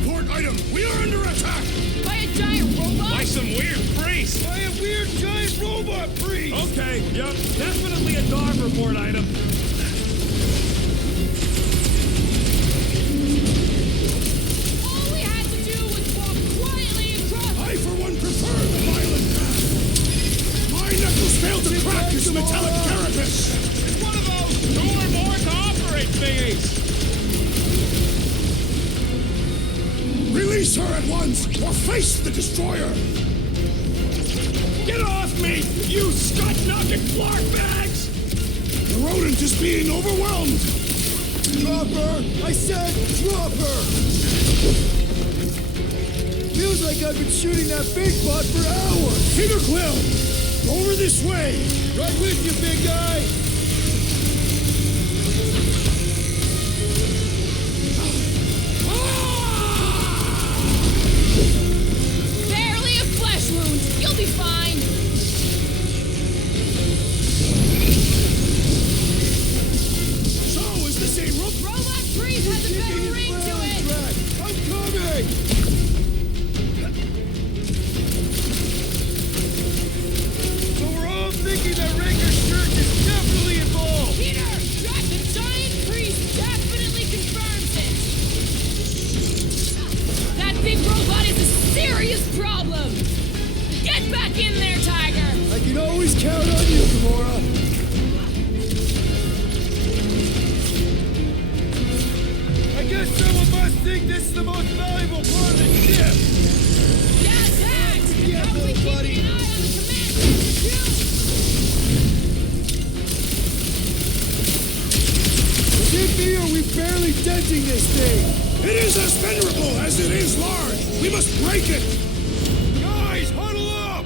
report item. We are under attack. By a giant robot? By some weird priest. By a weird giant robot priest. Okay, yep, definitely a dog report item. All we had to do was walk quietly across. I, for one, prefer the violent path. My knuckles failed to crack this metallic carapace. It's one of those 2 or more cooperate thingies. Release her at once, or face the destroyer. Get off me, you scut-knocking flark bags! The rodent is being overwhelmed. Drop her! I said drop her! Feels like I've been shooting that big bot for hours! Peter Quill, over this way. Right with you, big guy! Barely a flesh wound. You'll be fine. So, is this a Robot Priest has a better ring to it. I'm coming! So we're all thinking that Ranger's church is definitely involved! Peter, the giant priest definitely confirms it. That big robot is a serious problem. Get back in there, Tiger. I can always count on you, Gamora! I guess some of us think this is the most valuable part of the ship! Yeah, thanks. Yeah, How are we little buddy. keeping an eye on the command center, too? Is it me or are we barely denting this thing? It is as venerable as it is large. We must break it. Guys, huddle up!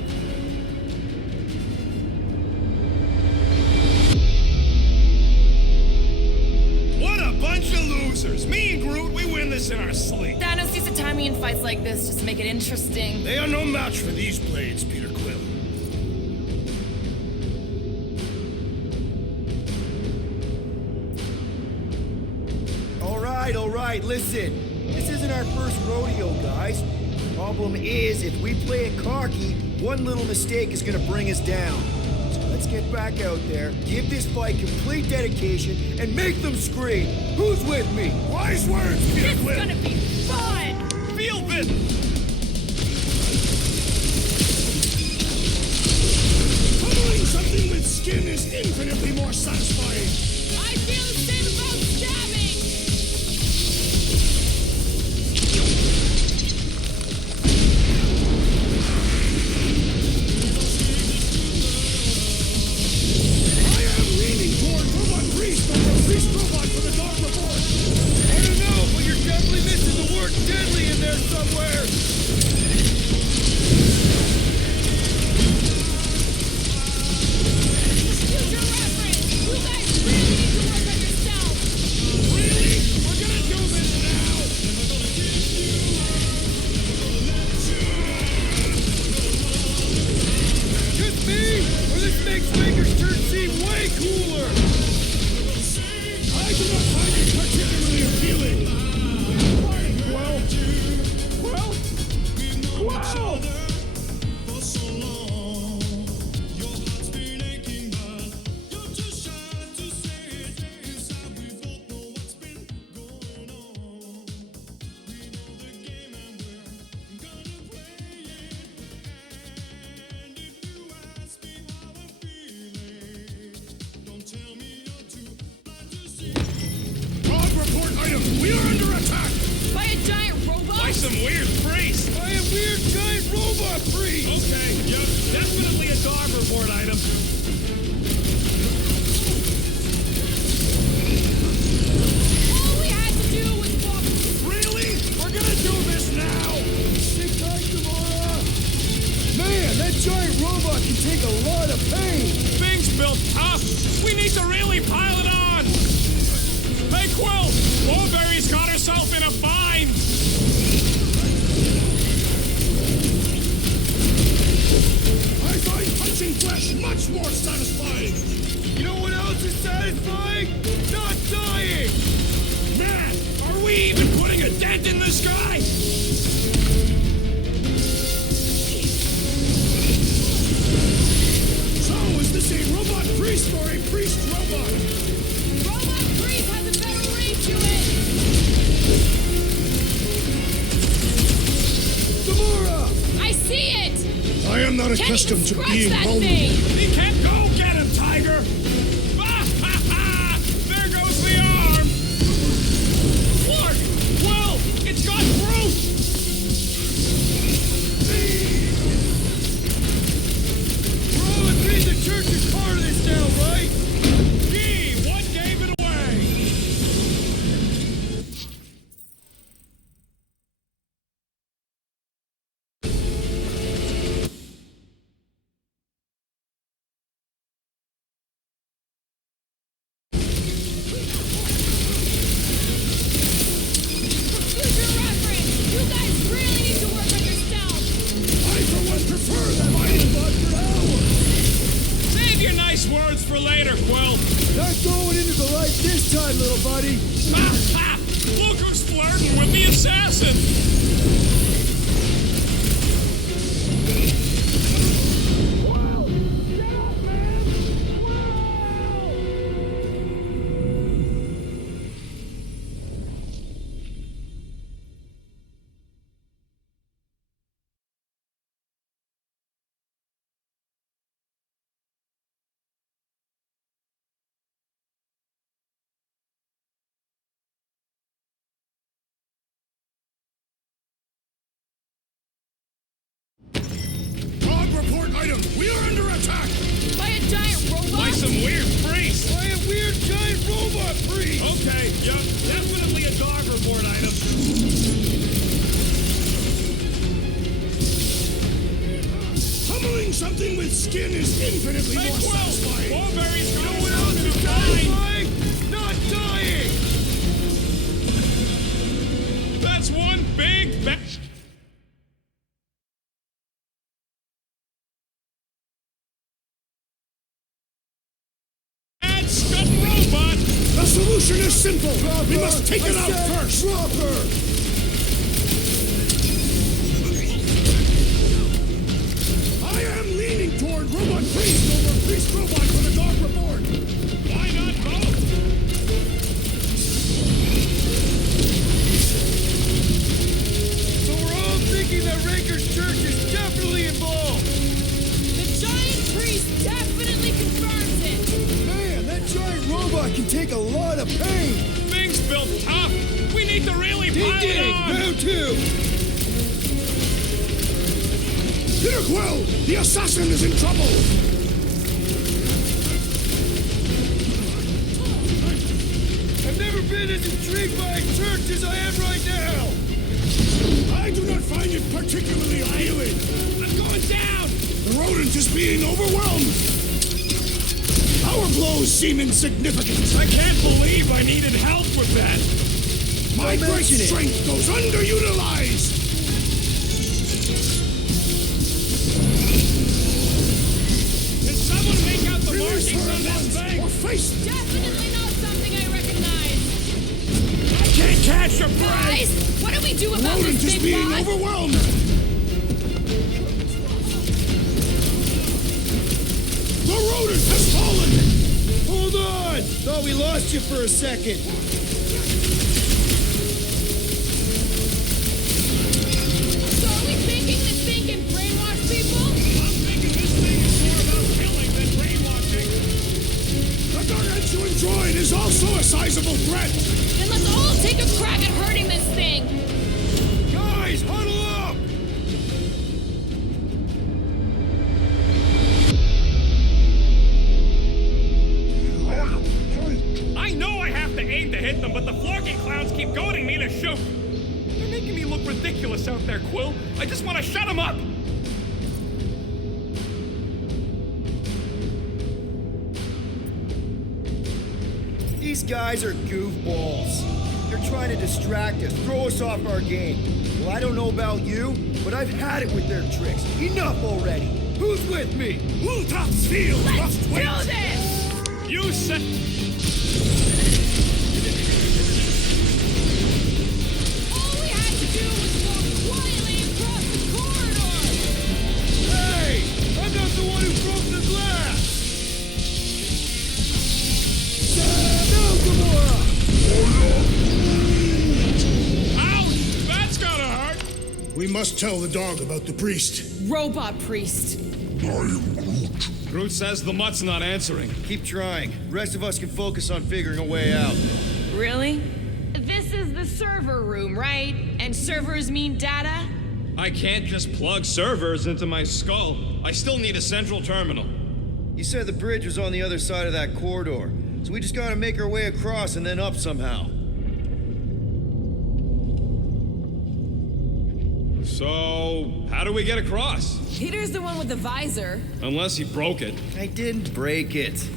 What a bunch of losers! Me and Groot, we win this in our sleep. Thanos used to time me in fights like this just to make it interesting. They are no match for these blades, Peter Quill. All right, listen. This isn't our first rodeo, guys. Problem is, if we play it cocky, one little mistake is gonna bring us down. So let's get back out there, give this fight complete dedication, and make them scream. Who's with me? Wise words, Peter This is Quill. gonna be fun! Feel this! Pummeling something with skin is infinitely more satisfying. I feel the same about stabbing! I am leaning toward Robot Priest over Priest Robot for the dog report. I don't know, but you're definitely missing the word deadly in there somewhere. Future reference! You guys really need to work on yourself! Really? We're gonna do this now. Just me? Or this makes Ranger's church seem way cooler? I do not find it particularly appealing. Well! Dog report item. We are under attack. By a giant robot? By some weird priest. By a weird giant robot priest! Okay, yep, definitely a dog report item. All we had to do was walk. Really? We're gonna do this now. Sit tight, Gamora! Man, that giant robot can take a lot of pain! Things built tough. We need to really pile it on. Hey, Quill! Mulberry's got herself in a bind. I find punching flesh much more satisfying. You know what else is satisfying? Not dying! Man, are we even putting a dent in the sky? not Can't accustomed even to scratch being that vulnerable. thing. He can't go get him, Tiger! Ah, ha, ha! There goes the arm! Clark! Well, it's got proof! We're all agreed the church is part of this now, right? Gee, what gave it away? Future reference, you guys really need to work on yourself. I, for one, prefer them. I fought for hours. Save your nice words for later, Quill. Not going into the light this time, little buddy. Ha, ha! Look who's flirting with the assassin! Dog report item. We are under attack. By a giant robot? By some weird priest! By a weird giant robot priest. Okay, yep, definitely a dog report item. Pummeling something with skin is infinitely Hey, more Quill! satisfying. Warberry's got What himself else in a is bind! satisfying? Not dying. That's one big bad scut robot! The solution is simple. We must take it out first. Drop her. I am leaning toward robot priest over priest robot for the dog report. Why not both? So we're all thinking that Raker's church is definitely involved. The giant priest definitely confirms it. Man, that giant robot can take a lot of pain. Thing's built tough! We need to really pile it on! Round two. Peter Quill, the assassin is in trouble. I've never been as intrigued by a church as I am right now. I do not find it particularly appealing. I'm going down! The rodent is being overwhelmed. Our blows seem insignificant. I can't believe I needed help with that! My Don't great mention it. strength goes underutilized. Can someone make out the Release markings her on at this once, thing? or face it. Definitely not something I recognize. I can't catch a break! Guys, what do we do The about rodent this is big being boss? overwhelmed. The rodent has fallen. Hold on. Thought we lost you for a second. So are we thinking this thing can brainwash people? I'm thinking this thing is more about killing than brainwashing. The gargantuan droid is also a sizable threat. Then let's all take a crack at hurting this thing. Guys, huddle up. I know I have to aim to hit them, but the florking clowns keep goading me to shoot. They're making me look ridiculous out there, Quill. I just want to shut them up. These guys are goofballs. They're trying to distract us, throw us off our game. Well, I don't know about you, but I've had it with their tricks. Enough already. Who's with me? Wooltop's field Let's must do wait. this! You said... All we had to do was walk quietly across the corridor. Hey! I'm not the one who broke the glass! Gamora! Ouch! That's gotta hurt. We must tell the dog about the priest. Robot priest. Groot says the mutt's not answering. Keep trying. Rest of us can focus on figuring a way out. Really? This is the server room, right? And servers mean data? I can't just plug servers into my skull. I still need a central terminal. You said the bridge was on the other side of that corridor, so we just gotta make our way across and then up somehow. So, how do we get across? Peter's the one with the visor. Unless he broke it. I didn't break it.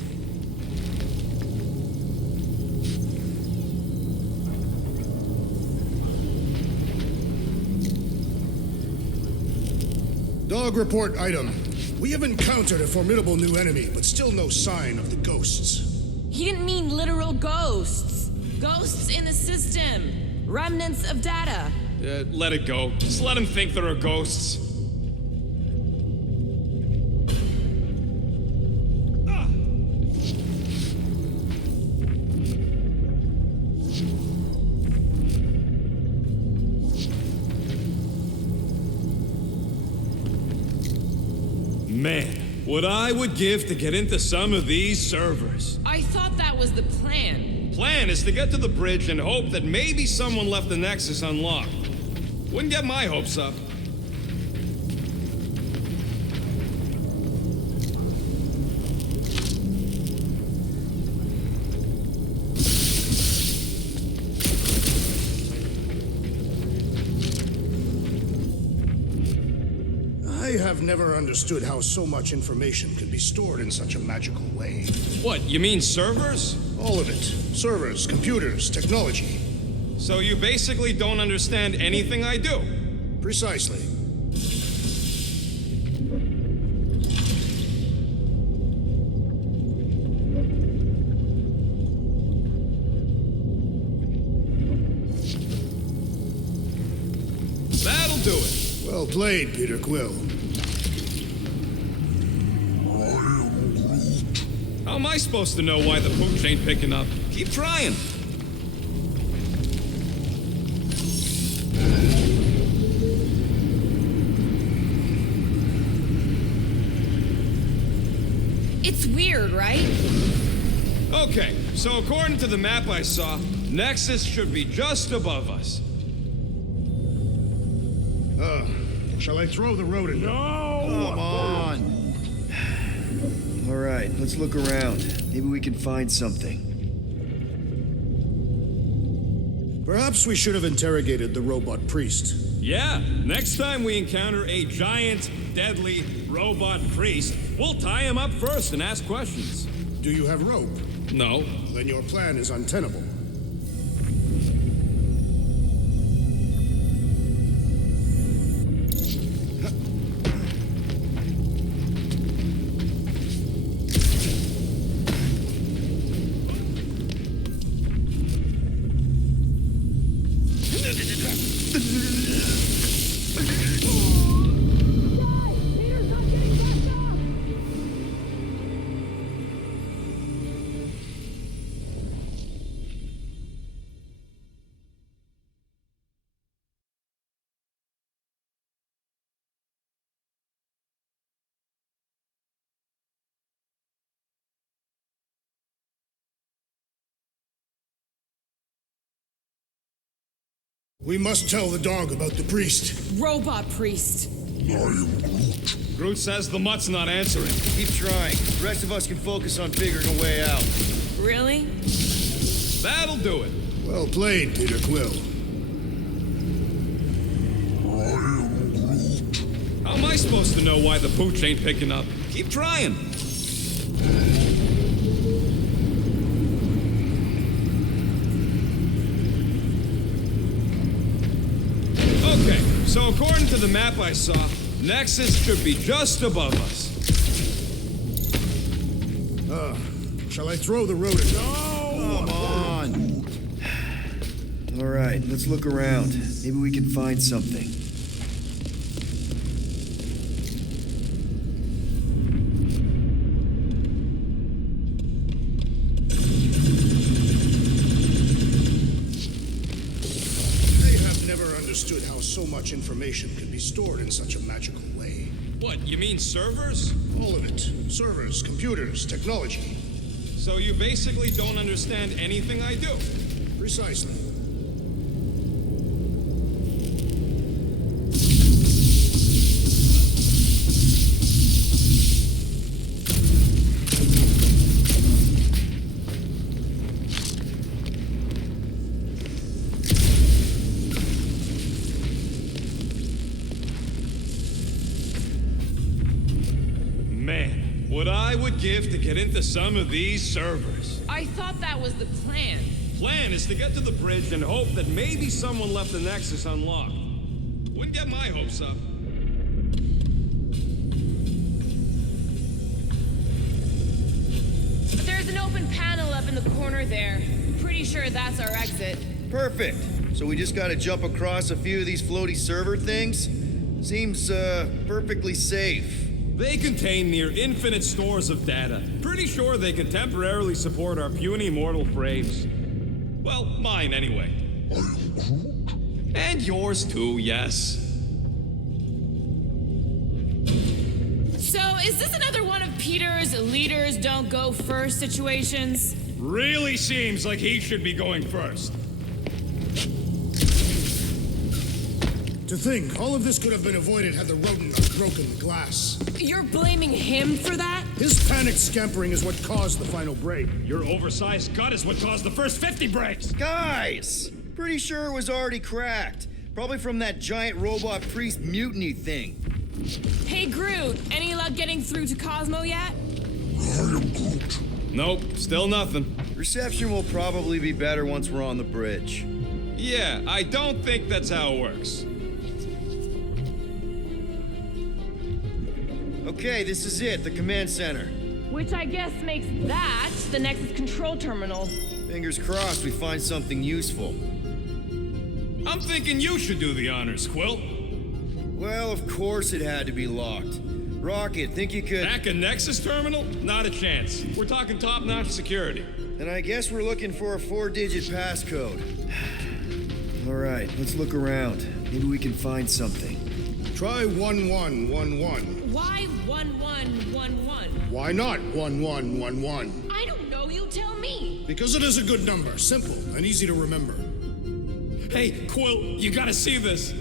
Dog report item. We have encountered a formidable new enemy, but still no sign of the ghosts. He didn't mean literal ghosts. Ghosts in the system. Remnants of data. Let it go. Just let him think there are ghosts. Ah. Man, what I would give to get into some of these servers. I thought that was the plan. Plan is to get to the bridge and hope that maybe someone left the Nexus unlocked. Wouldn't get my hopes up. I have never understood how so much information can be stored in such a magical way. What, you mean servers? All of it. Servers, computers, technology. So you basically don't understand anything I do? Precisely. That'll do it. Well played, Peter Quill. How am I supposed to know why the pooch ain't picking up? Keep trying. It's weird, right? Okay, so according to the map I saw, Nexus should be just above us. Shall I throw the rodent? Come on. All right, let's look around. Maybe we can find something. Perhaps we should have interrogated the robot priest. Yeah, next time we encounter a giant, deadly robot priest, we'll tie him up first and ask questions. Do you have rope? No. Then your plan is untenable. We must tell the dog about the priest. Robot priest. Groot says the mutt's not answering. Keep trying. The rest of us can focus on figuring a way out. Really? That'll do it. Well played, Peter Quill. How am I supposed to know why the pooch ain't picking up? Keep trying. Okay, so according to the map I saw, Nexus should be just above us. Shall I throw the rodent? Come on. All right, let's look around. Maybe we can find something. How so much information can be stored in such a magical way. What, you mean servers? All of it. Servers, computers, technology. So you basically don't understand anything I do? Precisely. Man, what I would give to get into some of these servers. I thought that was the plan. Plan is to get to the bridge and hope that maybe someone left the Nexus unlocked. Wouldn't get my hopes up. There's an open panel up in the corner there. Pretty sure that's our exit. Perfect. So we just gotta jump across a few of these floaty server things? Seems, perfectly safe. They contain near infinite stores of data. Pretty sure they can temporarily support our puny mortal frames. Well, mine anyway. And yours too, yes. So, is this another one of Peter's leaders don't go first situations? Really seems like he should be going first. To think, all of this could have been avoided had the rodent not broken the glass. You're blaming him for that? His panicked scampering is what caused the final break. Your oversized gut is what caused the first 50 breaks. Guys! Pretty sure it was already cracked. Probably from that giant robot priest mutiny thing. Hey, Groot, any luck getting through to Cosmo yet? Nope, still nothing. Reception will probably be better once we're on the bridge. Yeah, I don't think that's how it works. Okay, this is it, the command center. Which I guess makes that the Nexus control terminal. Fingers crossed we find something useful. I'm thinking you should do the honors, Quill. Well, of course it had to be locked. Rocket, think you could... Hack a Nexus terminal? Not a chance. We're talking top-notch security. Then I guess we're looking for a 4-digit passcode. All right, let's look around. Maybe we can find something. Try 1111. Why 1111? Why not 1111? I don't know, you tell me. Because it is a good number, simple and easy to remember. Hey, Quill, you gotta see this.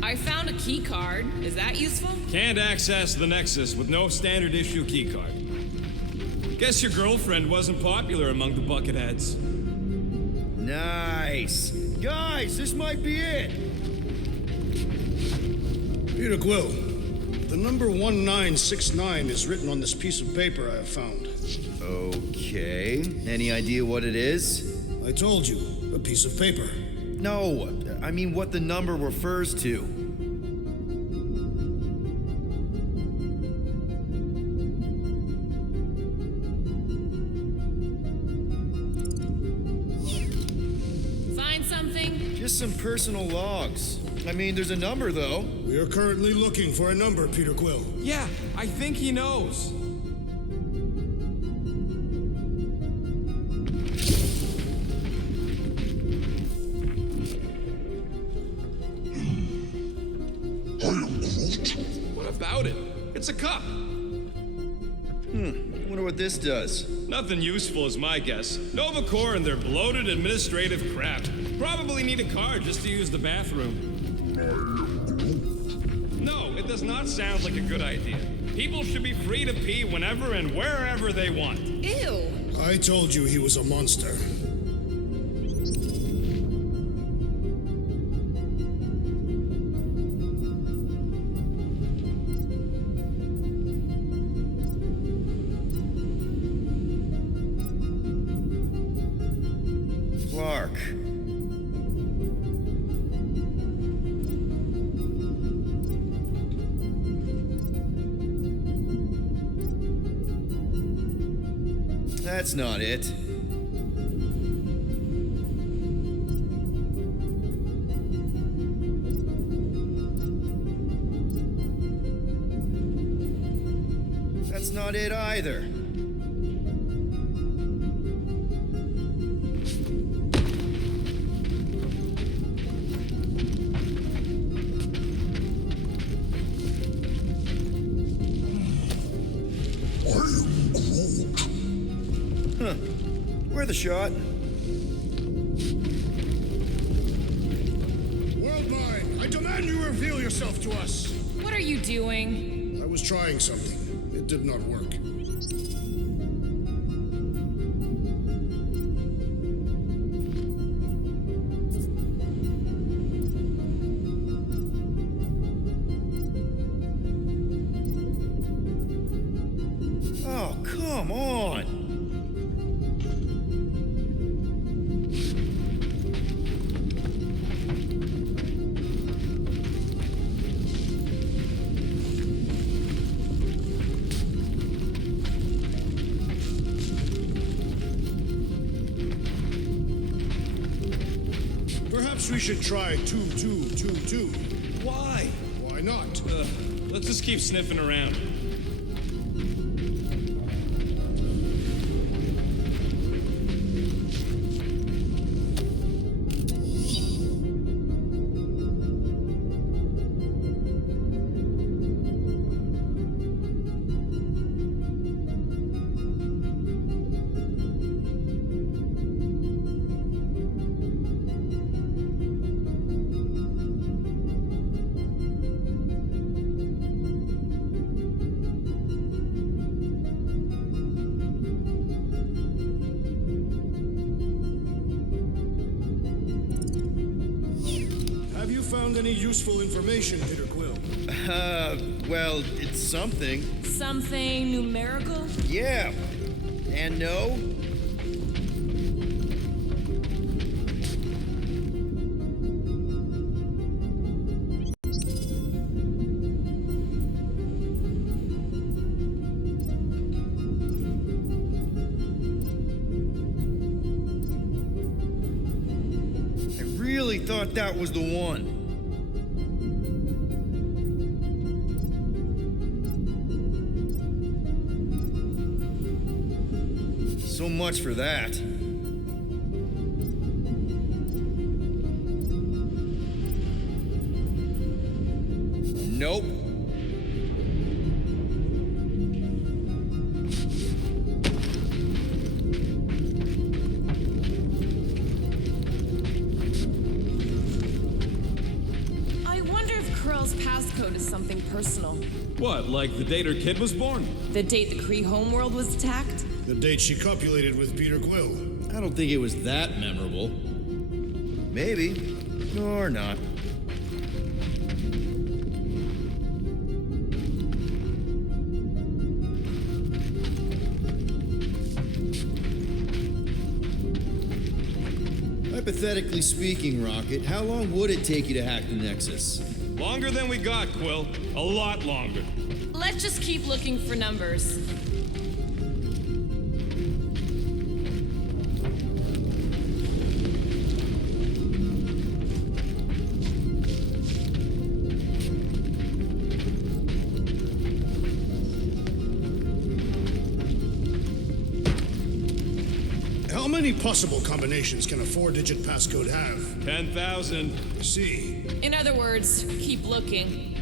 I found a key card. Is that useful? Can't access the Nexus with no standard issue keycard. Guess your girlfriend wasn't popular among the bucketheads. Nice. Guys, this might be it. Peter Quill, the number 1969 is written on this piece of paper I have found. Okay. Any idea what it is? I told you, a piece of paper. No, I mean what the number refers to. Find something? Just some personal logs. I mean, there's a number, though. We are currently looking for a number, Peter Quill. Yeah, I think he knows. What about it? It's a cup. Wonder what this does. Nothing useful is my guess. Nova Corps and their bloated administrative crap. Probably need a card just to use the bathroom. No, it does not sound like a good idea. People should be free to pee whenever and wherever they want. Ew. I told you he was a monster. Clark. That's not it. That's not it either. worth a shot. Worldmind, I demand you reveal yourself to us. What are you doing? I was trying something. It did not work. Oh, come on! Perhaps we should try 2-2-2-2. Why? Why not? Let's just keep sniffing around. Have you found any useful information, Peter Quill? Well, it's something. Something numerical? Yeah. And no? I really thought that was the one. So much for that. Nope. I wonder if Krell's passcode is something personal. What, like the date her kid was born? The date the Kree homeworld was attacked? The date she copulated with Peter Quill. I don't think it was that memorable. Maybe. Or not. Hypothetically speaking, Rocket, how long would it take you to hack the Nexus? Longer than we got, Quill. A lot longer. Let's just keep looking for numbers. How many possible combinations can a 4-digit passcode have? 10,000. See. In other words, keep looking.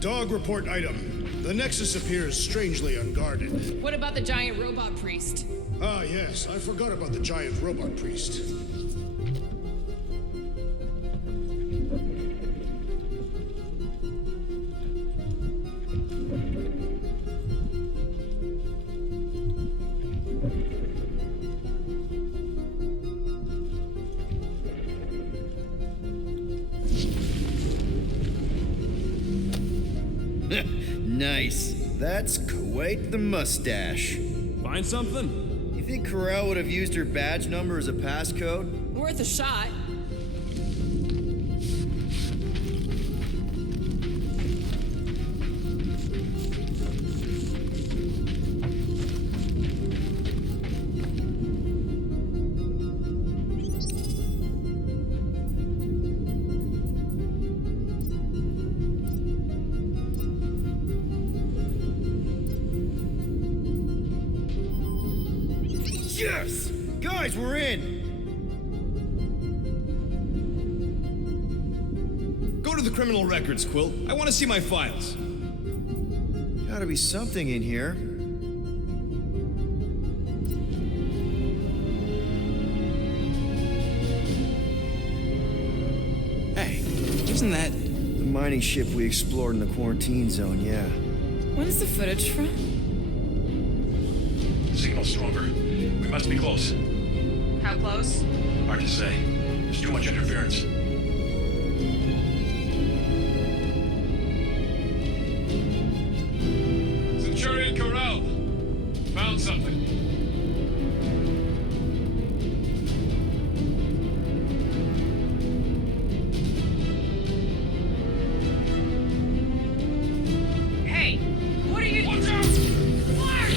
Dog report item. The Nexus appears strangely unguarded. What about the giant robot priest? Ah, yes, I forgot about the giant robot priest. Nice. That's quite the mustache. Find something? You think Corel would have used her badge number as a passcode? Worth a shot. Guys, we're in! Go to the criminal records, Quill. I want to see my files. Gotta be something in here. Hey, isn't that... The mining ship we explored in the quarantine zone, yeah. When's the footage from? Signal stronger. We must be close. How close? Hard to say. There's too much interference. Centurion Corral. Found something. Hey, what are you... Watch out! Clark!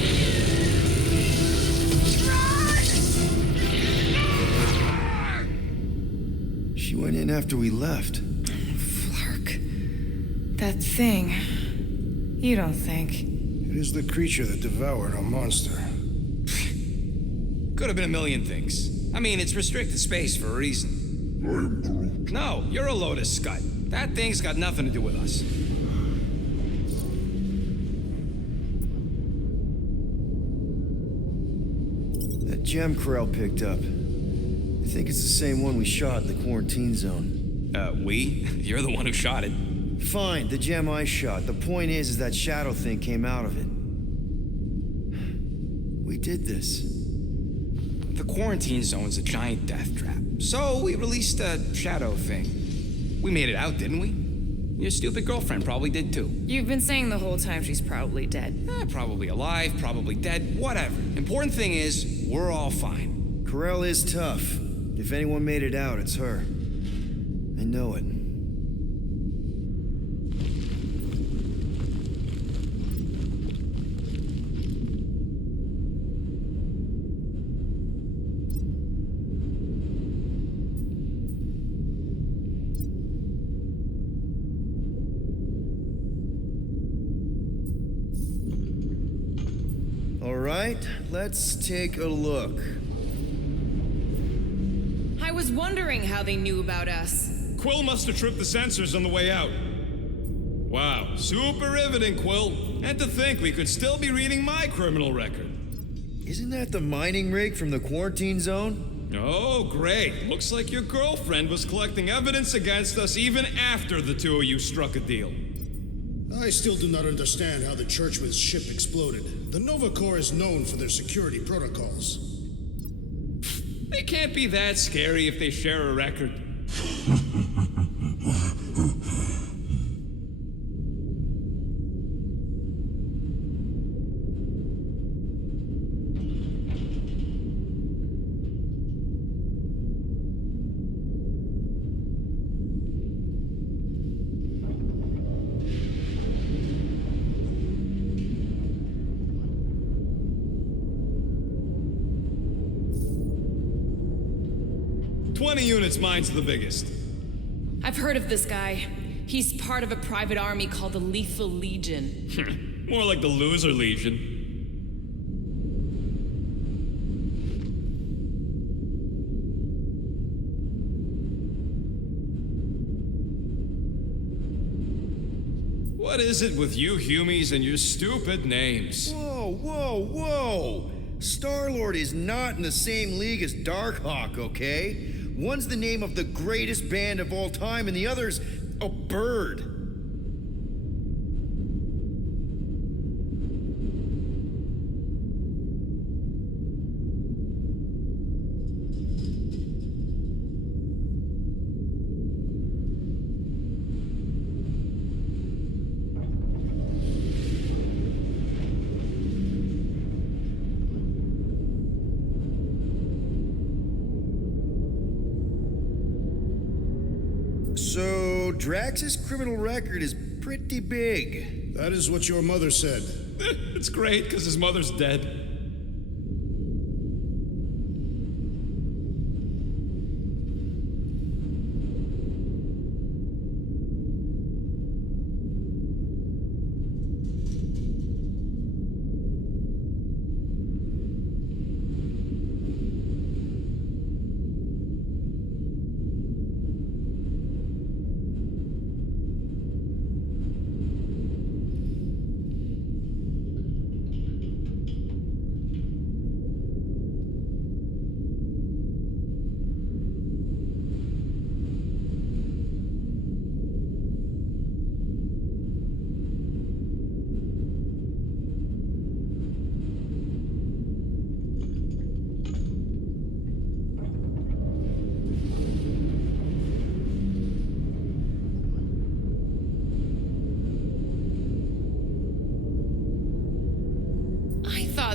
She went in after we left. Flark. That thing. You don't think... It is the creature that devoured our monster. Could have been a million things. I mean, it's restricted space for a reason. I am Groot. No, you're a load of scud. That thing's got nothing to do with us. That gem Corell picked up. I think it's the same one we shot in the quarantine zone. We? You're the one who shot it. Fine, the gem I shot. The point is that shadow thing came out of it. We did this. The quarantine zone's a giant death trap. So we released a shadow thing. We made it out, didn't we? Your stupid girlfriend probably did too. You've been saying the whole time she's probably dead. Probably alive, probably dead, whatever. Important thing is, we're all fine. Corell is tough. If anyone made it out, it's her. I know it. All right, let's take a look. I was wondering how they knew about us. Quill must have tripped the sensors on the way out. Wow, super riveting, Quill. And to think we could still be reading my criminal record. Isn't that the mining rig from the quarantine zone? Oh, great. Looks like your girlfriend was collecting evidence against us even after the two of you struck a deal. I still do not understand how the Churchman's ship exploded. The Nova Corps is known for their security protocols. They can't be that scary if they share a record. "20 units, mine's the biggest." I've heard of this guy. He's part of a private army called the Lethal Legion. More like the Loser Legion. What is it with you Humies and your stupid names? Whoa, whoa, whoa! Star-Lord is not in the same league as Darkhawk, okay? One's the name of the greatest band of all time, and the other's a bird. So, Drax's criminal record is pretty big. That is what your mother said. It's great because his mother's dead.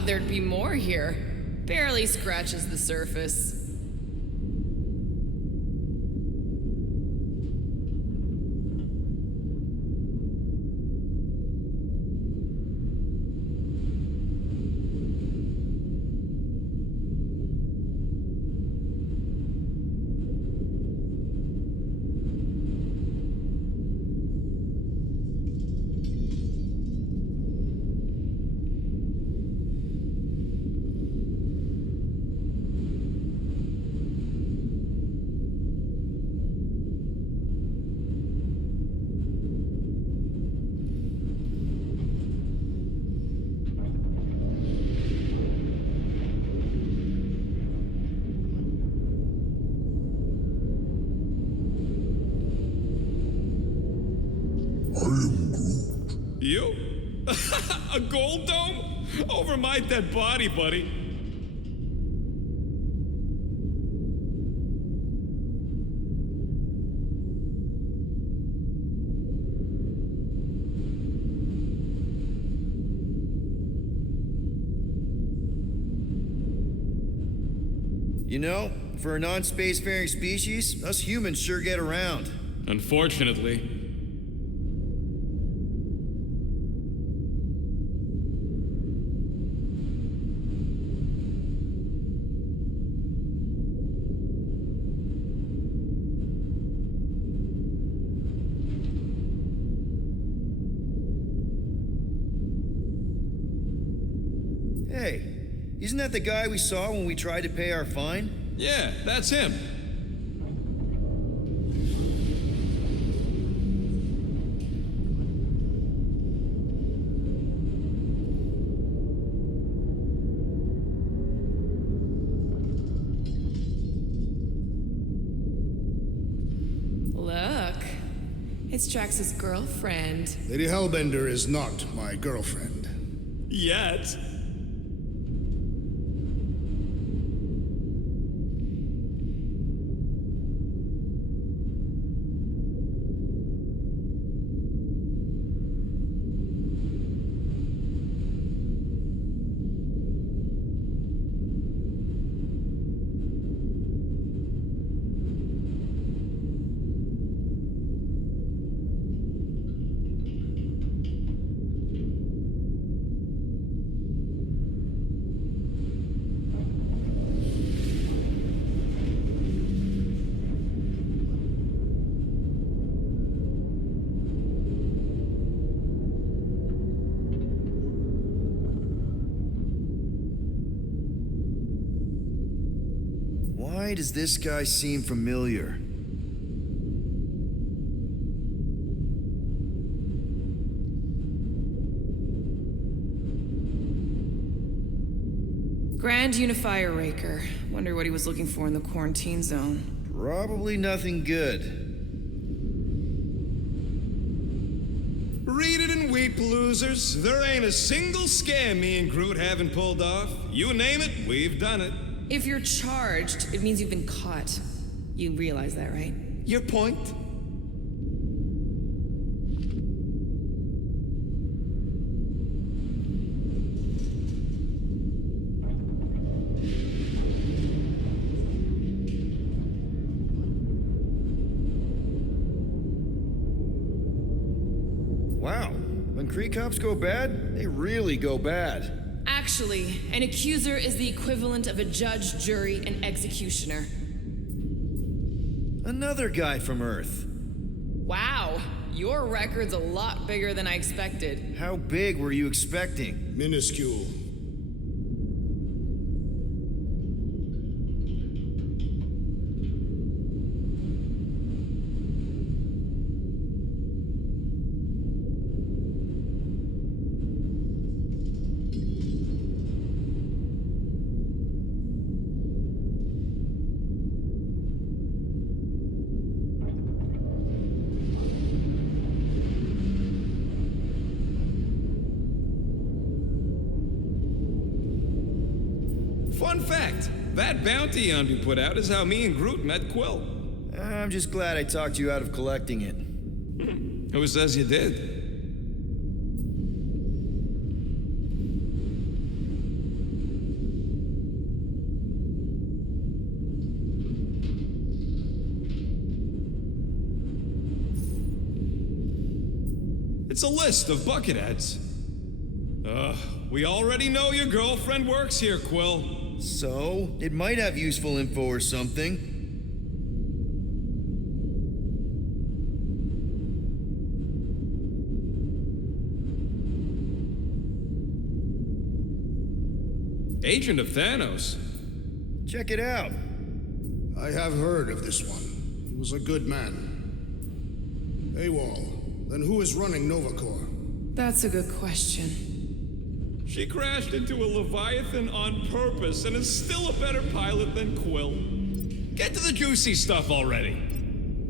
thought there'd be more here. Barely scratches the surface. You? A gold dome? Over my dead body, buddy. You know, for a non-spacefaring species, us humans sure get around. Unfortunately. Hey, isn't that the guy we saw when we tried to pay our fine? Yeah, that's him. Look, it's Drax's girlfriend. Lady Hellbender is not my girlfriend. Yet. Why does this guy seem familiar? Grand Unifier Raker. Wonder what he was looking for in the quarantine zone. Probably nothing good. Read it and weep, losers. There ain't a single scam me and Groot haven't pulled off. You name it, we've done it. If you're charged, it means you've been caught. You realize that, right? Your point? Wow, when Kree cops go bad, they really go bad. Actually, an accuser is the equivalent of a judge, jury, and executioner. Another guy from Earth. Wow, your record's a lot bigger than I expected. How big were you expecting? Minuscule. Fun fact, that bounty hunt we put out is how me and Groot met Quill. I'm just glad I talked you out of collecting it. Who says you did? It's a list of bucketheads. We already know your girlfriend works here, Quill. So, it might have useful info or something. Agent of Thanos. Check it out. I have heard of this one. He was a good man. AWOL. Then who is running Novacore? That's a good question. She crashed into a Leviathan on purpose and is still a better pilot than Quill. Get to the juicy stuff already.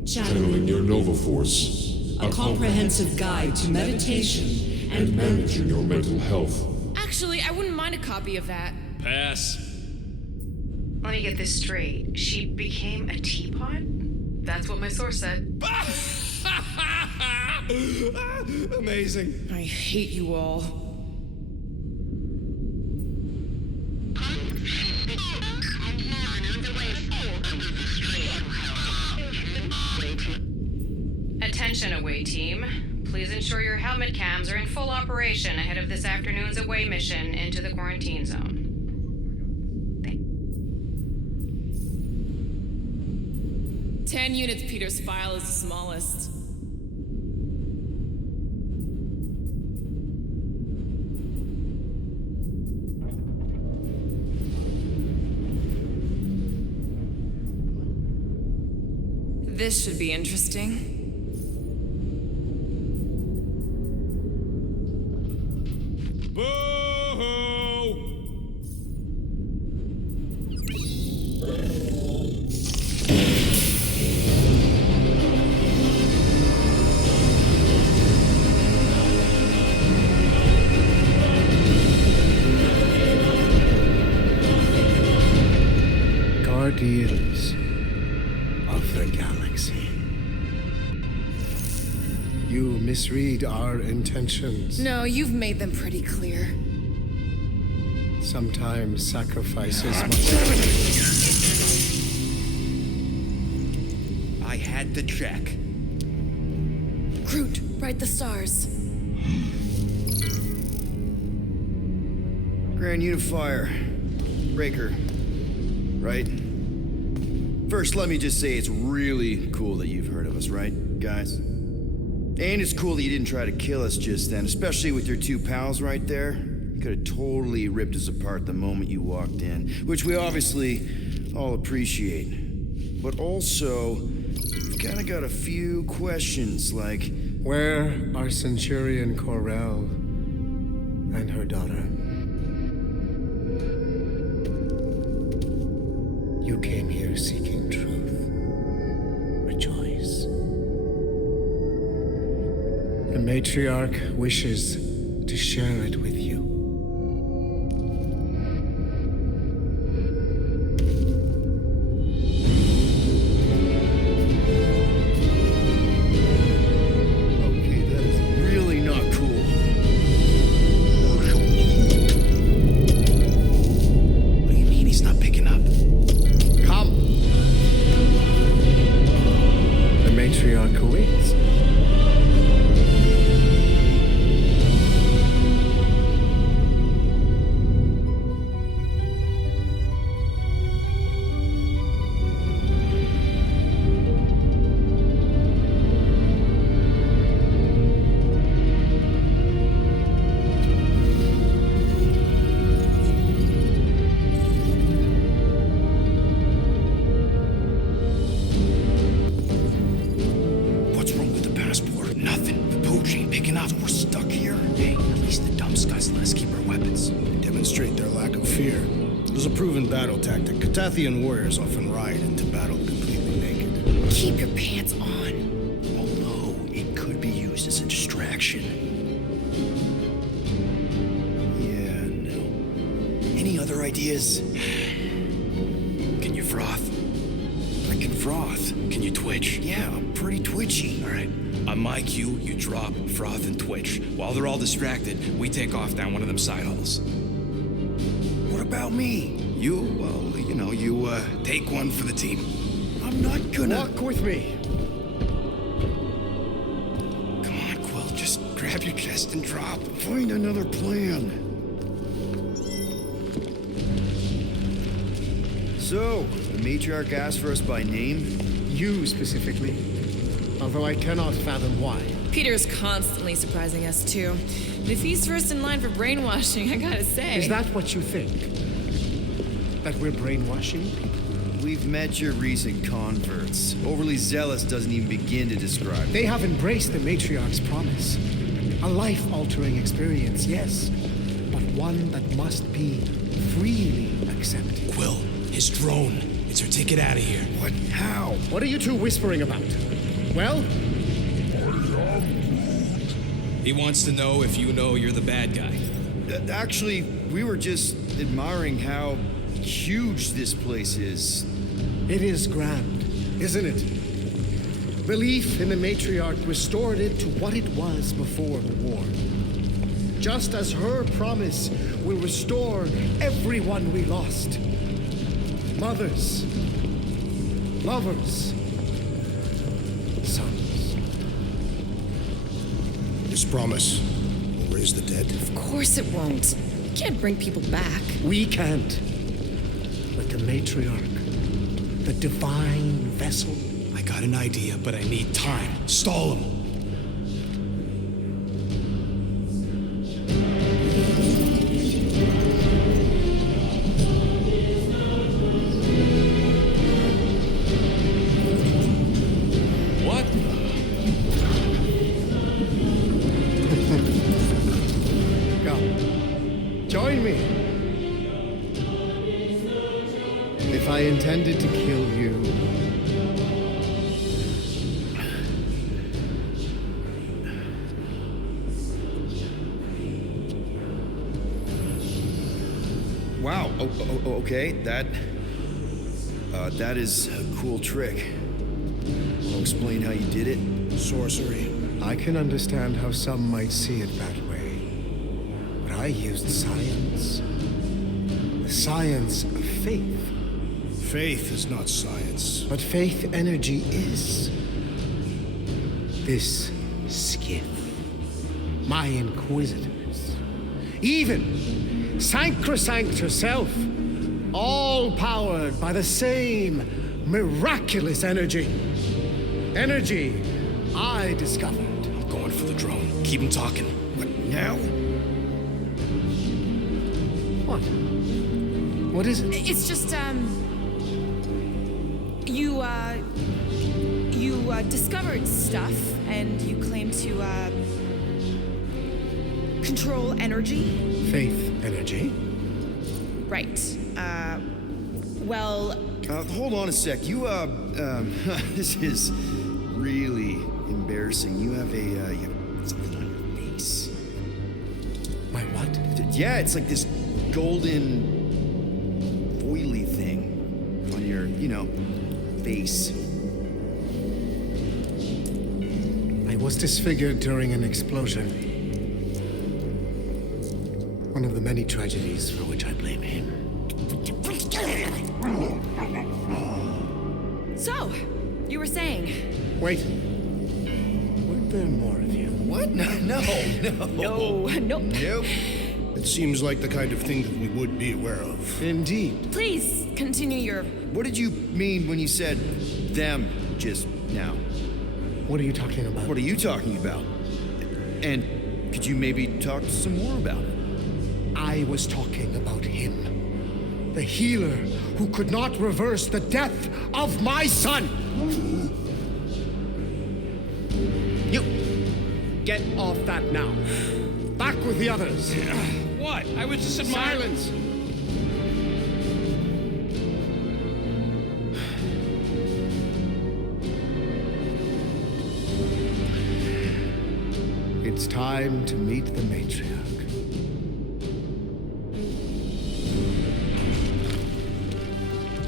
Channeling your Nova Force, a comprehensive guide to meditation and managing your mental health. Actually, I wouldn't mind a copy of that. Pass. Let me get this straight. She became a teapot? That's what my source said. Amazing. I hate you all. Attention away team. Please ensure your helmet cams are in full operation ahead of this afternoon's away mission into the quarantine zone. 10 units, Peter's file is the smallest. This should be interesting. Boo-hoo! Guardians of the Galaxy. You misread our intentions. No, you've made them pretty clear. Sometimes sacrifices must... I had to check. Groot, write the stars. Grand Unifier. Breaker. Right? First, let me just say it's really cool that you've heard of us, right, guys? And it's cool that you didn't try to kill us just then, especially with your two pals right there. You could have totally ripped us apart the moment you walked in, which we obviously all appreciate. But also, we've kind of got a few questions, like... Where are Centurion Corell and her daughter? You came here seeking truth. Rejoice. The matriarch wishes to share it with you. Okay, that is really not cool. What do you mean he's not picking up? Come! The matriarch awaits. What's wrong with the passport? Nothing. The pooch ain't picking up. We're stuck here. Hey, at least the dumb scuds let us keep our weapons. Demonstrate their lack of fear. It was a proven battle tactic. Catathian warriors often ride into battle completely naked. Keep your pants on. Although, it could be used as a distraction. Yeah, no. Any other ideas? Can you froth? I can froth. Can you twitch? Yeah, I'm pretty twitchy. All right. On my cue, you drop, froth, and twitch. While they're all distracted, we take off down one of them side halls. What about me? You, well, you take one for the team. I'm not gonna... Walk with me. Come on, Quill, just grab your chest and drop. Find another plan. So, the matriarch asked for us by name? You specifically. Although I cannot fathom why. Peter's constantly surprising us, too. And if he's first in line for brainwashing, I gotta say. Is that what you think? That we're brainwashing people? We've met your recent converts. Overly zealous doesn't even begin to describe. They have embraced the matriarch's promise. A life-altering experience, yes, but one that must be freely accepted. Quill, his drone. It's our ticket out of here. What? How? What are you two whispering about? Well, He wants to know if you know you're the bad guy. Actually, we were just admiring how huge this place is. it is grand, isn't it? Belief in the matriarch restored it to what it was before the war. Just as her promise will restore everyone we lost. Mothers, lovers, sons. This promise will raise the dead. Of course it won't. You can't bring people back. We can't. But the matriarch, the divine vessel, I got an idea, but I need time. Stall him. What? come, join me. If I intended to kill you, Wow. Okay. That is a cool trick. I'll explain how you did it. Sorcery. I can understand how some might see it that way. But I used science. The science of faith. Faith is not science. But faith energy is. This skiff. My inquisitors. Even Sancrosanct herself. All powered by the same miraculous energy. Energy I discovered. I'm going for the drone. Keep him talking. What now? What? What is it? It's just, you discovered stuff, and you claim to, control energy? Faith energy. Right. Well, Hold on a sec. You, this is really embarrassing. You have you have something on your face. My what? Yeah, it's like this golden foily thing on your, face. I was disfigured during an explosion. One of the many tragedies for which I blame him. so, you were saying. Wait. Weren't there more of you? What? No. No, nope. Nope. It seems like the kind of thing that we would be aware of. Indeed. Please, continue your... What did you mean when you said them just now? What are you talking about? What are you talking about? And could you maybe talk some more about it? I was talking about him. The healer who could not reverse the death of my son! You! Get off that now. Back with the others. What? I was just admiring. Silence! It's time to meet the matriarch.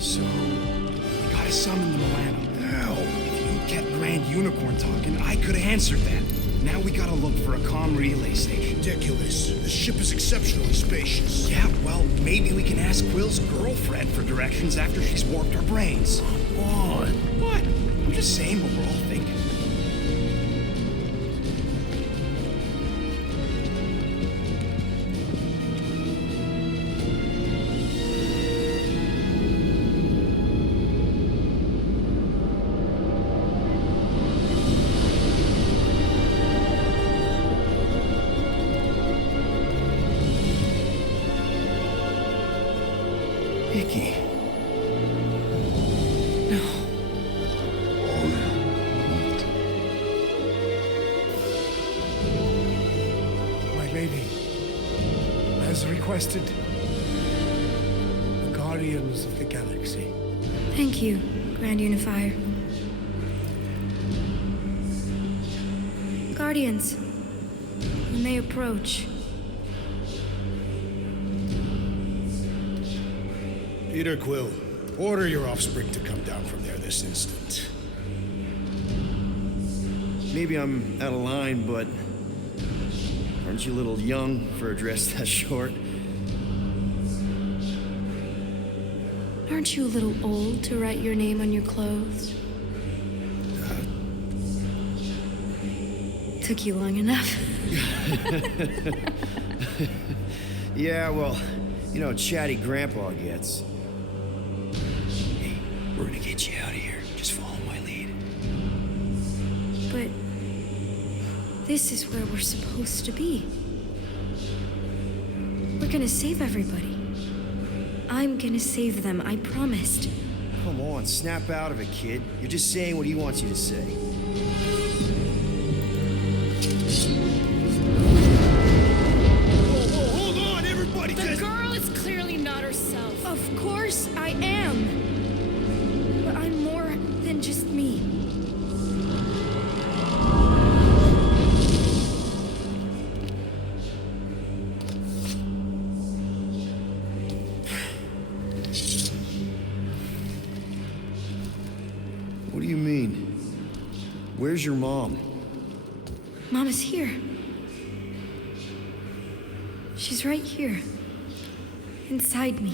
So, we gotta summon the Milano. Now, if you kept Grand Unicorn talking, I could have answered that. Now we gotta look for a comm relay station. Ridiculous. The ship is exceptionally spacious. Yeah, well, maybe we can ask Quill's girlfriend for directions after she's warped our brains. Come on. What? I'm just saying what we're all thinking. requested. The Guardians of the Galaxy. Thank you, Grand Unifier. Guardians, you may approach. Peter Quill, order your offspring to come down from there this instant. Maybe I'm out of line, but aren't you a little young for a dress that short? Aren't you a little old to write your name on your clothes? Took you long enough. Yeah, well, you know, chatty grandpa gets. Hey, we're gonna get you out of here. Just follow my lead. But this is where we're supposed to be. We're gonna save everybody. I'm gonna save them, I promised. Come on, snap out of it, kid. You're just saying what he wants you to say. Whoa, hold on, everybody! The girl is clearly not herself. Of course I am. But I'm more than just me. What do you mean? Where's your mom? Mama's here. She's right here. Inside me.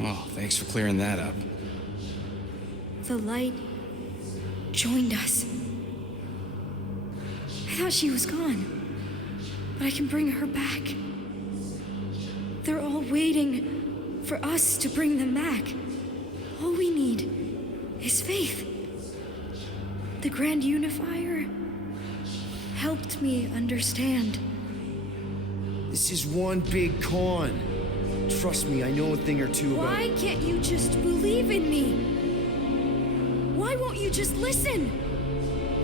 Oh, thanks for clearing that up. The light joined us. I thought she was gone. But I can bring her back. They're all waiting for us to bring them back. All we need is faith. The Grand Unifier helped me understand. This is one big con. Trust me, I know a thing or two about... Why can't you just believe in me? Why won't you just listen?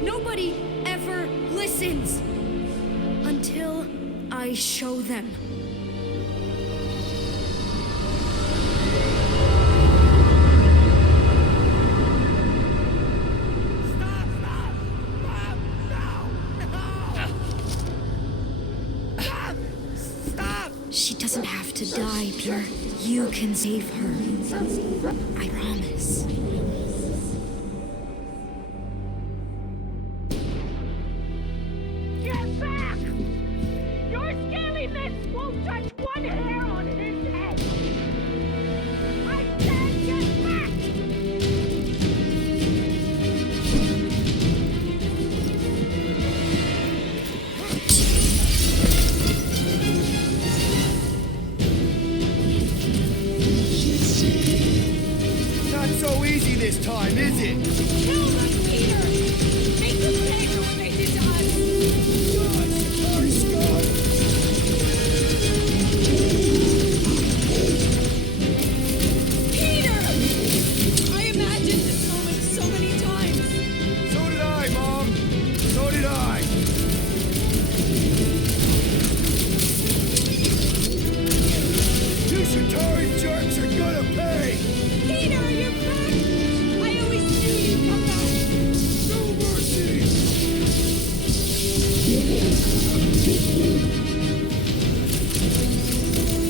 Nobody ever listens until I show them. She doesn't have to die, Peter. You can save her. I promise. Get back! Your scaly mist won't touch one hair on his head! I said get back! Not so easy this time, is it? Kill them, Peter! Make them pay for what they did to us! Peter! I imagined this moment so many times! So did I, Mom. So did I. You Centauri jerks are gonna pay! Peter, you're back! I always knew you'd come back! No mercy!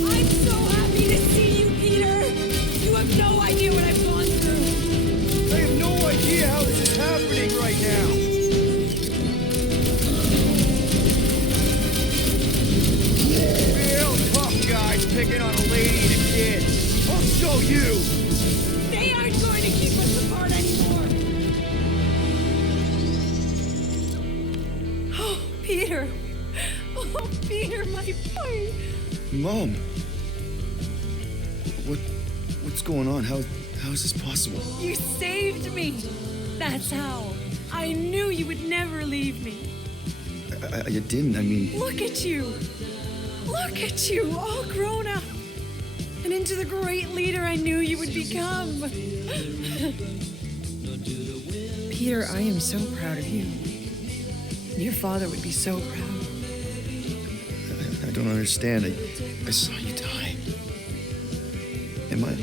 I'm so happy to see you, Peter! You have no idea what I've gone through! I have no idea how this is happening right now. Real tough guys picking on a lady and a kid. I'll show you. They aren't going to keep us apart anymore! Oh, Peter! Oh, Peter, my boy! Mom. What's going on? How is this possible? You saved me! That's how. I knew you would never leave me. I didn't. I mean, Look at you! Look at you, all grown up! And into the great leader I knew you would become! Peter, I am so proud of you. Your father would be so proud. I don't understand. I saw you die. Am I...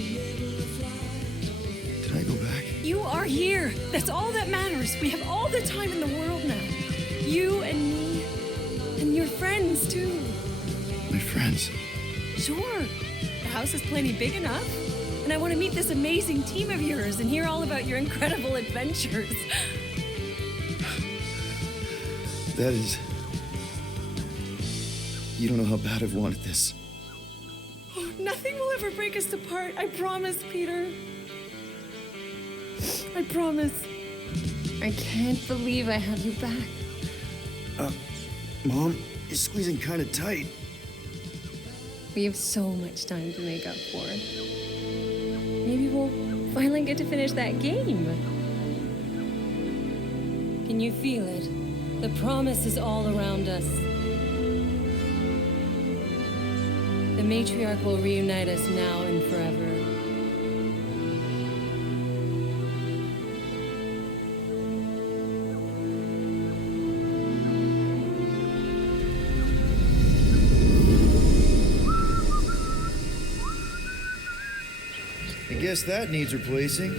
Did I go back? You are here. That's all that matters. We have all the time in the world now. You and me. And your friends, too. My friends? Sure. The house is plenty big enough. And I want to meet this amazing team of yours and hear all about your incredible adventures. That is... You don't know how bad I've wanted this. Oh, nothing will ever break us apart. I promise, Peter. I promise. I can't believe I have you back. Mom, you're squeezing kind of tight. We have so much time to make up for. Maybe we'll finally get to finish that game. Can you feel it? The promise is all around us. The matriarch will reunite us now and forever. I guess that needs replacing.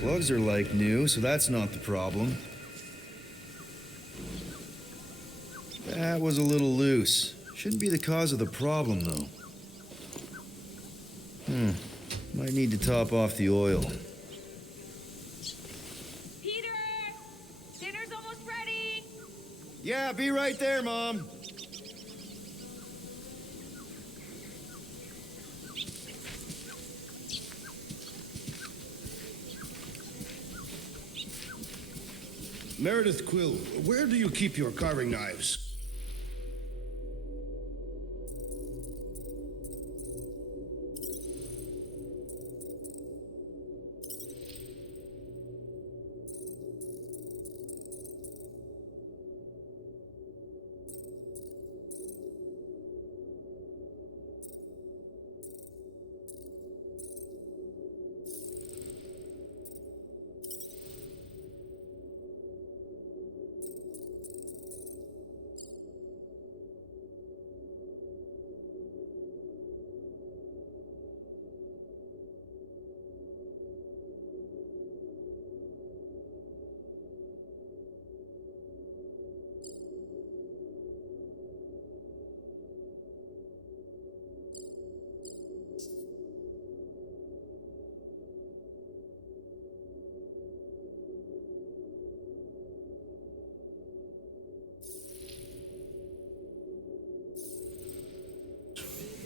Plugs are like new, so that's not the problem. That was a little loose. Shouldn't be the cause of the problem, though. Might need to top off the oil. Peter! Dinner's almost ready! Yeah, be right there, Mom. Meredith Quill, where do you keep your carving knives?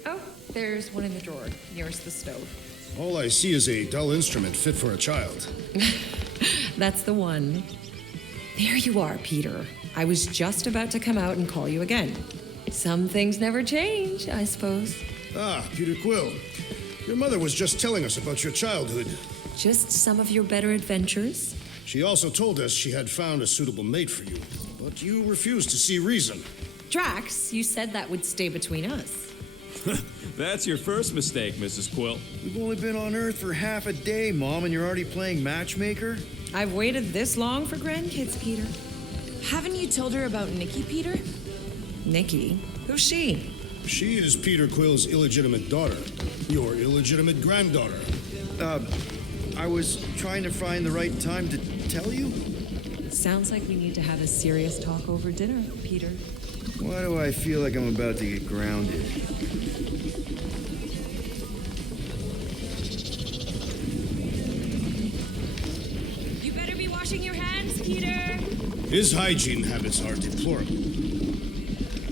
Oh, there's one in the drawer, nearest the stove. All I see is a dull instrument fit for a child. That's the one. There you are, Peter. I was just about to come out and call you again. Some things never change, I suppose. Ah, Peter Quill. Your mother was just telling us about your childhood. Just some of your better adventures? She also told us she had found a suitable mate for you, but you refused to see reason. Drax, you said that would stay between us. That's your first mistake, Mrs. Quill. We've only been on Earth for half a day, Mom, and you're already playing matchmaker? I've waited this long for grandkids, Peter. Haven't you told her about Nikki, Peter? Nikki? Who's she? She is Peter Quill's illegitimate daughter. Your illegitimate granddaughter. I was trying to find the right time to tell you? Sounds like we need to have a serious talk over dinner, Peter. Why do I feel like I'm about to get grounded? You better be washing your hands, Peter. His hygiene habits are deplorable.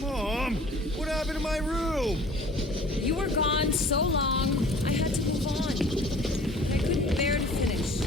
Mom, what happened to my room? You were gone so long, I had to move on. I couldn't bear to finish.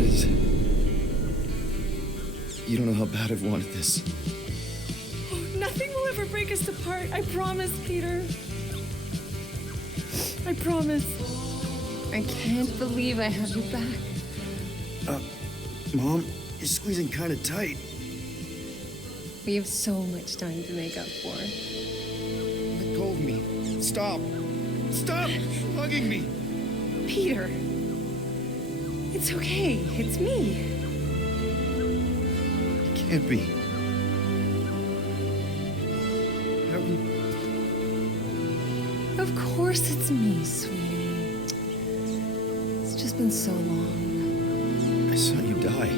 said is, you don't know how bad I've wanted this. Oh, nothing will ever break us apart. I promise, Peter. I promise. I can't believe I have you back. Mom, you're squeezing kind of tight. We have so much time to make up for. Let go of me. Stop. Stop hugging me. Peter. It's okay. It's me. It can't be. Of course it's me, sweetie. It's just been so long. I saw you die.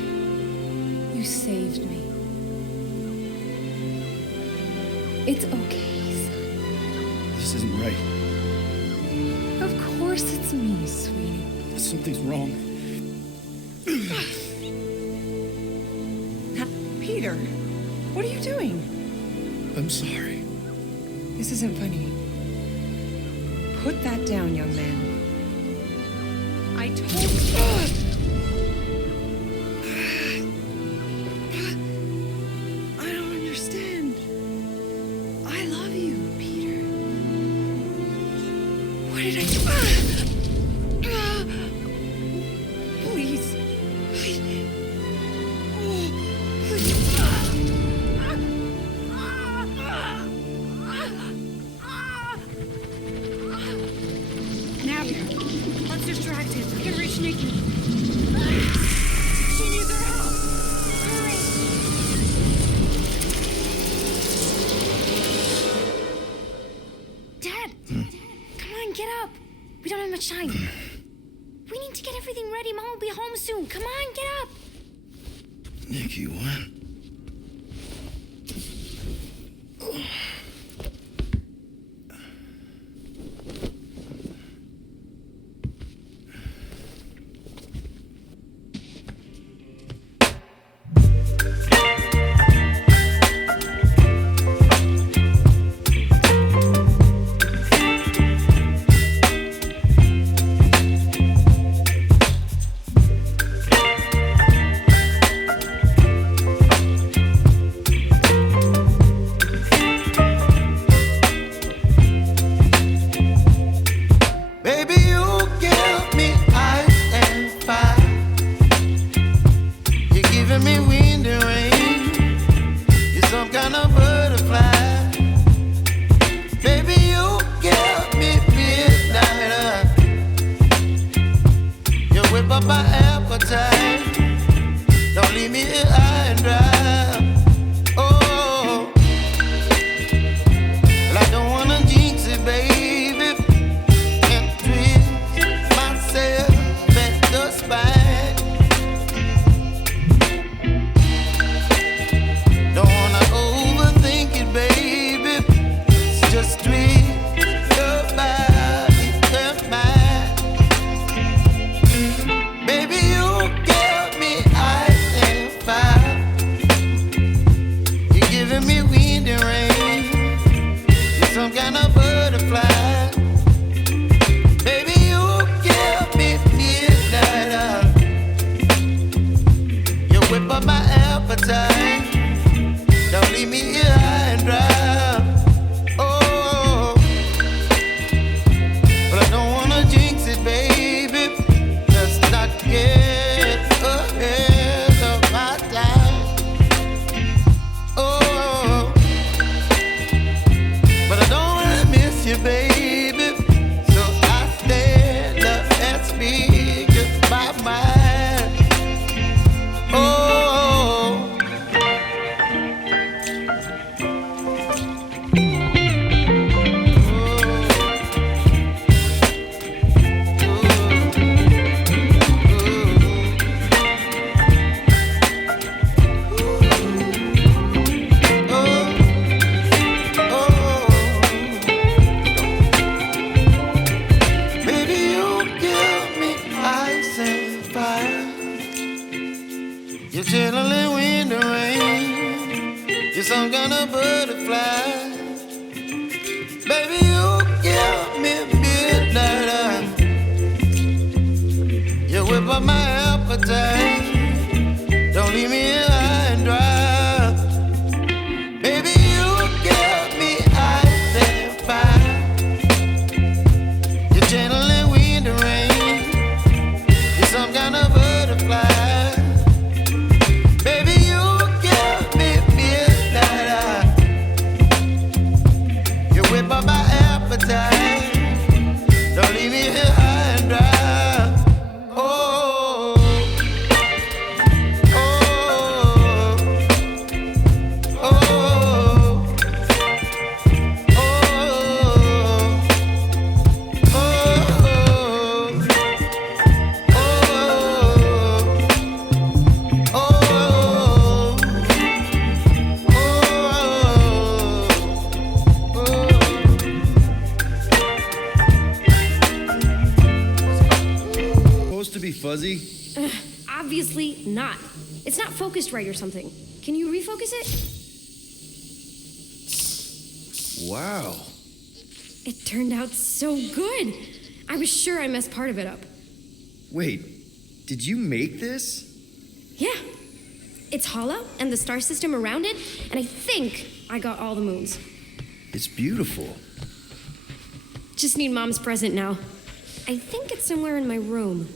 You saved me. It's okay, son. This isn't right. Of course it's me, sweetie. Something's wrong. Peter, what are you doing? I'm sorry. This isn't funny. Put that down, young man. I told you. I don't understand. I love you, Peter. What did I do? Please. Now, let's distract him. We can reach Nikki. She needs our help. Hurry. Dad, come on, get up. We don't have much time. We need to get everything ready. Mom will be home soon. Come on, get up. Nikki, what? Whip up my apple. appetite. Don't leave me here high and dry. Baby, you give me ice and fire. You're channeling wind and rain. You're some kind of butterfly. Baby, you give me midnight. You whip up my appetite. Don't leave me here high and dry. Supposed to be fuzzy? Obviously not. It's not focused right or something. Can you refocus it? Wow. It turned out so good. I was sure I messed part of it up. Wait, did you make this? Yeah. It's hollow and the star system around it, and I think I got all the moons. It's beautiful. Just need Mom's present now. I think it's somewhere in my room.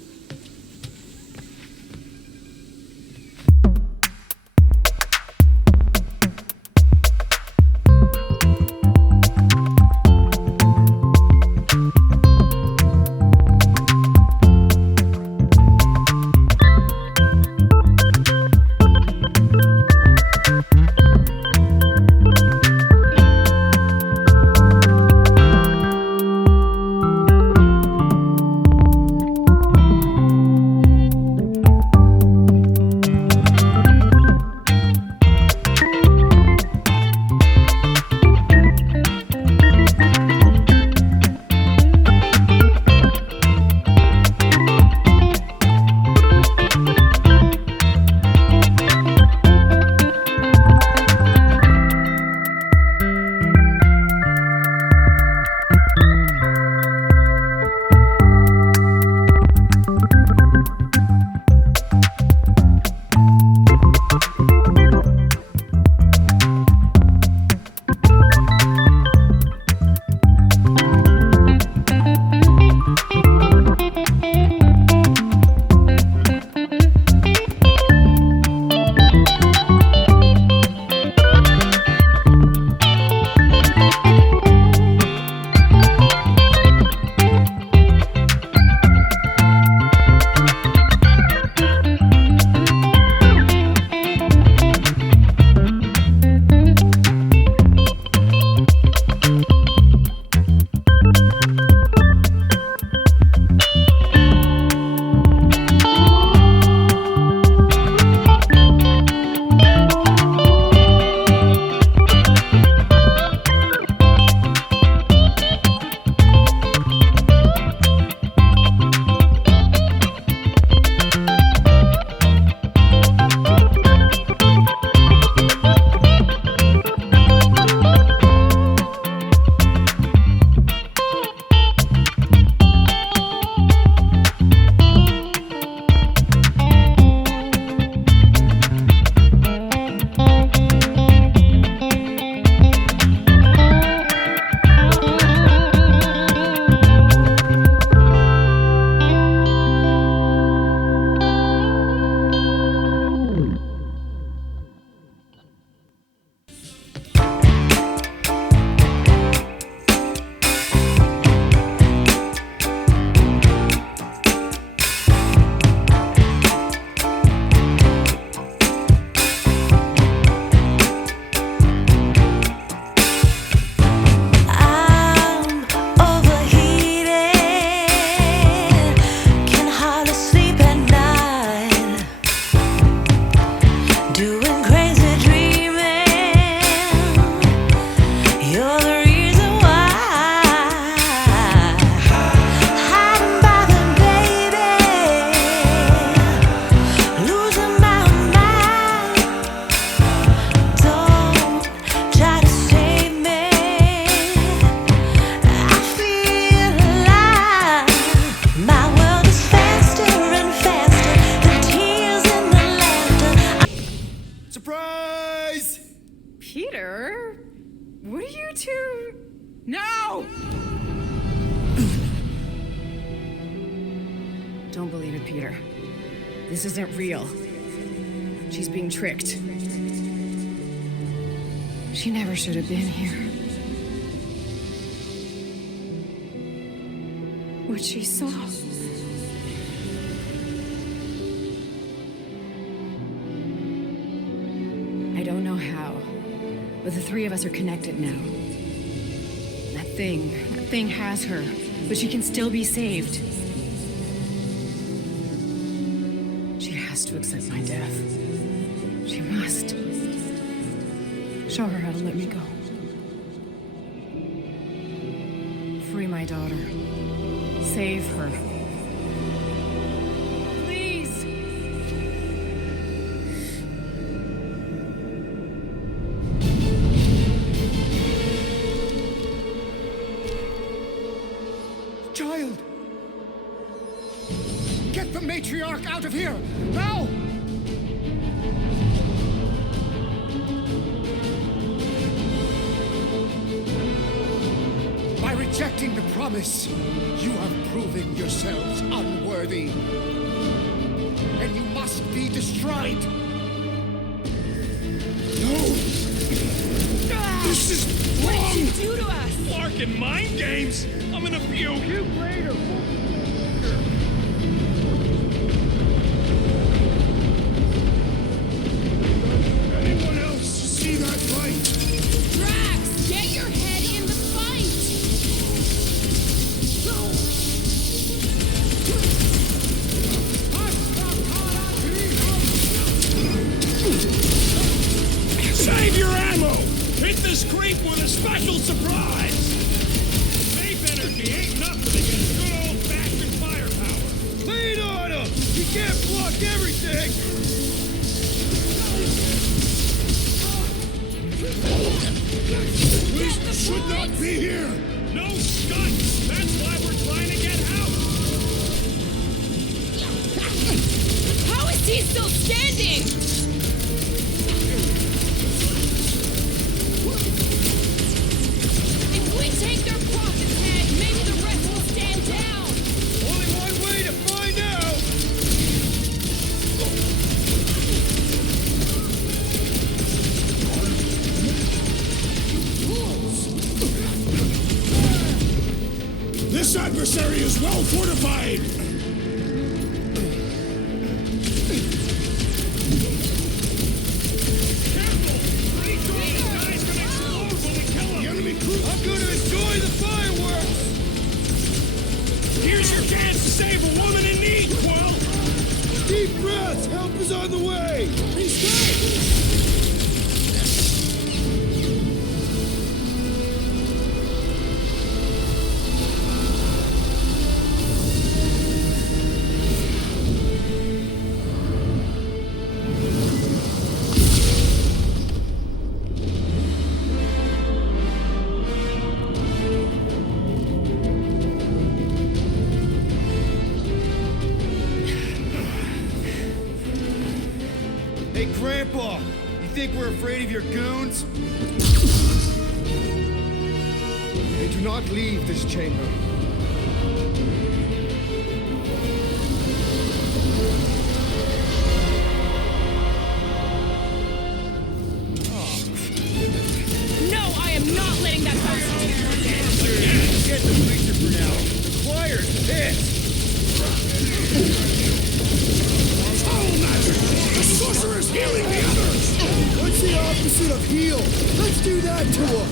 too. No! Don't believe it, Peter. This isn't real. She's being tricked. She never should have been here. What she saw. I don't know how, but the three of us are connected now. That thing has her, but she can still be saved. She has to accept my death. She must. Show her how to let me go. Free my daughter. Save her. Please. Child! Get the matriarch out of here! Now! By rejecting the promise, you are proving yourselves unworthy. And you must be destroyed! No! This is wrong! What did you do to us? Larkin mind games? I'm gonna puke. Puke later! Anyone else see that fight? Drax, get your head in the fight! Save your ammo! Hit this creep with a special surprise! Safe energy ain't nothing against good old-fashioned firepower. Lean on him! You can't block everything! We should not be here! No stunts! That's why we're trying to get out! How is he still standing? If we take their prophet's head, maybe the rest will stand down. Only one way to find out! This adversary is well fortified! The enemy crew. I'm gonna enjoy the fireworks! Here's your chance to save a woman in need, Quell! Deep breaths! Help is on the way! Hey, Grandpa! You think we're afraid of your goons? They do not leave this chamber. No, I am not letting that bastard take her again. Get the preacher for now. The choir's pissed! Foul magic! The sorcerer's healing the others! What's the opposite of heal? Let's do that to him!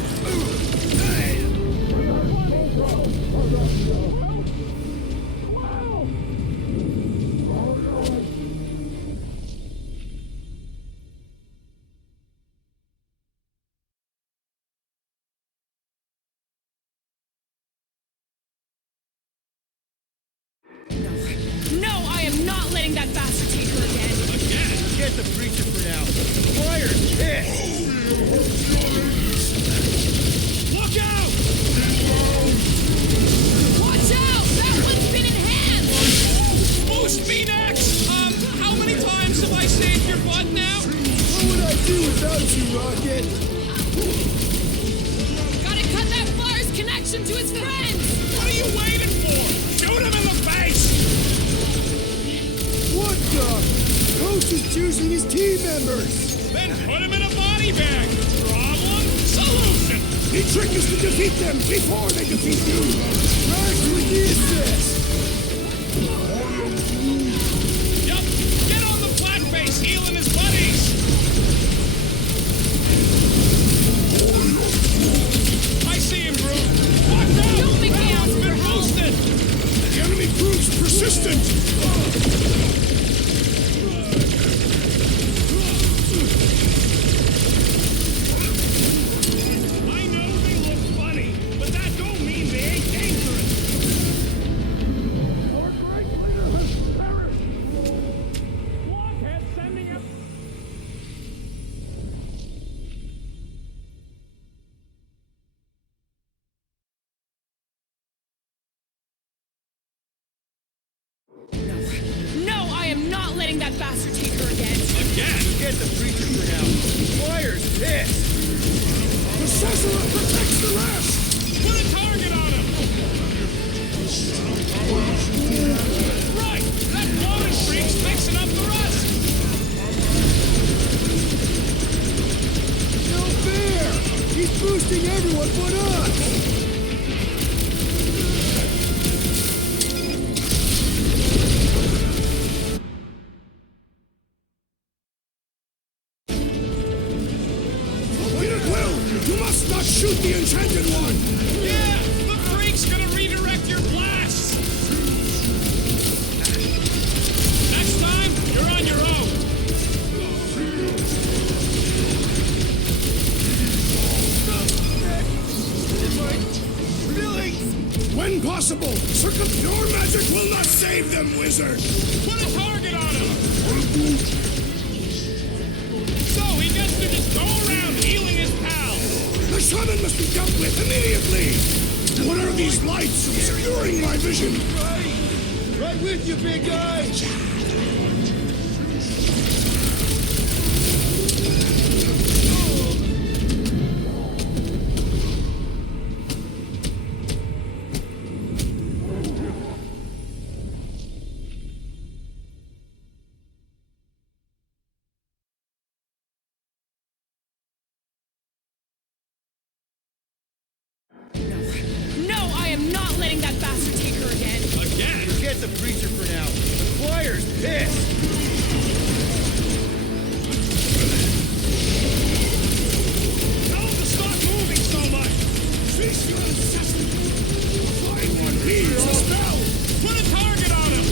No, I am not letting that bastard take her again. Get the preacher for now. The choir's pissed! Look out! Watch out! That one's been enhanced! Boost me next! How many times have I saved your butt now? What would I do without you, Rocket? Gotta connection to his friends! What are you waiting for? Shoot him in the face! What the? Coach is choosing his team members. Then put him in a body bag. Problem? Solution! The trick is to defeat them before they defeat you! Nice with the assist. Yup! Get on the flat face, healing his buddies! I see him, Groot! Watch out! Don't make me ask for Been help! boosted! The enemy proves persistent! I know they look funny, but that don't mean they ain't dangerous! Our great leader has perished! Blockhead sending up... No, I am not letting that bastard take her again! Again? Get the preacher for now. Flyer's pissed. The sorcerer protects the rest! Put a target on him! Right! That bloated freak's fixing up the rest! No fair. He's boosting everyone but us. Peter Quill, you must not shoot the enchanted one! Yeah! The freak's gonna redirect your blasts! Next time, you're on your own! When possible, your magic will not save them, wizard! Put a target on him! So he gets to just go around healing his pals! The shaman must be dealt with immediately! What are these lights obscuring my vision? Right with you, big guy. No, I am not letting that bastard take her again! Again? Forget the preacher for now. The Flyer's pissed. Tell him to stop moving so much! Cease your incessant! Flying one heeds the spell! Put a target on him!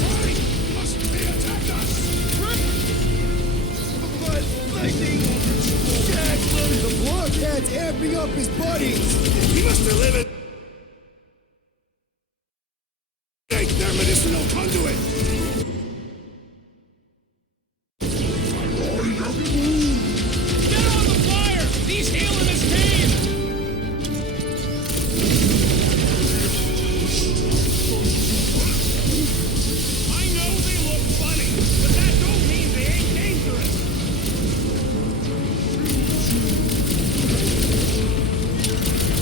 Why must they attack us? But lightning. The blockhead's amping up his buddies. He must eliminate their medicinal conduit! Get on the flyer! He's healing his team! I know they look funny, but that don't mean they ain't dangerous!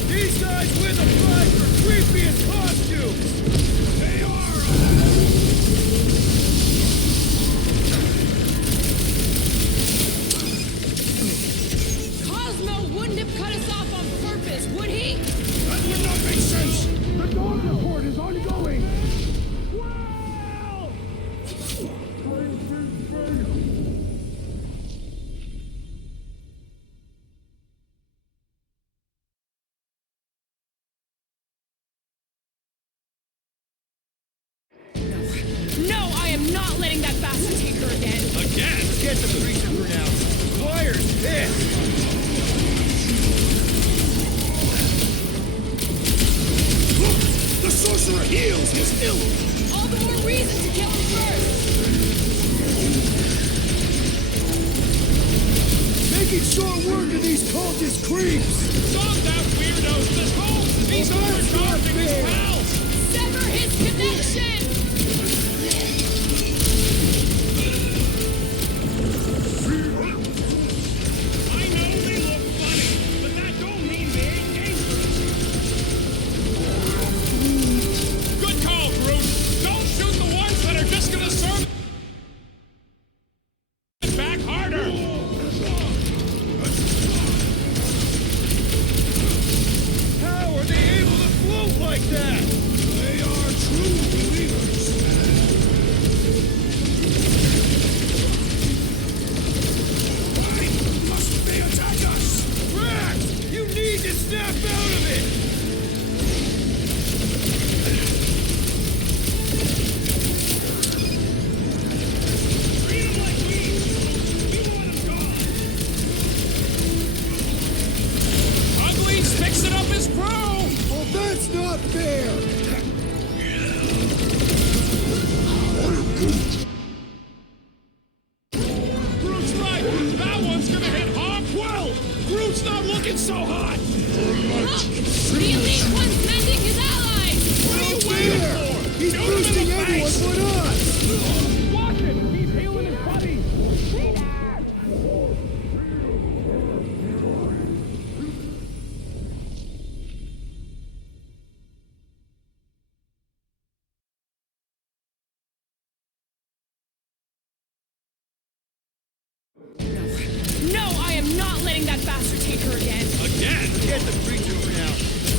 These guys win the prize for creepiest costumes. They are! Cosmo wouldn't have cut us off on purpose, would he? That would not make sense! The dawn report is ongoing! No, I am not letting that bastard take her again! Again? Forget the preacher for now. The Flyer's pissed. Look! The sorcerer heals his ill! All the more reason to kill him first! Making short work of these cultist creeps. Stop that weirdo! This hole! He's overcharging his pals! Sever his connection! true believers. Why must they attack us? Rex! You need to snap out of it! Treat him like we want him gone! Ugly's fixing up his pro! Well, that's not fair! Groot's right! That one's gonna hit hard! Well, Groot's not looking so hot! The Elite One's mending his allies! What are you waiting for? He's Shoot him in boosting the everyone face! but us! Watch it! He's healing his buddy! No, I am not letting that bastard take her again. Again? Forget the creature for now.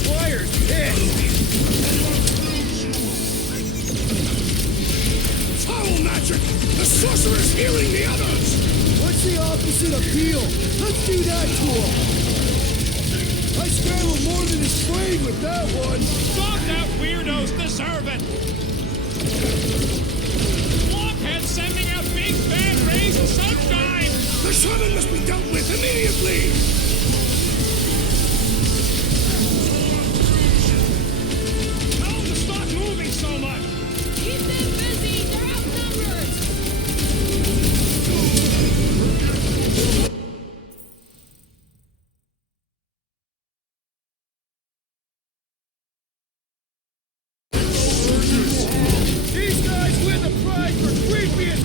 Squire's pissed. Foul magic! The sorcerer's healing the others! What's the opposite of heal? Let's do that to him! I scrambled more than his brain with that one! Stop that weirdos deserve it! Blockhead sending out big bad rays of sunshine! The shaman must be dealt with immediately! Tell them to stop moving so much! Keep them busy. They're outnumbered. These guys win the prize for creepiest...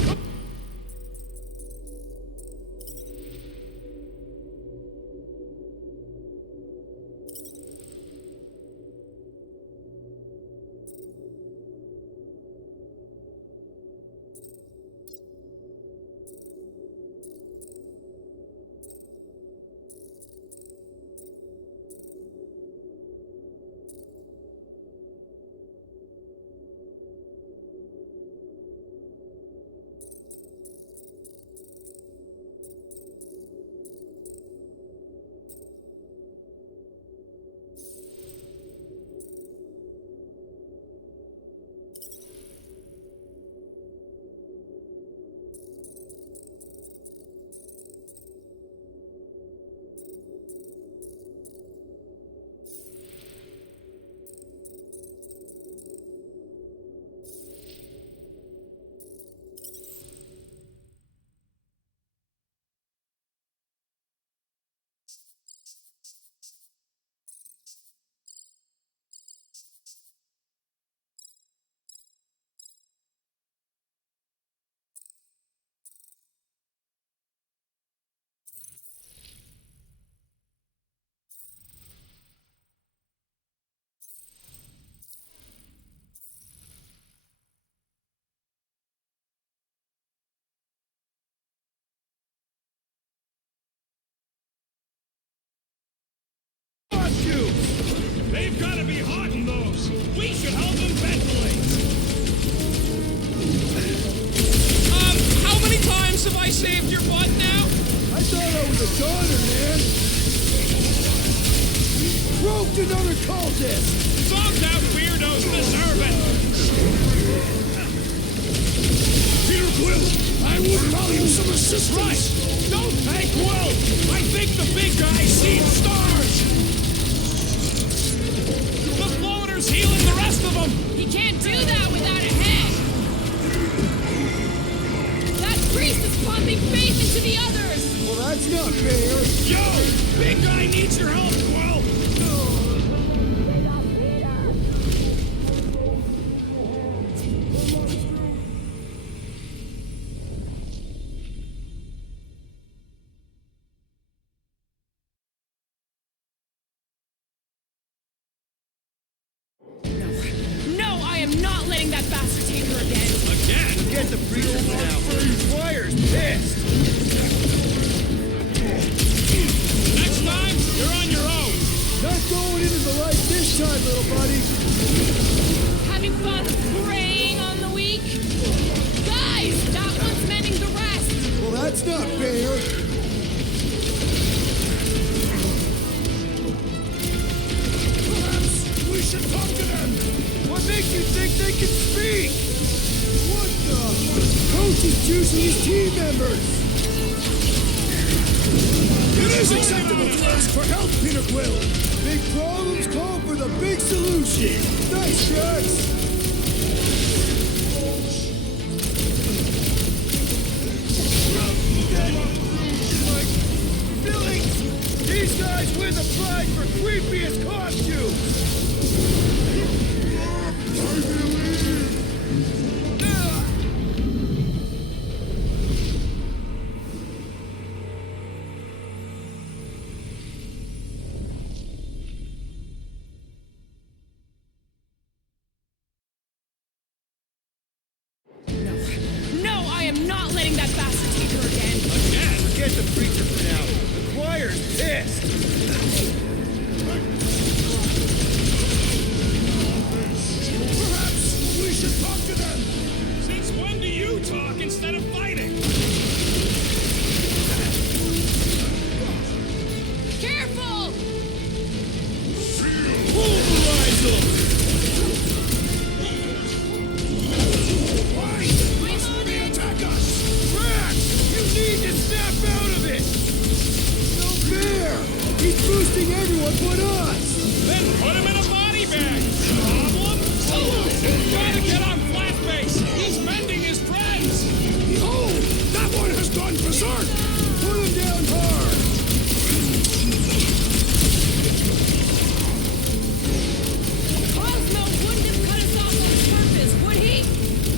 They've got to be hot in those. We should help them ventilate. How many times have I saved your butt now? I thought I was a goner, man! Roped another cultist! Zonked out weirdos deserve it. Peter Quill, I would value some assistance! Right! Don't take Quill! I think the big guy sees stars! The floater's healing the rest of them! He can't do that without a head. That priest is pumping faith into the others. Well, that's not fair! Yo! Big guy needs your help, Quill! No, I am not letting that bastard take her again. Again? Forget the preacher for now. Squire's pissed. Next time, you're on your own. Not going into the light this time, little buddy! Having fun, What makes you think they can speak? What the? Coach is juicing his team members! It is acceptable to ask for help, Peter Quill! Big problems call for the big solution! Nice, Drax! These guys win the prize for creepiest costumes! No, I am not letting that bastard take her again. Again? Forget the preacher for now. The choir's pissed. Perhaps we should talk to them. Since when do you talk instead of fighting? Careful! Pulverize them! He's boosting everyone but us! Then put him in a body bag! Problem? Solution! Gotta get on Flatface! He's mending his friends! Behold! That one has gone berserk! Put him down hard! Cosmo wouldn't have cut us off on purpose, would he?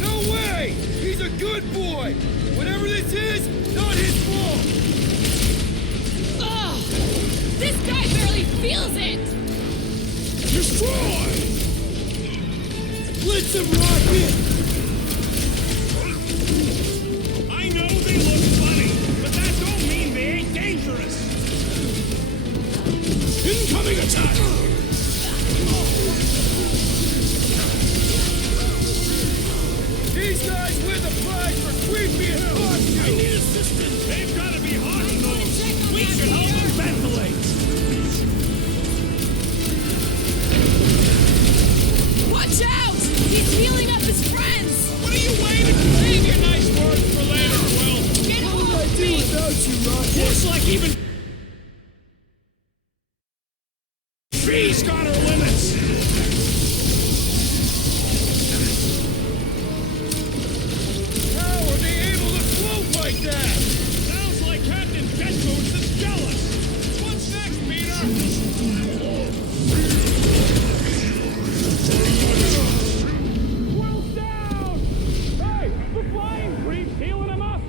No way! He's a good boy! Whatever this is, not his fault! This guy barely feels it! Destroy! Blitz him, Rocket! I know they look funny, but that don't mean they ain't dangerous! Incoming attack! These guys win the prize for creepiest costume! I need assistance! They've gotta be hot in those! We should help them ventilate! Watch out! He's healing up his friends! What are you waiting for? Save your nice words for later, Will! Get What would off I do me! without you, Rocket? Looks like even she's got her limits! How are they able to float like that? Sounds like Captain Jetboots is jealous! What's next, Peter? Will's down! Hey, the flying creep's healing him up!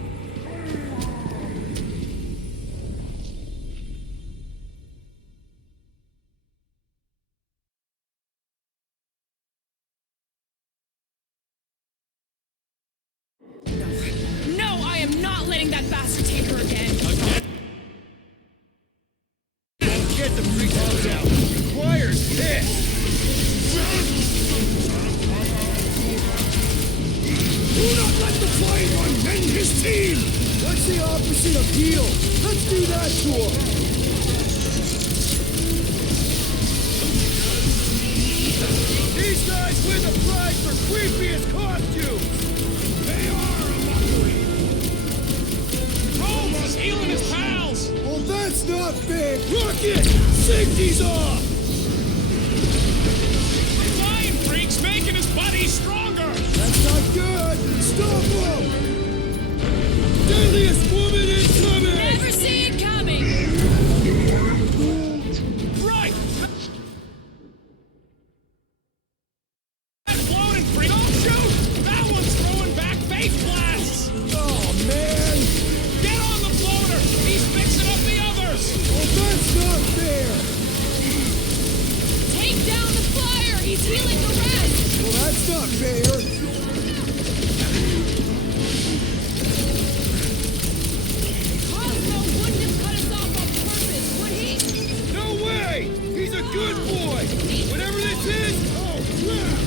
No, I am not letting that bastard take her again. Get the preachers out! The choir's pissed! Do not let the flying one mend his team! What's the opposite of heal? Let's do that to him! These guys win the prize for creepiest costumes! They are a mockery! Rome is healing his pals! Well, that's not fair! Rocket! Safety's off! The flying freak's making his buddies stronger! That's not good! Stop him! Deadliest woman incoming! Never see it coming! Right! That floating freak! Don't shoot! That one's throwing back face blasts! Oh, man! Get on the floater! He's fixing up the others! Well, that's not fair! Take down the flyer! He's healing the rest! Well, that's not fair! Cosmo wouldn't have cut us off on purpose, would he? No way! He's a good boy! Whatever this is, oh crap!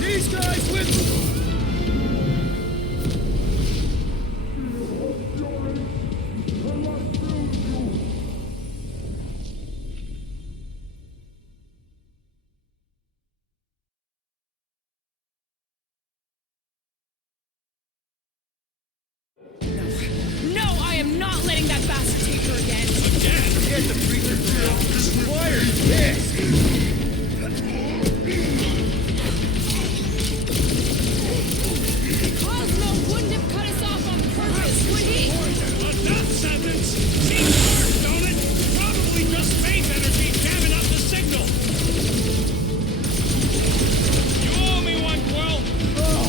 These guys win. Forget the preacher for now. The choir's pissed. Cosmo wouldn't have cut us off on purpose, would he? A death sentence! Seems harsh, don't it? Probably just faith energy jamming up the signal. You owe me one, Quill. Oh,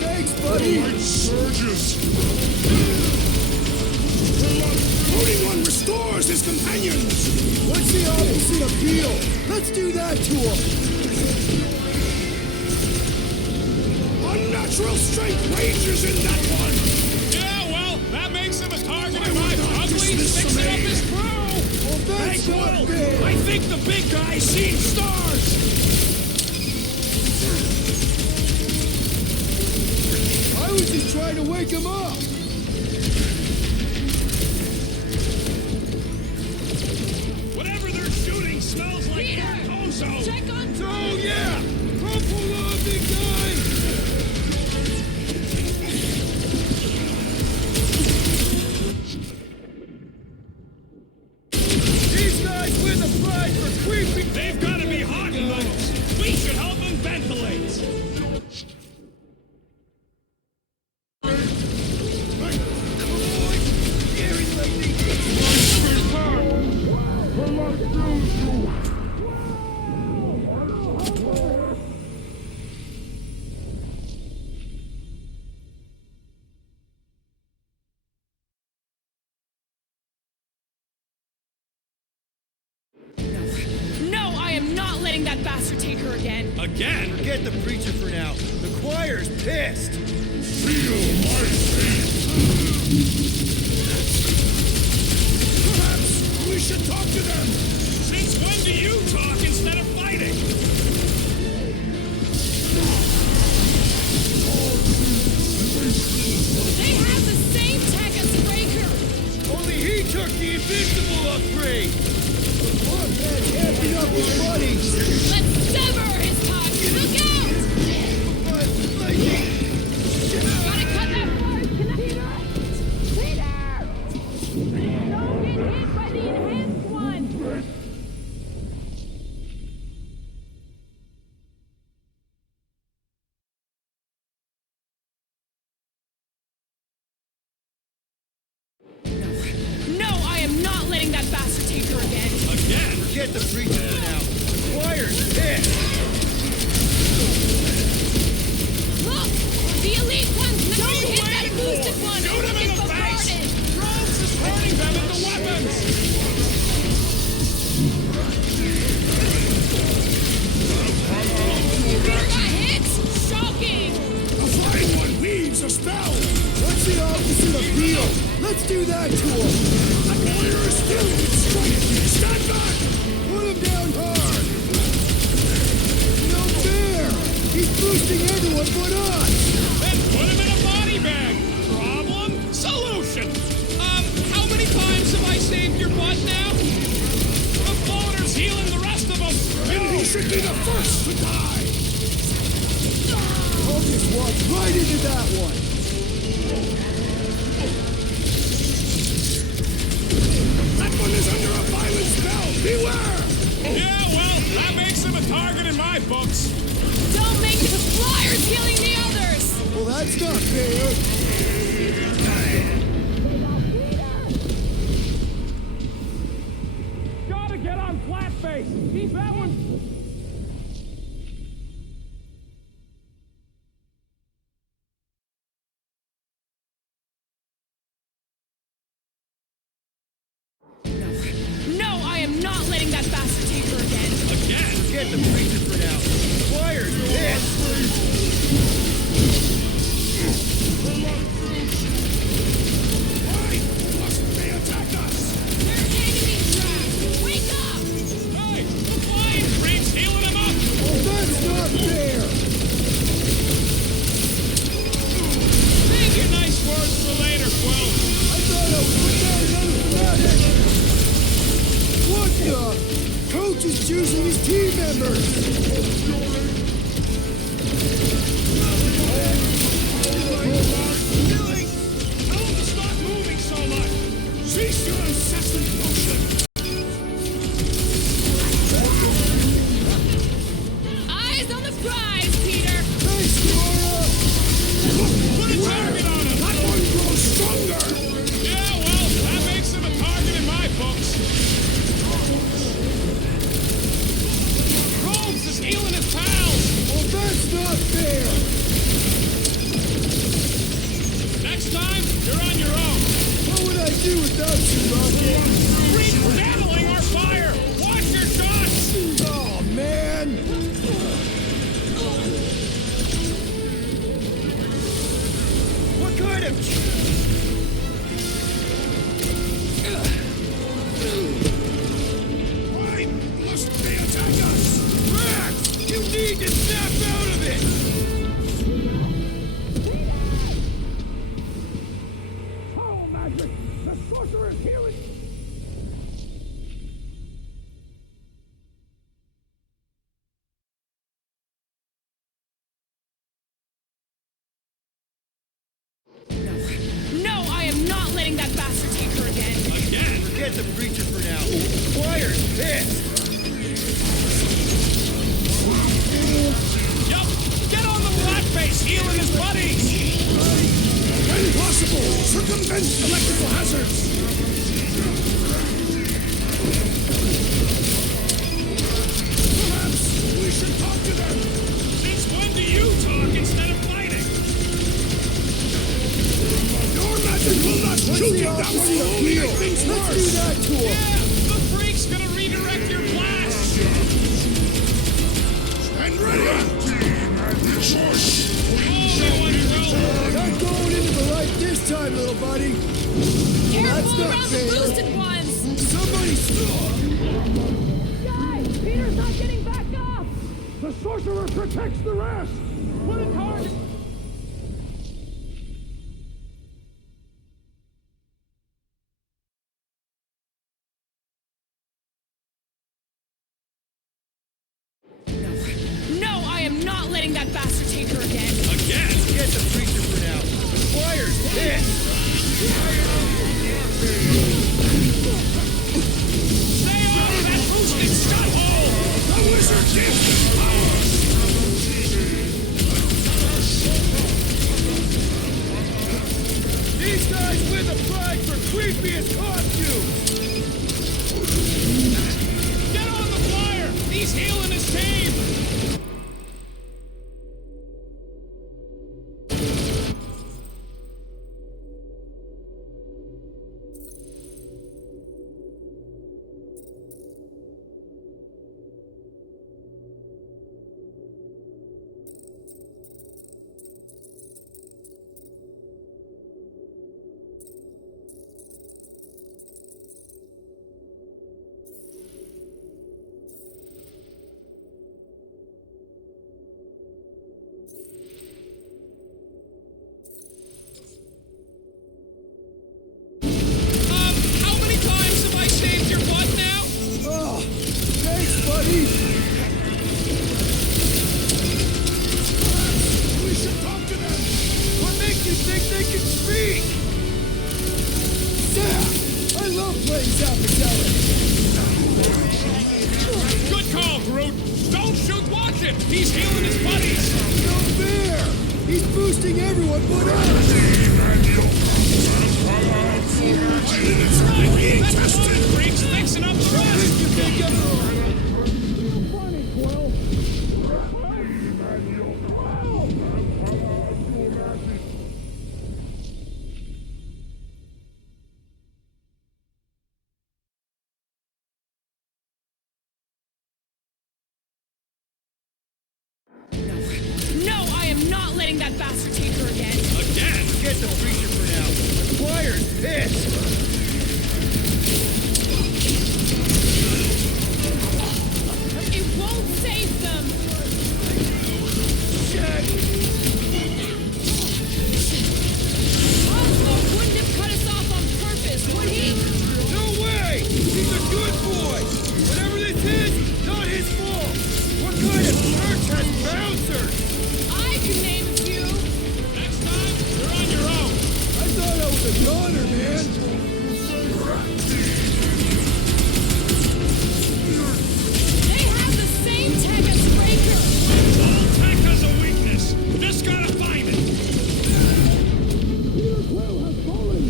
thanks, buddy. Light surges. Floating one restores his companions. What's the opposite of heal? Let's do that to him. Unnatural strength rages in that one. Yeah, well, that makes him a target of my ugly fixing up his crew. Well, that's Hey, not Quill, fair. I think the big guy's seen stars. I was just trying to wake him up. Whatever they're shooting smells like Carcosa. Check on Oh, yeah. Hold on, big guy. These guys win the prize for creepy. They've got to be hot in those. We should help them ventilate. No, I am not letting that bastard take her again. Again? Forget the preacher for now. The choir's pissed. Feel my fate. Perhaps we should talk to them. Since when do you talk instead of fighting? They have the same tech as Breaker. Only he took the invincible upgrade. Look, man's amping up his buddies. Let's sever his ties. Look out! Gotta cut that first. Peter! Don't get hit by the enhanced one! No, I am not letting that bastard take her again. Again? Forget the preacher for now. The choir's pissed. Look! The elite ones! Don't What are you hit that waiting boosted for? one! Shoot him in Get the face! bombarded. Rhodes is turning them into weapons! Peter got hit! Shocking! The flying one weaves a spell. What's the opposite of heal? Let's do that to him. The warrior is still in strength. Stand back. Put him down hard. No fair. He's boosting everyone but us. Then put him in a body bag! Problem? Solution! How many times have I saved your butt now? The floater's healing the rest of them! And he should be the first to die. I'll just walk right into that one. That one is under a violent spell. Beware! Yeah, well, that makes him a target in my books. Don't make the flyers healing the others! Well, that's not fair. Gotta get on flat face! Keep that one... No, I am not letting that bastard take her again. Again? Forget the preacher for now. The choir's pissed. Why must they attack us? They're enemy trapped! Wake up! Hey, the flying creep's healing him up! Well, that's not fair. Save your nice words for later, Quill. I thought I would put down another fanatic. What the? Coach is choosing his team members. Tell him to stop moving so much! Cease your incessant motion. Just snap out of it! Pearl magic! The sorcerer's healing! No, I am not letting that bastard take her again. Again? Forget the preacher for now. Squire's pissed. Yup! Get on the blackface, healing his buddies! When possible, circumvent electrical hazards! Perhaps we should talk to them! Since when do you talk instead of fighting? Your magic will not shoot you! That will only make things worse! Let's do that to him! Yeah, the freak's gonna redirect your blast! Stand ready! Not going into the light this time, little buddy. Careful That's not around the fair. boosted ones! Somebody stop! Guys, Peter's not getting back up! The sorcerer protects the rest! Put it hard! No, I am not letting that bastard take her again. Again? Forget the preacher for now. The Squire's pissed. Stay out of that boosted stud hole! The wizard gives them power! These guys win the prize for creepiest costumes! Get on the flyer! He's healing his team! How many times have I saved your butt now? Oh, thanks, buddy! We should talk to them! What makes you think they can speak? Zap! I love playing Zappatelli! Good call, Groot! Don't shoot, watch it! He's healing his buddies! No fair! He's boosting everyone but us! That's right! That's one freak's fixing up the rest! You think I'm... No, I am not letting that bastard take her again. Again? Forget the preacher for now. The Squire's pissed. It won't save them. Oslo wouldn't have cut us off on purpose, would he? No way! He's a good boy! Whatever this is, not his fault! What kind of church has bouncers? I can name a few. Next time, you're on your own! I thought I was a goner, man! They have the same tech as Raker. All tech has a weakness! Just gotta find it! Peter's will has fallen!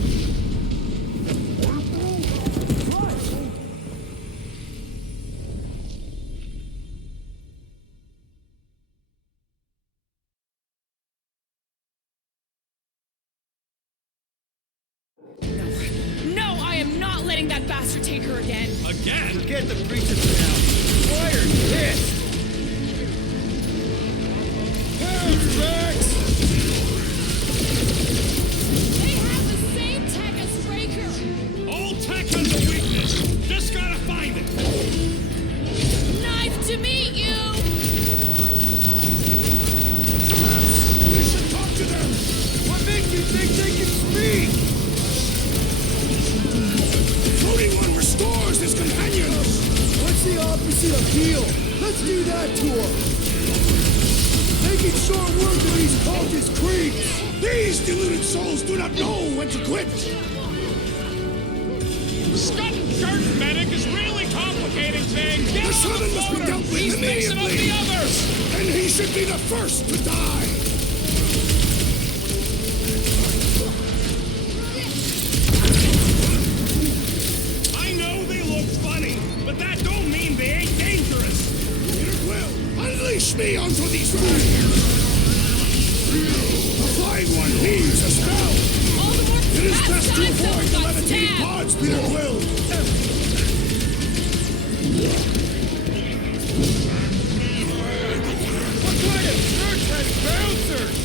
No, I am not letting that bastard take her again. Again? Forget the preacher for now. The Squire's pissed. Pounds, Max! They have the same tech as Raker. All tech has a weakness! Just gotta find it! Knife to meet you. opposite of heal. Let's do that to him. Making short work of these cultist creeps. These deluded souls do not know when to quit. Scott Church Medic is really complicating things. The summon must be dealt with He's mixing up the immediately. others. And he should be the first to die. I know they look funny, but that don't mean they ain't dangerous. Peter Quill, unleash me onto these rays. The Flying One leaves a spell. It is best to avoid the levitating pods, Peter Quill. What kind of church has bouncers?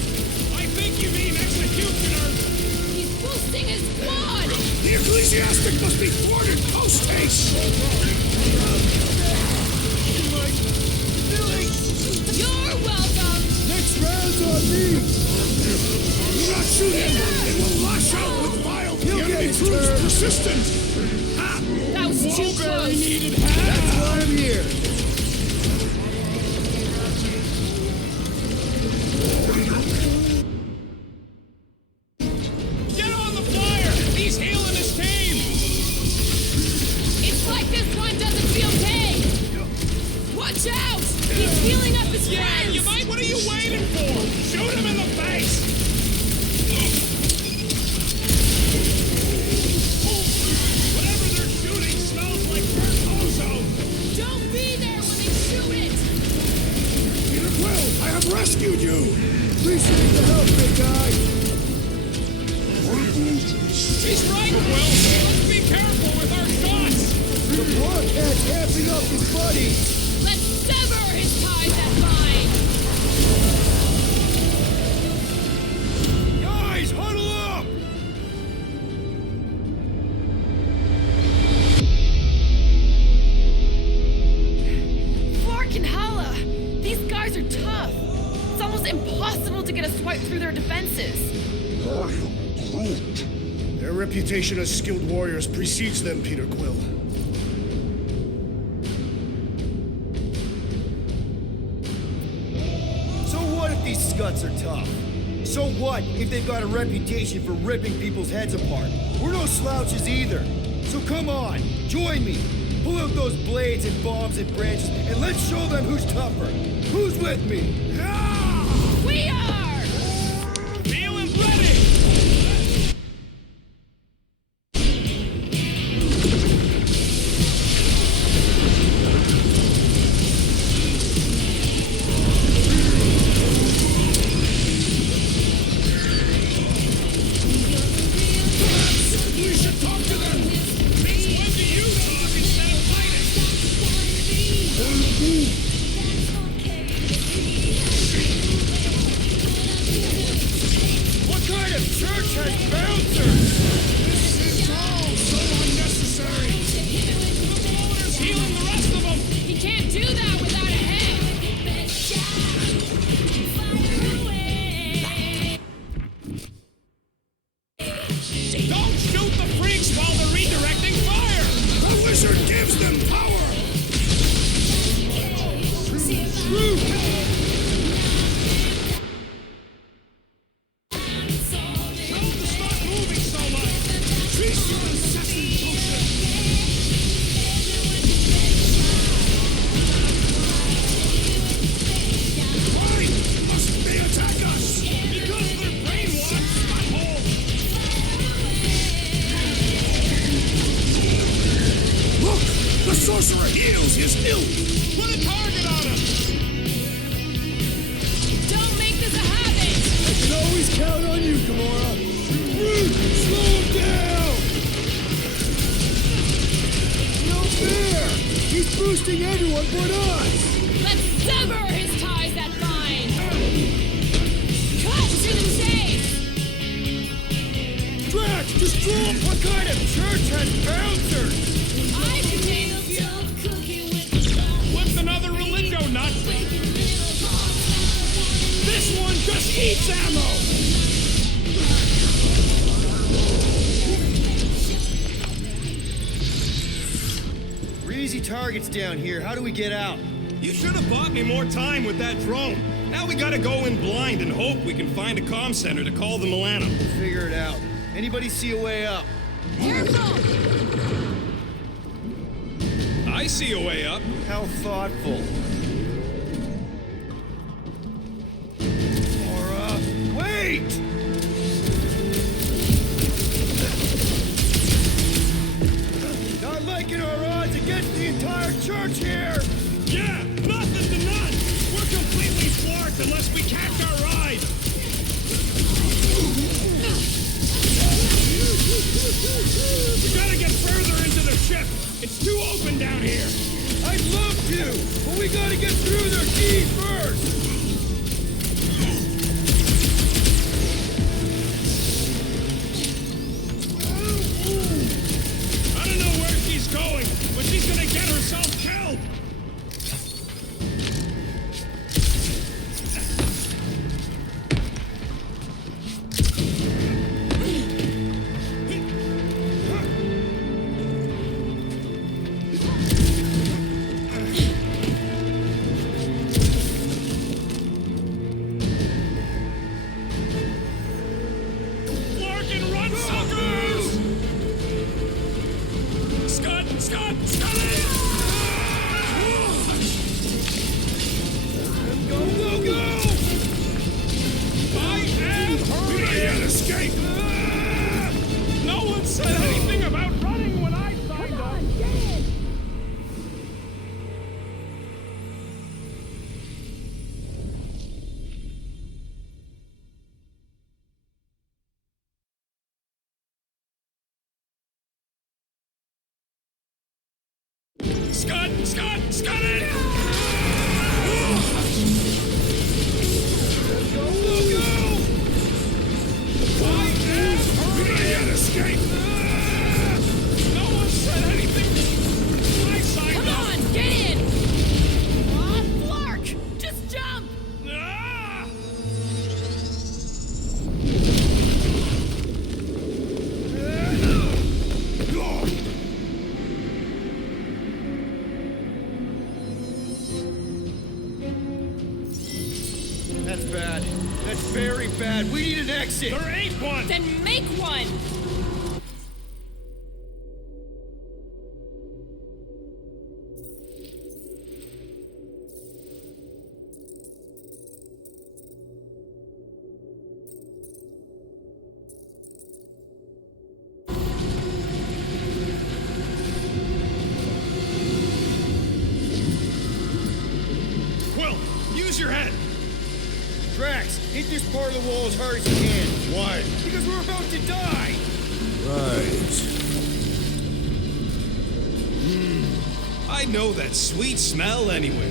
I think you mean executioners. He's boosting his squad! The ecclesiastic must be thwarted post-haste. You're welcome! Next round's on me. Do not shoot him. It will lash out with vile. The enemy proves persistent. Ah, That was too Wolverine close. needed help. That's why I'm here. Get on the flyer. He's healing his team. It's like this one doesn't feel pain! Watch out! He's healing up his Yeah, friends! you might. What are you waiting for? Shoot him in the face. Whatever they're shooting smells like burnt ozone. Don't be there when they shoot it! Peter Quill, I have rescued you. Appreciate the help, big guy. She's right, Will. Let's be careful with our shots. The blockhead's amping up his buddies. Let's sever his ties that bind! Guys, huddle up. Flark and Hala! These guys are tough. It's almost impossible to get a swipe through their defenses. Their reputation as skilled warriors precedes them, Peter Quill. So what if these scuts are tough? So what if they've got a reputation for ripping people's heads apart? We're no slouches either. So come on, join me. Pull out those blades and bombs and branches, and let's show them who's tougher. Who's with me? We are! Feeling ready. We should talk to them. Since when do you talk instead of fighting? What kind of church has bouncers? This is all so unnecessary. The blower's healing the rest of them. He can't do that without a head! Don't shoot the freaks while they're redirecting fire. The wizard gives them power. Tell them to stop moving so much. Cease your incessant motion. Why must they attack us? Because they're brainwashed, butthole. Look, the sorcerer heals his ill. Put a target on him. Don't make this a habit! I can always count on you, Gamora. Slow him down. No fair. He's boosting everyone but us. Let's sever his ties that bind! Cut to the chase! Drax, destroy him. What kind of church has bouncers? I can handle What's another religio nut? This one just eats ammo. easy targets down here. How do we get out? You should have bought me more time with that drone. Now we gotta go in blind and hope we can find a comm center to call the Milano. We'll figure it out. Anybody see a way up? Careful! I see a way up. How thoughtful. Laura, wait! Not liking our odds against the entire church here! Yeah, nothing to none! We're completely floored unless we catch our ride! We gotta get further into the ship! It's too open down here! I'd love to, but we gotta get through their keys first! I don't know where she's going, but she's gonna get herself killed! Scott it! Go! I can't escape! No one said anything! I signed Come up! on, get in! Aw, Flark! Just jump! Ah! That's bad. That's very bad. We need an exit. There ain't one! Then make one! Quill, use your head! Drax, hit this part of the wall as hard as you can. Why? Because we're about to die. Right. I know that sweet smell anywhere.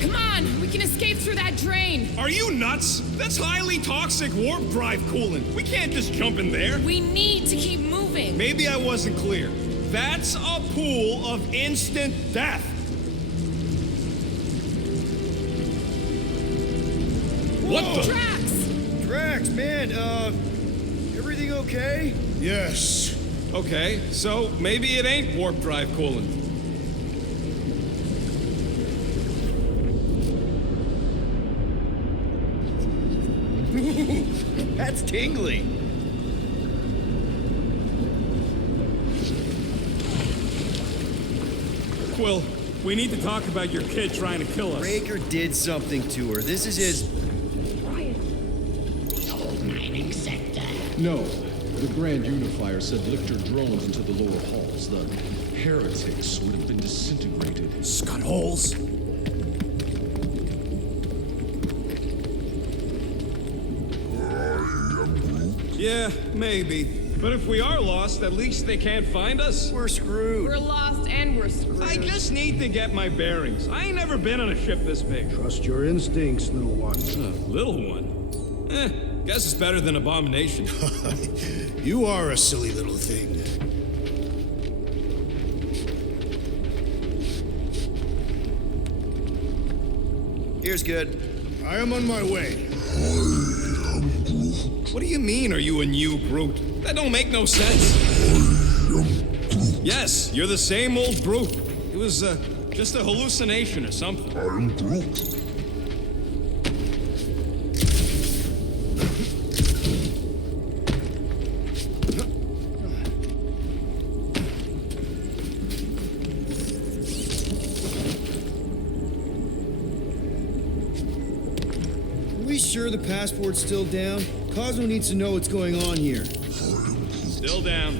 Come on, we can escape through that drain! Are you nuts? That's highly toxic warp drive coolant. We can't just jump in there. We need to keep moving! Maybe I wasn't clear. That's a pool of instant death. What the? Drax, man, everything okay? Yes. Okay, so maybe it ain't warp drive coolant. That's tingly. Quill, we need to talk about your kid trying to kill us. Raker did something to her. This is his... No. The Grand Unifier said lift your drones into the lower halls. The heretics would have been disintegrated. Scud holes. Yeah, maybe. But if we are lost, at least they can't find us. We're screwed. We're lost and we're screwed. I just need to get my bearings. I ain't never been on a ship this big. Trust your instincts, little one. Little one? Guess it's better than Abomination. You are a silly little thing. Here's good. I am on my way. What do you mean, are you a new Groot? That don't make no sense. Yes, you're the same old Groot. It was, just a hallucination or something. I'm Groot. Are we sure the passport's still down? Cosmo needs to know what's going on here. Still down.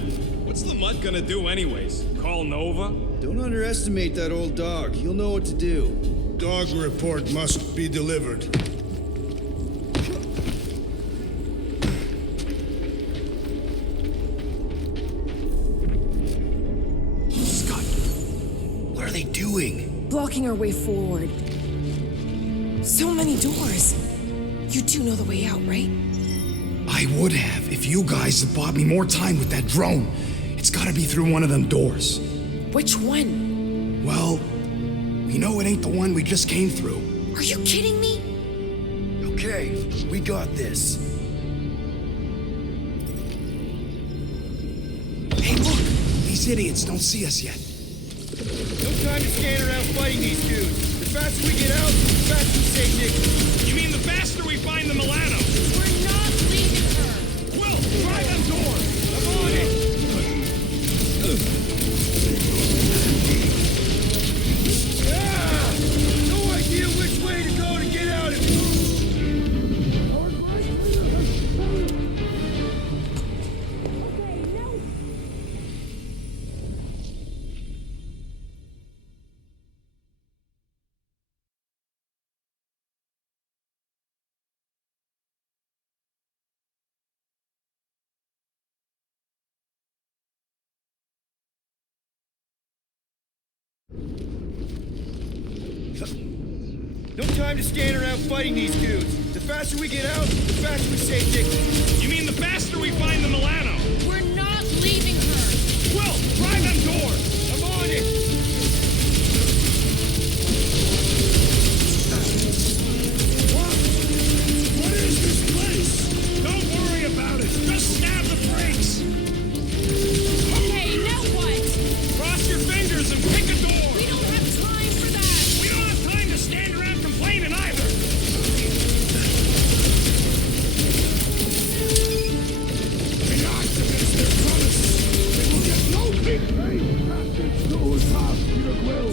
What's the mutt gonna do anyways? Call Nova? Don't underestimate that old dog. He'll know what to do. Dog report must be delivered. Scott, what are they doing? Blocking our way forward. So many doors. You do know the way out, right? I would have if you guys had bought me more time with that drone. It's gotta be through one of them doors. Which one? Well, we know it ain't the one we just came through. Are you kidding me? Okay, we got this. Hey, look! These idiots don't see us yet. No time to stand around fighting these dudes. The faster we get out, the faster we save Nikki. You mean the faster we find the Milano? We're not leaving her. Will, try them doors! I'm on it! No idea which way to go to get out of here. No time to stand around fighting these dudes. The faster we get out, the faster we save Nikki. You mean the faster we find the Milano? We're not leaving her. Will, try them doors! I'm on it! What is this place? Don't worry about it. Just stab the brakes. Okay, now what? Cross your fingers and pick a door. We don't have time for that. We don't have time to stand around complaining either. The activists, their promise. They will get no big pay. Bastards knows how Peter Quill.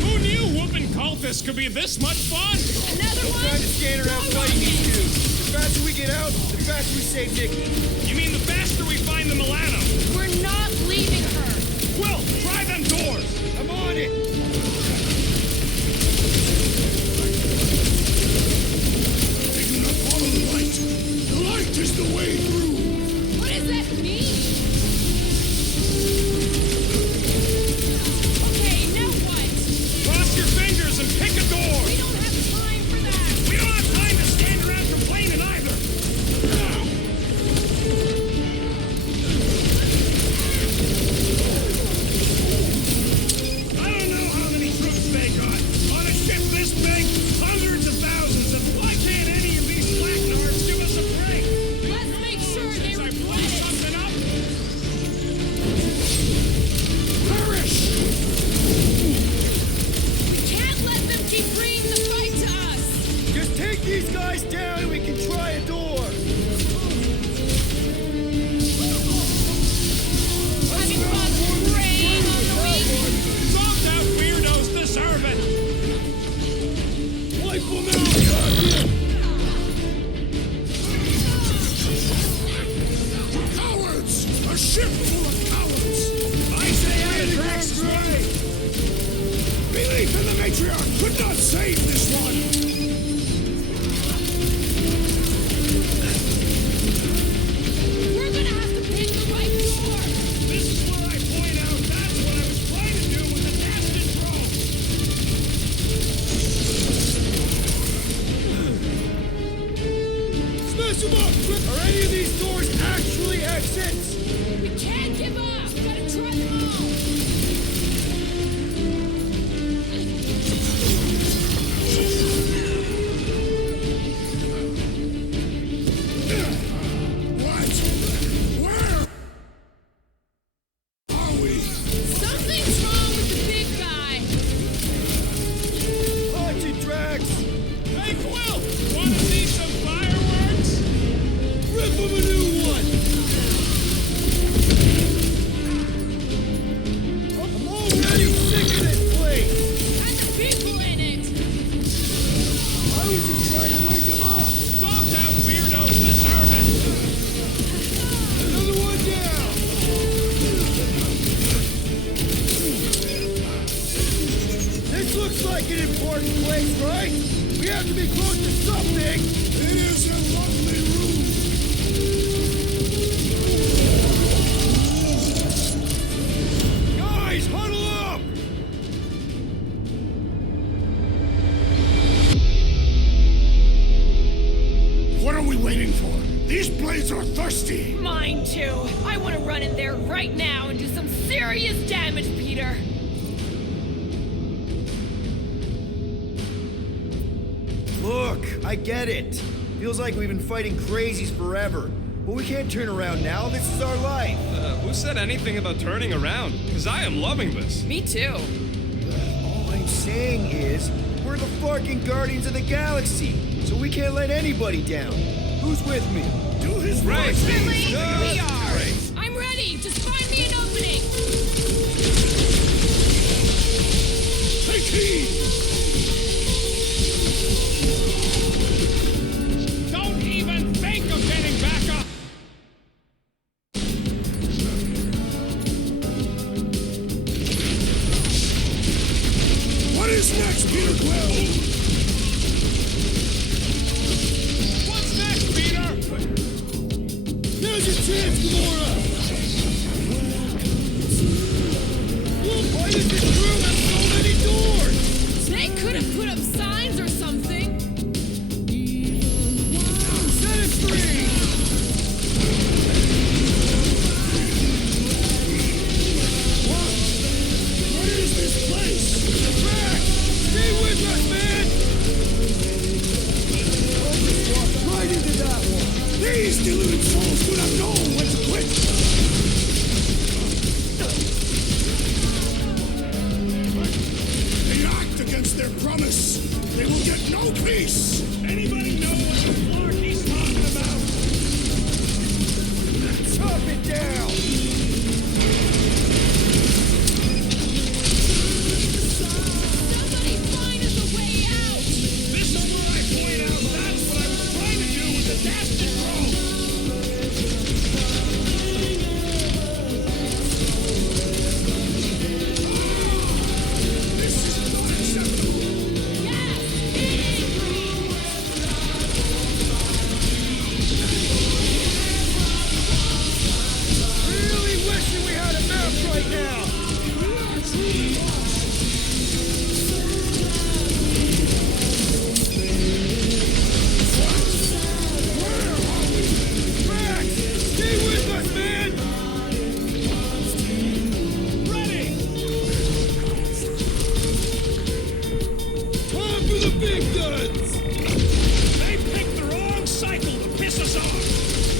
Who knew whooping cultists could be this much fun? Another No one? time to stand around fighting these dudes. The faster we get out, the faster we save Nikki. You mean the faster we find the Milano? We're not leaving her. Will, try them doors! I'm on it! They do not follow the light. The light is the way through. What does that mean? Okay, now what? Cross your fingers and pick a door! We don't have time for that. We don't have time to stand around complaining either! I don't know how many troops they got. On a ship this big, hundreds of thousands, and why can't any of these black nards give us a break? Let's make sure they Since I regret blew it. something up? Perish! We can't let them keep bringing the fight to us. Just take these guys down and we can try a door. Having fun preying on the weak. Thumbed out weirdos deserve it! Life will now cut. Cowards! A ship full of cowards! I say I attract sway! Belief in the matriarch could not save this one! We're gonna have to pick the right door. This is where I Push him up! Are any of these doors actually exits? We can't give up! Gotta try them all! What? Where are we? Something's wrong with the big guy! Watch it, Drax! Hey, Quill! Want to see some fireworks? Rip him a new one! I'm already sick of this place! And the people in it! I was just trying to wake him up! Dogged out weirdos deserve it! Another one down! This looks like an important place, right? We have to be close to something! It is a lovely room! Guys, huddle up! What are we waiting for? These blades are thirsty! Mine too. I want to run in there right now and do some serious damage, Peter. Look, I get it. Feels like we've been fighting crazies forever. But we can't turn around now. This is our life. Who said anything about turning around? Because I am loving this. Me too. All I'm saying is, we're the fucking Guardians of the Galaxy, so we can't let anybody down. Who's with me? Do his Right. Really? We are! I'm ready! Just find me an opening! Take heed! Don't even think of getting back up! What is next, Peter Quill? What's next, Peter? Now's your chance, Gamora! Look, why does this room have so many doors? They could have put up signs or something! Set it free! What is this place? Drax, stay with us, man! I'll just walk right into that one. These deluded souls would have known when to quit! They act against their promise! They will get no peace! Anybody know what the Clark he's talking about? Chop it down! Somebody find us a way out! This is where I point out that's what I was trying to do with the Dastan Grove! This is not acceptable! Yes! Be angry! Really wishing we had a map right now! Drax, stay with us, man! Ready! Time for the big guns! They picked the wrong cycle to piss us off!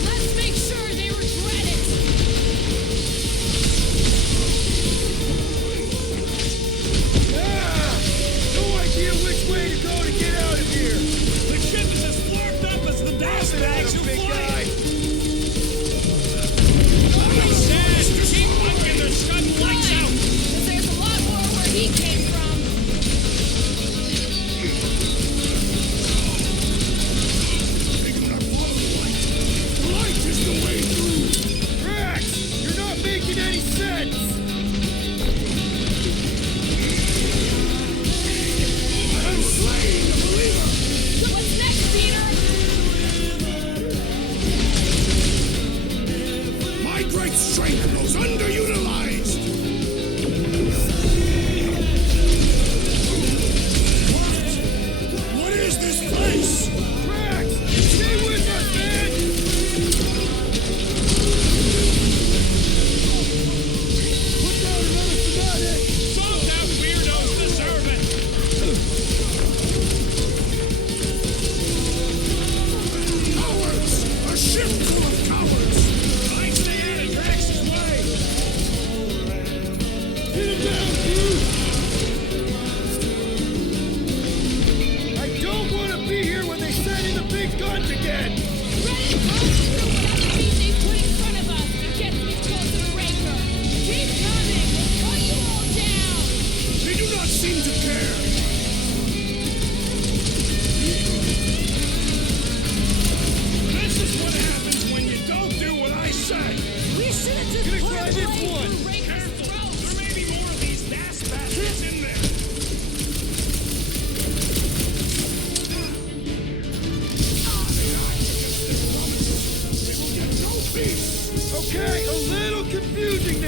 Let's make sure they regret it! Ah! No idea which way to go to get out of here! The ship is as flarked up as the Dastags who Big fly guy! it! Like Dad, keep punking their scud lights out! Because there's a lot more where he came from! They gotta follow the light! The light is the way through! Drax, you're not making any sense! I'm slaying the believer! What's next, Peter? My great strength goes underutilized!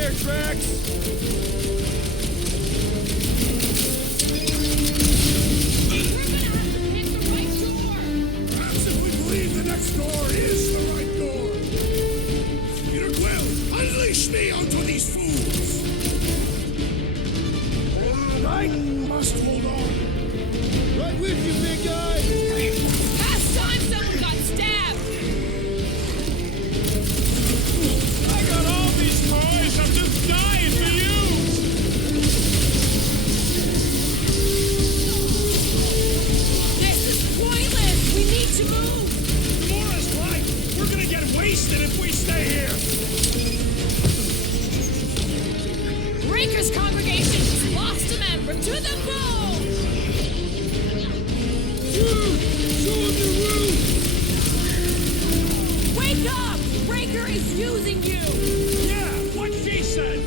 there, Drax! Perhaps if we believe the next door is the right door. Peter Quill, unleash me onto these fools! I must hold on. Right with you, big guy! Past time someone got stabbed! I got all these toys. I'm just dying to use. This is pointless! We need to move! Laura's right. We're gonna get wasted if we stay here. Breaker's congregation has lost a member to the foe! Dude, show him the roof! Wake up! Breaker is using you! Yeah, what she said.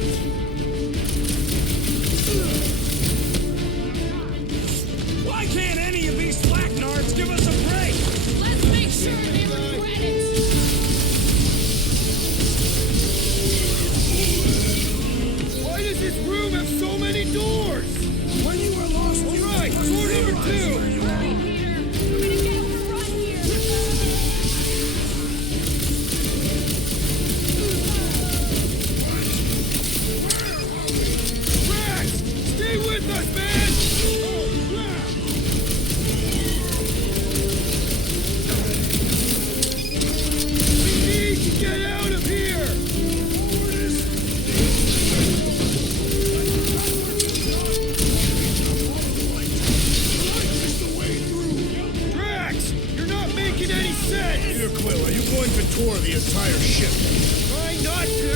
Why can't any of these black nards give us a break? Let's make sure they regret it! Why does this room have so many doors? When you were lost, All right, door number 2! Hurry, Peter! We're gonna get overrun here! Drax! Stay with us, man! We need to get out of here! Drax! You're not making any sense! Peter Quill, are you going to tour the entire ship? Try not to!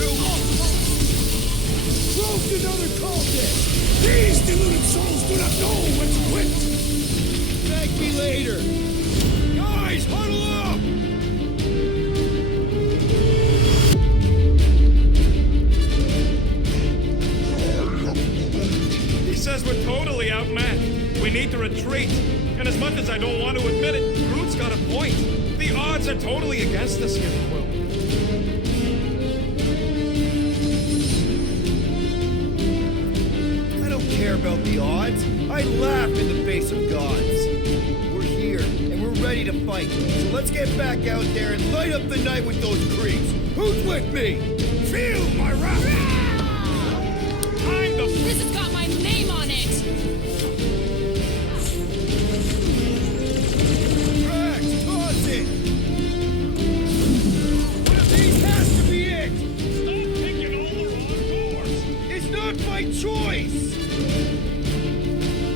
Proved another cultist! These deluded souls do not know when to quit! Thank me later! Guys, huddle up! He says we're totally outmatched. We need to retreat. And as much as I don't want to admit it, Groot's got a point. The odds are totally against us here, Quill. I don't care about the odds. I laugh in the face of gods. We're here, and we're ready to fight. So let's get back out there and light up the night with those creeps. Who's with me? Feel my wrath! I'm the... This has got my name on it! Drax, toss it! One of these has to be it! Stop picking all the wrong doors. It's not my choice!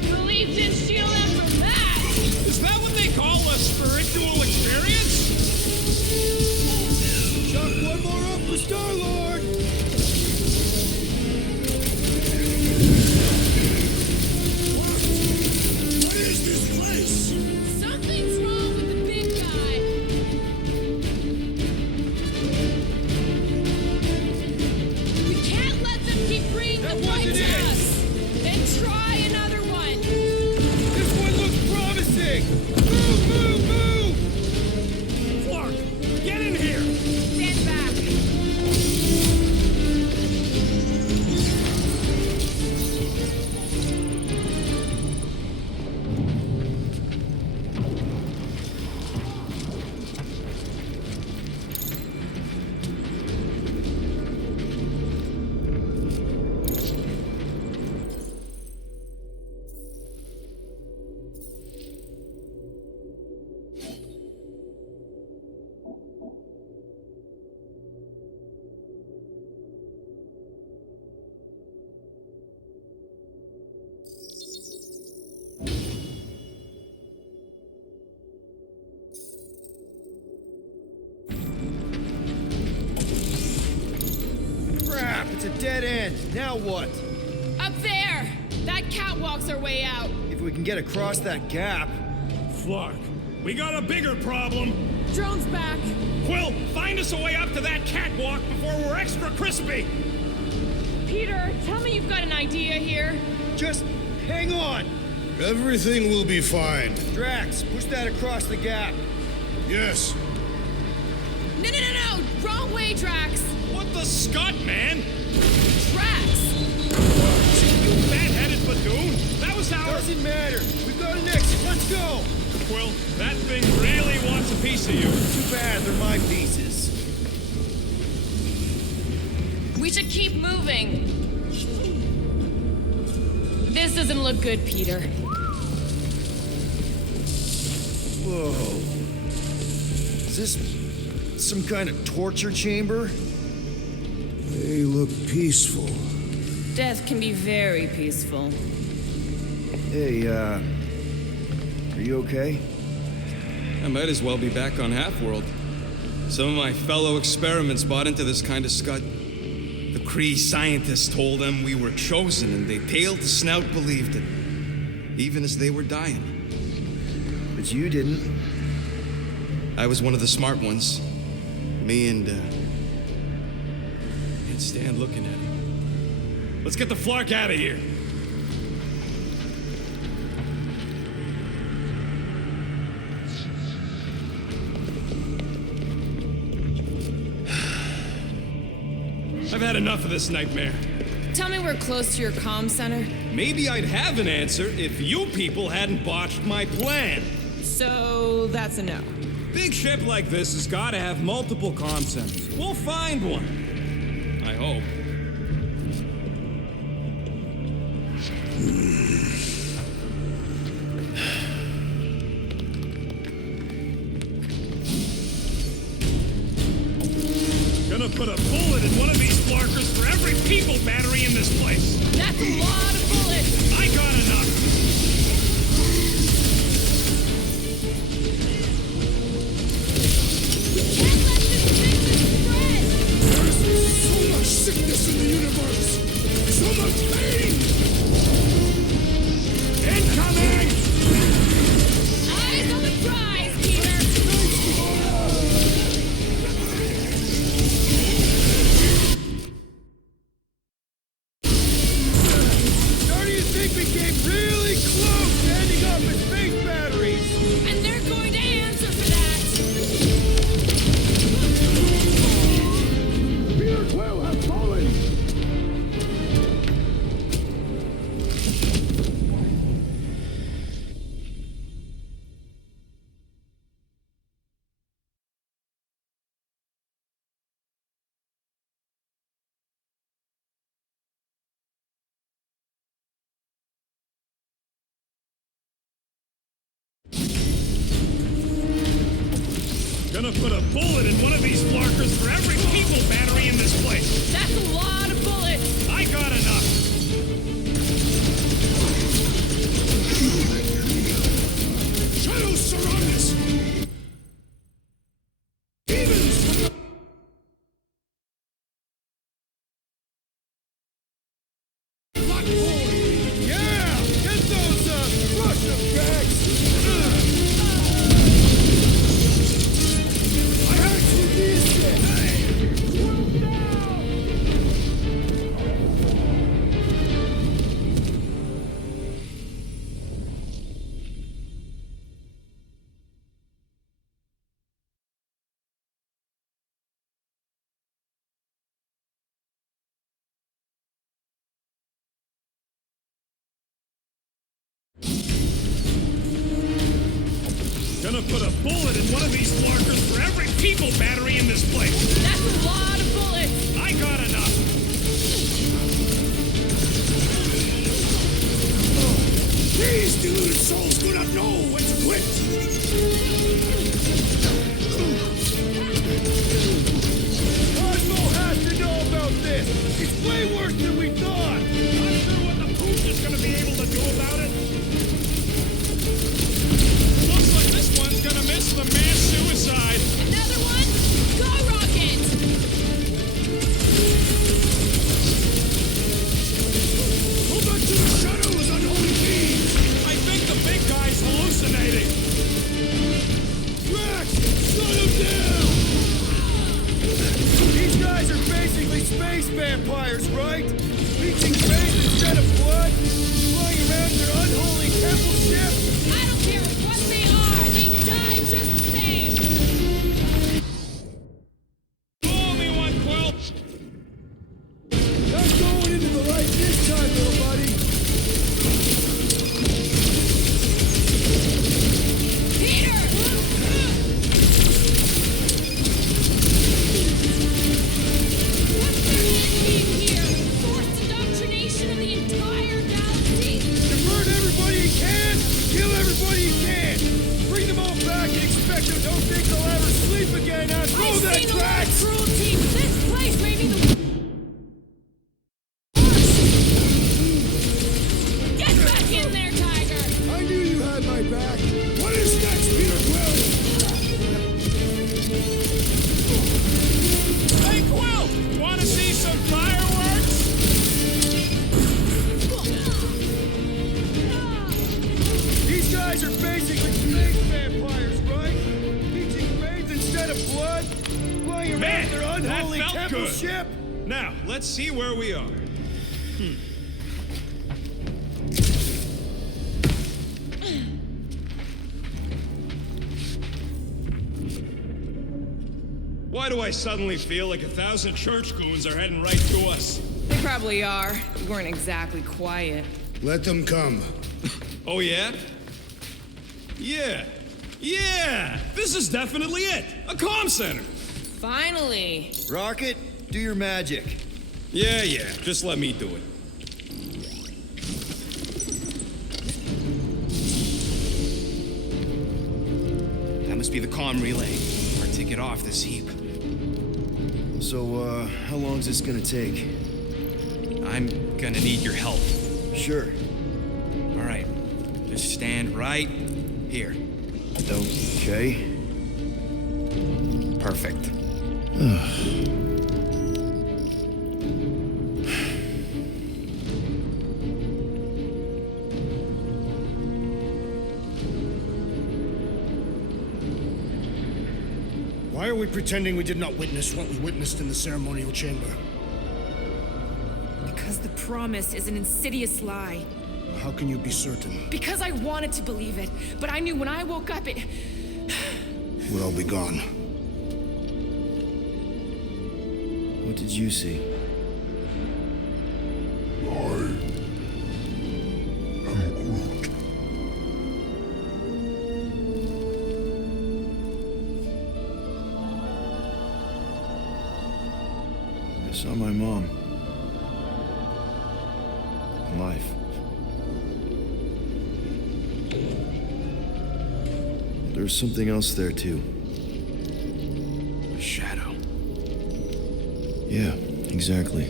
Believe didn't steal them from that! Is that what they call a spiritual experience? Chuck one more up for Star-Lord! What is this place? Something's wrong with the big guy! We can't let them keep bringing the fight wasn't to it. us! Then try another one! This one looks promising! Move, move, move! Clark, get in here. Stand back! Crap, it's a dead end. Now what? Up there! That catwalk's our way out! If we can get across that gap. Clark, we got a bigger problem. Drone's back! Quill, find us a way up to that catwalk before we're extra crispy. Peter, tell me you've got an idea here. Just hang on. Everything will be fine. Drax, push that across the gap. Yes. No! Wrong way, Drax! What the Scud, man! Tracks! You fat-headed badoon! That was our... Doesn't matter. We've got an exit. Let's go. Quill, that thing really wants a piece of you. Too bad. They're my pieces. We should keep moving. This doesn't look good, Peter. Whoa. Is this some kind of torture chamber? They look peaceful. Death can be very peaceful. Hey, are you okay? I might as well be back on Half-World. Some of my fellow experiments bought into this kind of Scud. The Kree scientists told them we were chosen, and they tailed the snout believed it, even as they were dying. But you didn't. I was one of the smart ones. Me and Stan looking at him. Let's get the Flark out of here. I've had enough of this nightmare. Tell me we're close to your comm center. Maybe I'd have an answer if you people hadn't botched my plan. So that's a no. Big ship like this has got to have multiple comm centers. We'll find one. I hope. Gonna put a bullet in one of these flarkers for every people battery in this place. That's a lot of bullets. I got enough. So much sickness in the universe! So much pain! Incoming! Eyes on the prize, Peter! Starting to think we came really close to ending up as space batteries! And they're going to answer for that! Peter Quill has fallen! Gonna put a bullet in one of these flarkers for every people battery in this place. That's a lot of bullets. I got enough. Shadows surround us! Demons from the... Black Boy! Yeah! Get those, Russian bags! I heard you missed it! Gonna put a bullet in one of these flarkers for every people battery in this place. That's a lot of bullets. I got enough. These deluded souls do not know when to quit! Cosmo has to know about this! It's way worse than we thought! Not sure what the pooch is gonna be able to do about it. Looks like this one's gonna miss the mass suicide. Another one? Go, Rocket! Go back to the shadows, unholy beings! I think the big guy's hallucinating. Rex, shut him down! These guys are basically space vampires, right? Leeching space instead of blood? Flying around their unholy temple ship? I don't care what they are. They die just the same. Call me one, Quill. Don't think I'll ever sleep again after all I've that seen a lot crack! of cruelty, but this place may be the worst. Get back in there, Tiger! I knew you had my back. What is next, Peter Quill? Hey, Quill! Want to see some fireworks? These guys are basically space vampires, right? Leeching brains instead of blood? Flying around Man, their that unholy felt temple good. ship? Now, let's see where we are. Why do I suddenly feel like 1,000 church goons are heading right to us? They probably are. We weren't exactly quiet. Let them come. Oh, yeah? Yeah! This is definitely it! A comm center! Finally. Rocket, do your magic. Yeah, just let me do it. That must be the comm relay. Our ticket off this heap. So, how long's this gonna take? I'm gonna need your help. Sure. All right. Just stand right here. Okay. Perfect. Why are we pretending we did not witness what we witnessed in the ceremonial chamber? Because the promise is an insidious lie. How can you be certain? Because I wanted to believe it, but I knew when I woke up it... We'll all be gone. What did you see? I saw my mom. Alive. There's something else there, too. A shadow. Yeah, exactly.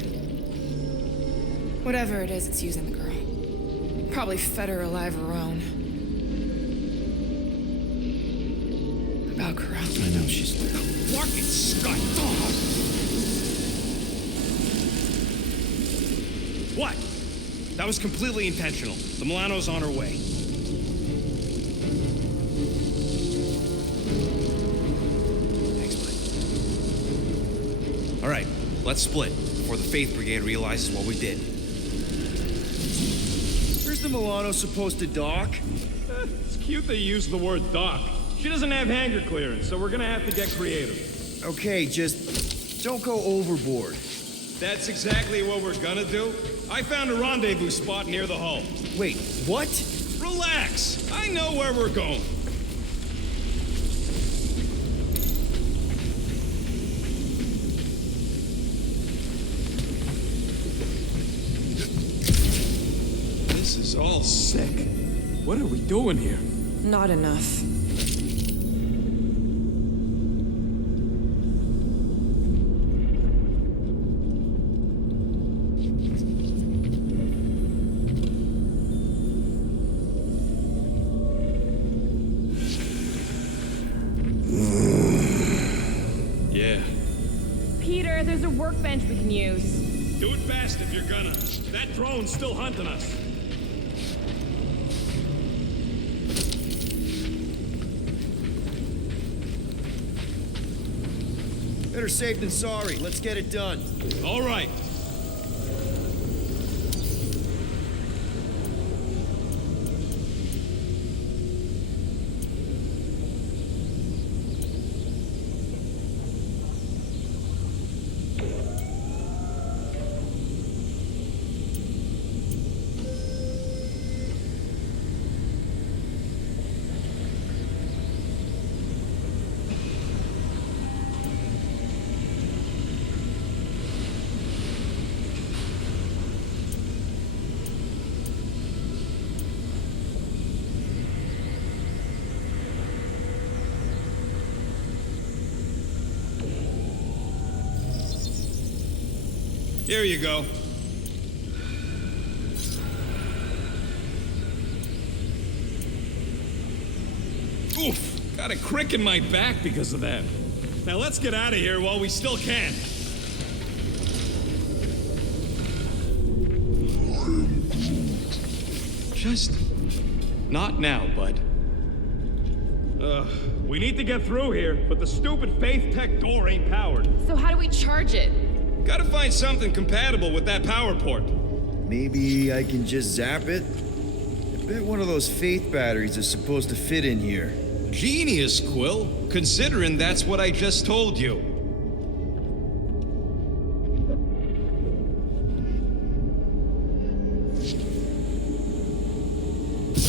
Whatever it is, it's using the girl. Probably fed her alive her own. About Corral. I know she's there. Fucking Scott! What? That was completely intentional. The Milano's on her way. Thanks, bud. All right, let's split before the Faith Brigade realizes what we did. Where's the Milano supposed to dock? It's cute they use the word dock. She doesn't have hangar clearance, so we're gonna have to get creative. Okay, just don't go overboard. That's exactly what we're gonna do. I found a rendezvous spot near the hull. Wait, what? Relax. I know where we're going. This is all sick. What are we doing here? Not enough. Peter, there's a workbench we can use. Do it fast if you're gonna. That drone's still hunting us. Better safe than sorry. Let's get it done. All right. Here you go. Oof, got a crick in my back because of that. Now let's get out of here while we still can. Just not now, bud. We need to get through here, but the stupid Faith Tech door ain't powered. So how do we charge it? Gotta find something compatible with that power port. Maybe I can just zap it? I bet one of those Faith batteries is supposed to fit in here. Genius, Quill, considering that's what I just told you.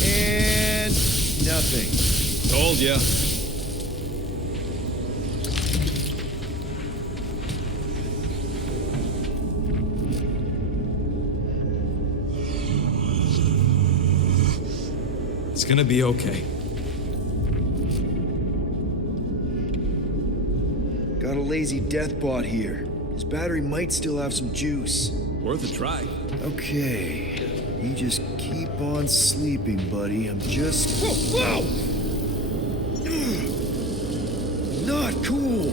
And nothing. Told ya. It's gonna be okay. Got a lazy deathbot here. His battery might still have some juice. Worth a try. Okay. You just keep on sleeping, buddy. I'm just... Whoa! Whoa! Not cool!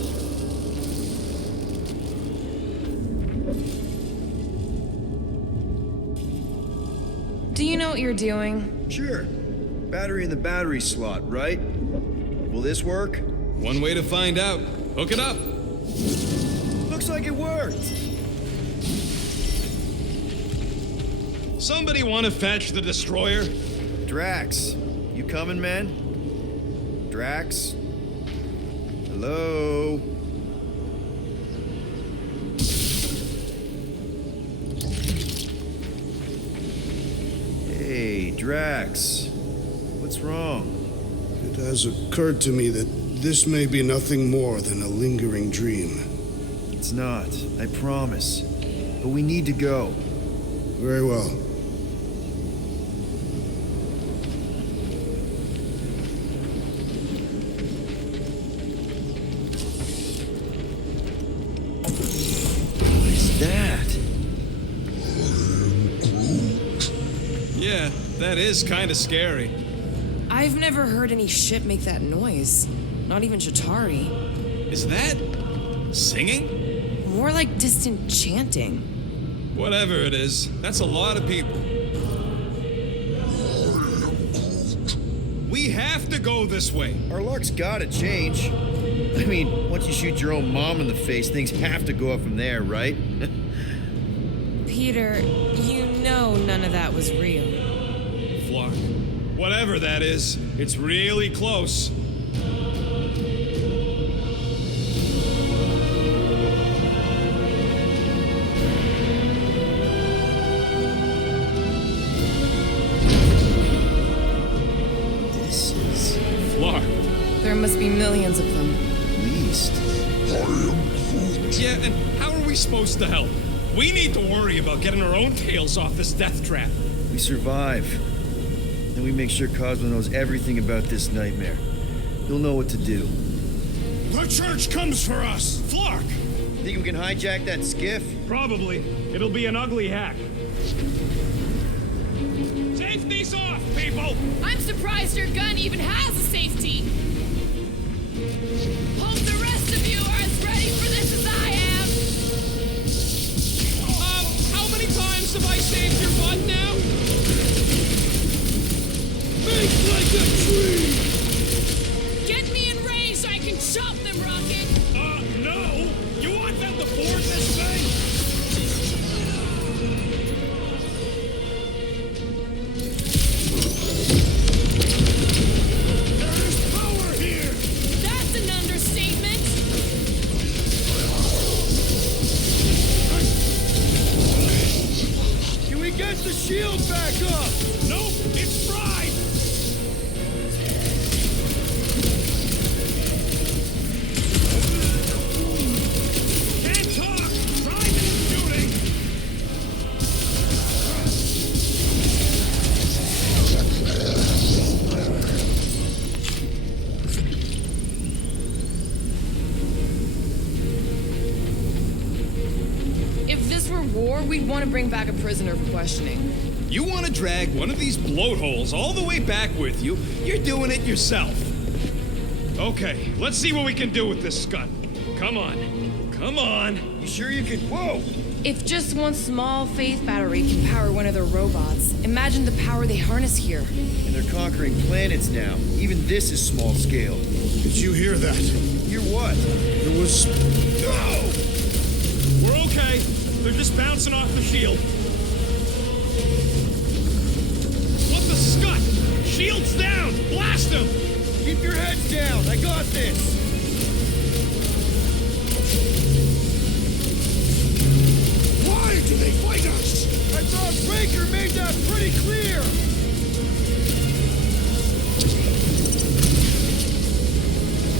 Do you know what you're doing? Sure. Battery in the battery slot, right? Will this work? One way to find out. Hook it up. Looks like it worked. Somebody want to fetch the destroyer? Drax, you coming, man? Drax? Hello? Hey, Drax. What's wrong? It has occurred to me that this may be nothing more than a lingering dream. It's not, I promise. But we need to go. Very well. What is that? Yeah, that is kind of scary. I've never heard any ship make that noise. Not even Chitauri. Is that singing? More like distant chanting. Whatever it is, that's a lot of people. We have to go this way. Our luck's gotta change. I mean, once you shoot your own mom in the face, things have to go up from there, right? Peter, you know none of that was real. Flark, whatever that is, it's really close. This is... Flark. There must be millions of them. At least. Yeah, and how are we supposed to help? We need to worry about getting our own tails off this death trap. We survive. Then we make sure Cosmo knows everything about this nightmare. He'll know what to do. The church comes for us! Flark! Think we can hijack that skiff? Probably. It'll be an ugly hack. Safety's off, people! I'm surprised your gun even has a safety. Hope the rest of you are as ready for this as I am. How many times have I saved your butt now? Make like a tree! Get me in range so I can chop them, Rocket. No! You want them to board this thing? There's power here! That's an understatement. Can we get the shield back up? Nope, it's fried! want to bring back a prisoner for questioning. You want to drag one of these bloat holes all the way back with you? You're doing it yourself. Okay, let's see what we can do with this Scud. Come on. Come on. You sure you can? Whoa! If just one small faith battery can power one of their robots, imagine the power they harness here. And they're conquering planets now. Even this is small scale. Did you hear that? Hear what? There was... No! We're okay. They're just bouncing off the shield. What the Scud? Shield's down! Blast them! Keep your heads down. I got this. Why do they fight us? I thought Breaker made that pretty clear.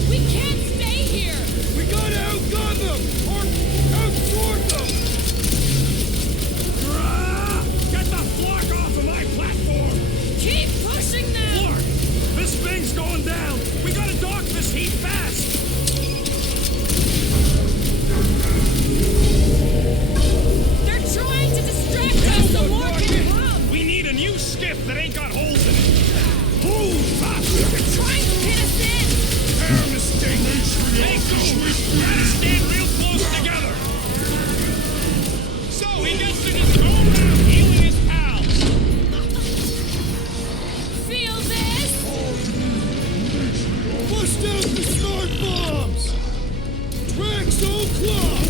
We can't stay here! We gotta outgun them! Or outsword them! Get the flock off of my platform! Keep pushing them! Flock! This thing's going down! We gotta dock this heat fast! They're trying to distract us so more can come! We need a new skiff that ain't got holes in it! Hold fast! They're trying to pin us in! Fair mistake! Hey, go! Try to stand real close together! So he gets to just go around healing his pals! Feel this? Bust out the smart bombs! Traxo Club!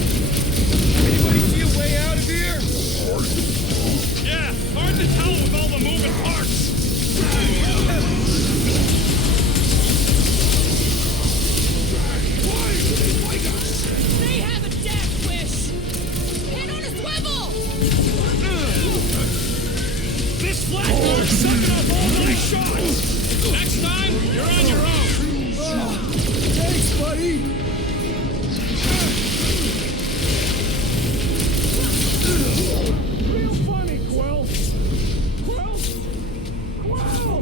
Anybody see a way out of here? Yeah, hard to tell with all the moving parts! Why do they fight us? They have a death wish! Head on a swivel! This flat guard's sucking up all my shots! Next time, you're on your own! Thanks, buddy! Real funny, Quill! Quill! Quill!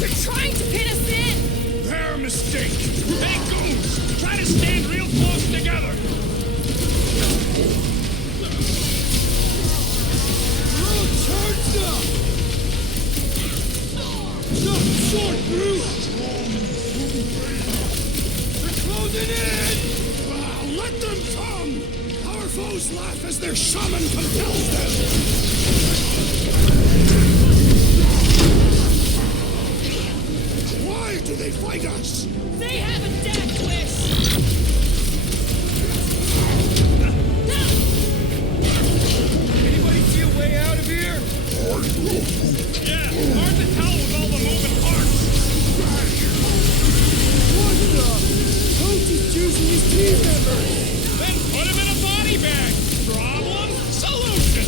They're trying to pin us in! Their mistake! Hey, goons! Try to stand real close together! We're all charged up! Stop short, brute! They're closing in! Let them come! Our foes laugh as their shaman compels them! Why do they fight us? They have a death wish! Anybody see a way out of here? Yeah, hard to tell with all the moving parts! What the? Coach is choosing his team members! Then put him in a body bag! Problem? Solution!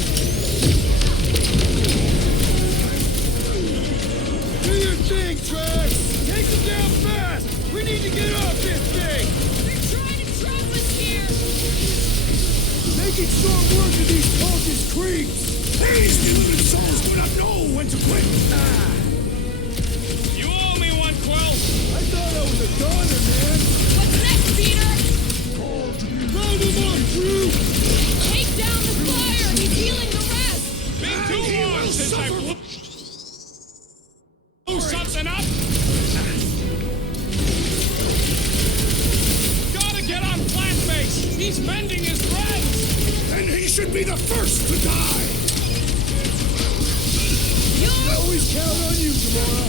Do your thing, Trax! Take them down fast! We need to get off this thing! They're trying to trap us here! Making short work of these cultist creeps! These deluded souls would not know when to quit! You owe me one, Quill! I thought I was a goner, man! What's next, Peter? Round him up, crew! Take down the flyer! He's healing the rest! Been too long since I blew something up! Gotta get on flat base! He's mending his friends! Then he should be the first to die! Always count on you, Gamora!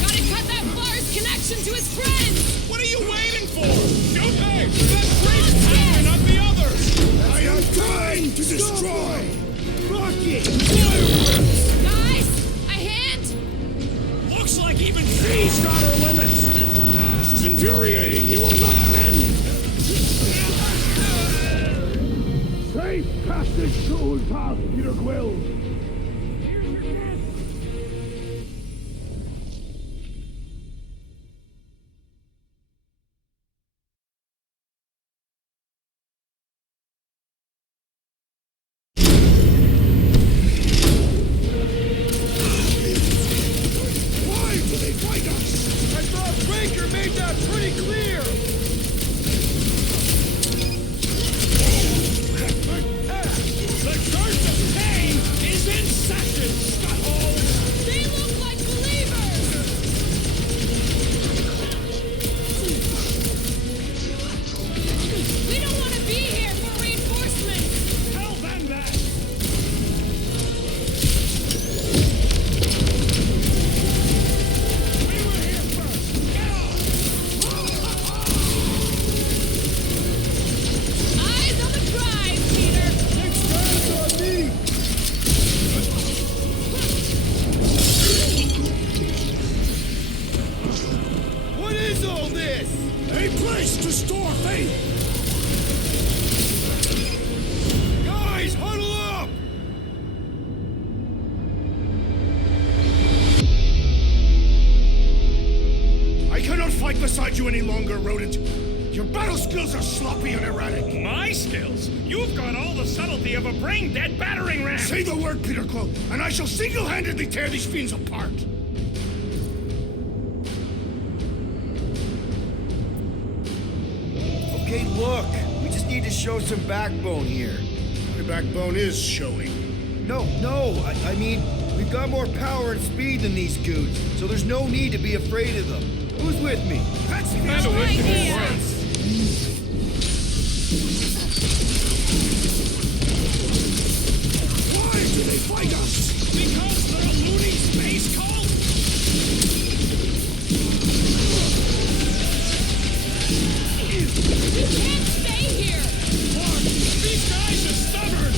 Gotta cut that flyer's connection to his friends! What are you waiting for? Shoot me! Let's break Patton up the others! I am trying to destroy! Rocket! Guys, a hand? Looks like even she's got her limits! This is infuriating! He will not bend! Safe passage to Ulpath, Peter Quill! beside you any longer, rodent. Your battle skills are sloppy and erratic. My skills? You've got all the subtlety of a brain-dead battering ram! Say the word, Peter Quill, and I shall single-handedly tear these fiends apart. Okay, look. We just need to show some backbone here. My backbone is showing. No, I mean, we've got more power and speed than these goons, so there's no need to be afraid of them. Who's with me? That's kind of idea. Why do they fight us? Because they're a loony space cult? We can't stay here! Mark, these guys are stubborn!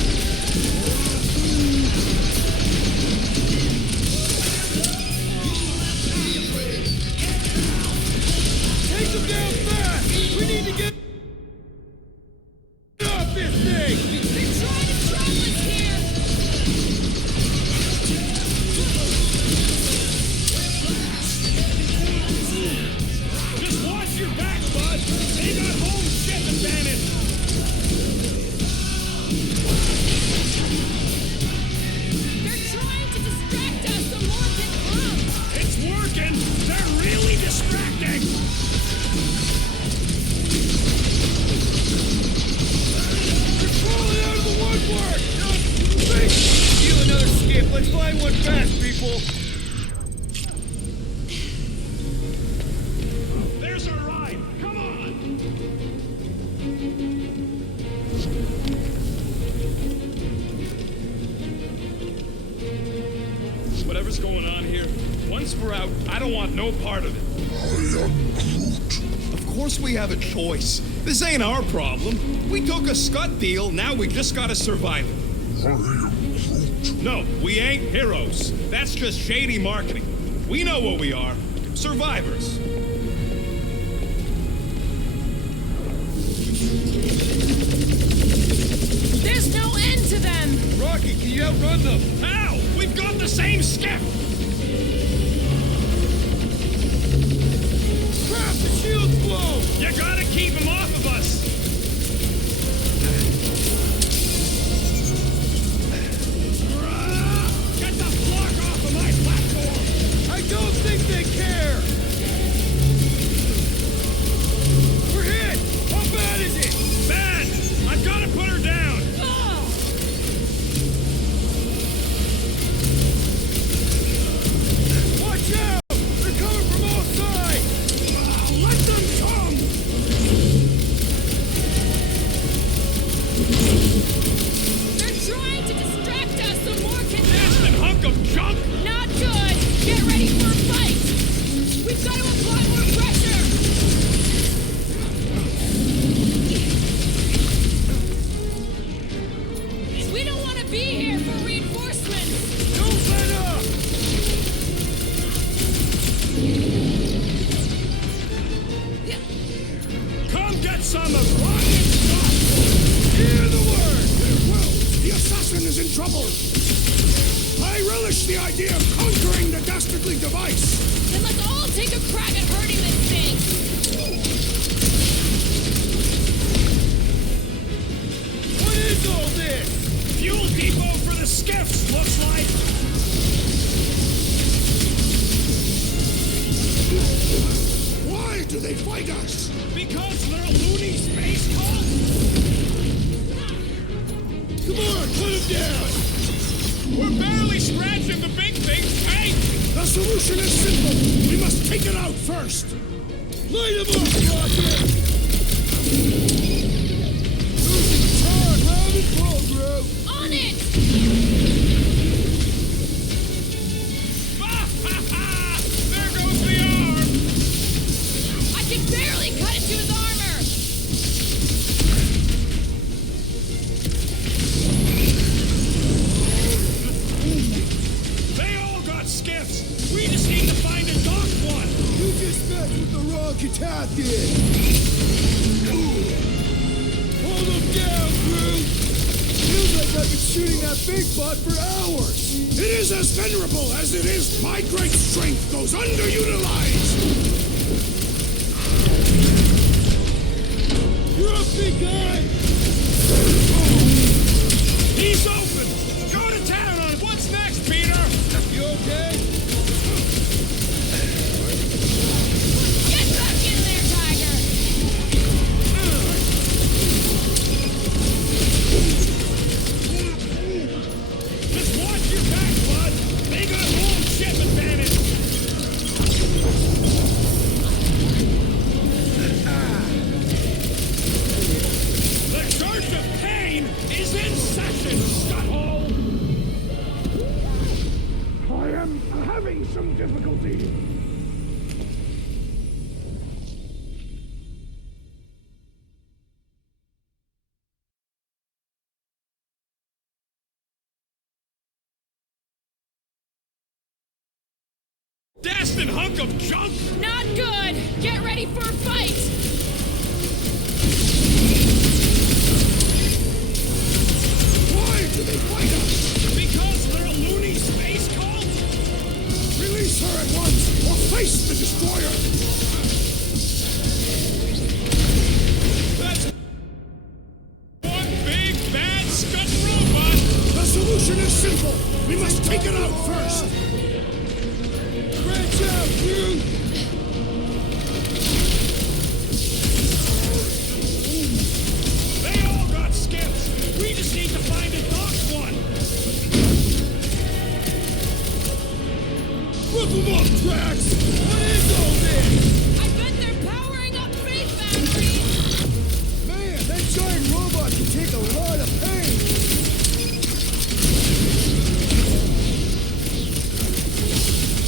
Take them down fast! We need to get off this thing! They're trying to trap us here! Just watch your back, bud! They got home shit advantage! They're trying to distract us so more can come! It's working! They're really distracting! They're crawling out of the woodwork! Steal another skip. Let's find one fast, people. There's our ride! Come on! Whatever's going on here, once we're out, I don't want no part of it. I am Groot. Of course we have a choice. This ain't our problem. We took a scut deal, now we just gotta survive it. I am Groot. No, we ain't heroes. That's just shady marketing. We know what we are. Survivors. There's no end to them! Rocky, can you outrun them? How? We've got the same skiff! Crap, the shield's blown! You gotta keep him off of us! Get the flock off of my platform! I don't think they care! We're hit! How bad is it? Bad! I've gotta put her down! Watch out! They're coming from all sides! Let them come! They're trying to distract us so more can Bastard come! hunk of junk! Not good! Get ready for a fight! We've got to apply more pressure! We don't want to be here for reinforcements! Don't let up! Come get some of rocket stuff! Hear the word! Well, the assassin is in trouble! I relish the idea of conquering the dastardly device! Then let's all take a crack at hurting this thing! What is all this? Fuel depot for the skiffs, looks like! Why do they fight us? Because they're a loony space cult? Come on, put him down! We're barely scratching the big thing's tank! The solution is simple. We must take it out first. Light him up, Rocket! Losing time, having progress. On it! There goes the arm! I can barely cut into his armor! They all got skiffs! We just need to find a docked one! You just met with the wrong Catathian. Hold him down, Groot! Feels like I've been shooting that big butt for hours! It is as venerable as it is my great strength goes underutilized! up, big guy! He's open! Go to town on it! What's next, Peter? You okay? Get back in there, Tiger! Just watch your back, bud! They got home ship advantage! The Church of Cain is in session, Scutthole! I am having some difficulty. Dastin' hunk of junk! Not good! Get ready for a fight! Why do they fight us? Because they're a loony space cult? Release her at once, or face the destroyer! That's one big bad scud robot! The solution is simple. We must take it out first. Branch out, crew! They all got skips! We just need to find a docked one! Rip them off tracks! What is all this? I bet they're powering up faith batteries! Man, that giant robot can take a lot of pain!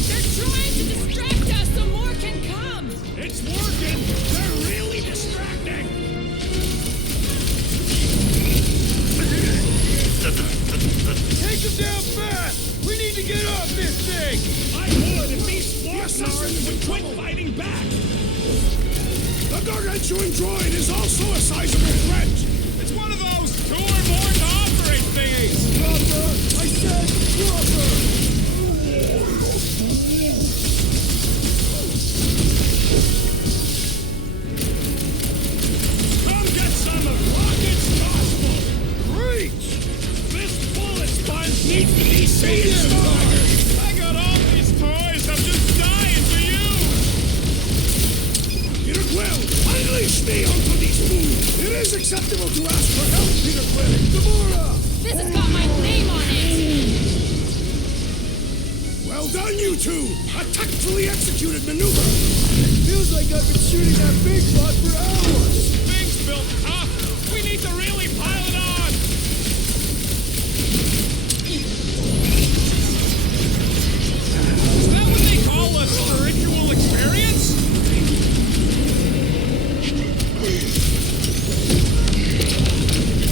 They're trying to distract us so more can come! It's working! They're really distracting! Take them down fast! We need to get off this thing! I would if these Florknards would quit fighting back! The gargantuan droid is also a sizable threat! It's one of those two or more to operate thingies! Dropper! I said dropper! Come get some of Rocket's gospel! Reach! This bullet sponge needs to be seen! I got all these toys, I'm just dying for you! Peter Quill, unleash me onto these fools! It is acceptable to ask for help, Peter Quill! Gamora! This has got my name on it! Well done, you two! A tactfully executed maneuver! Feels like I've been shooting that big bot for hours! Things built tough! We need to really pile it on! Is that what they call a spiritual experience?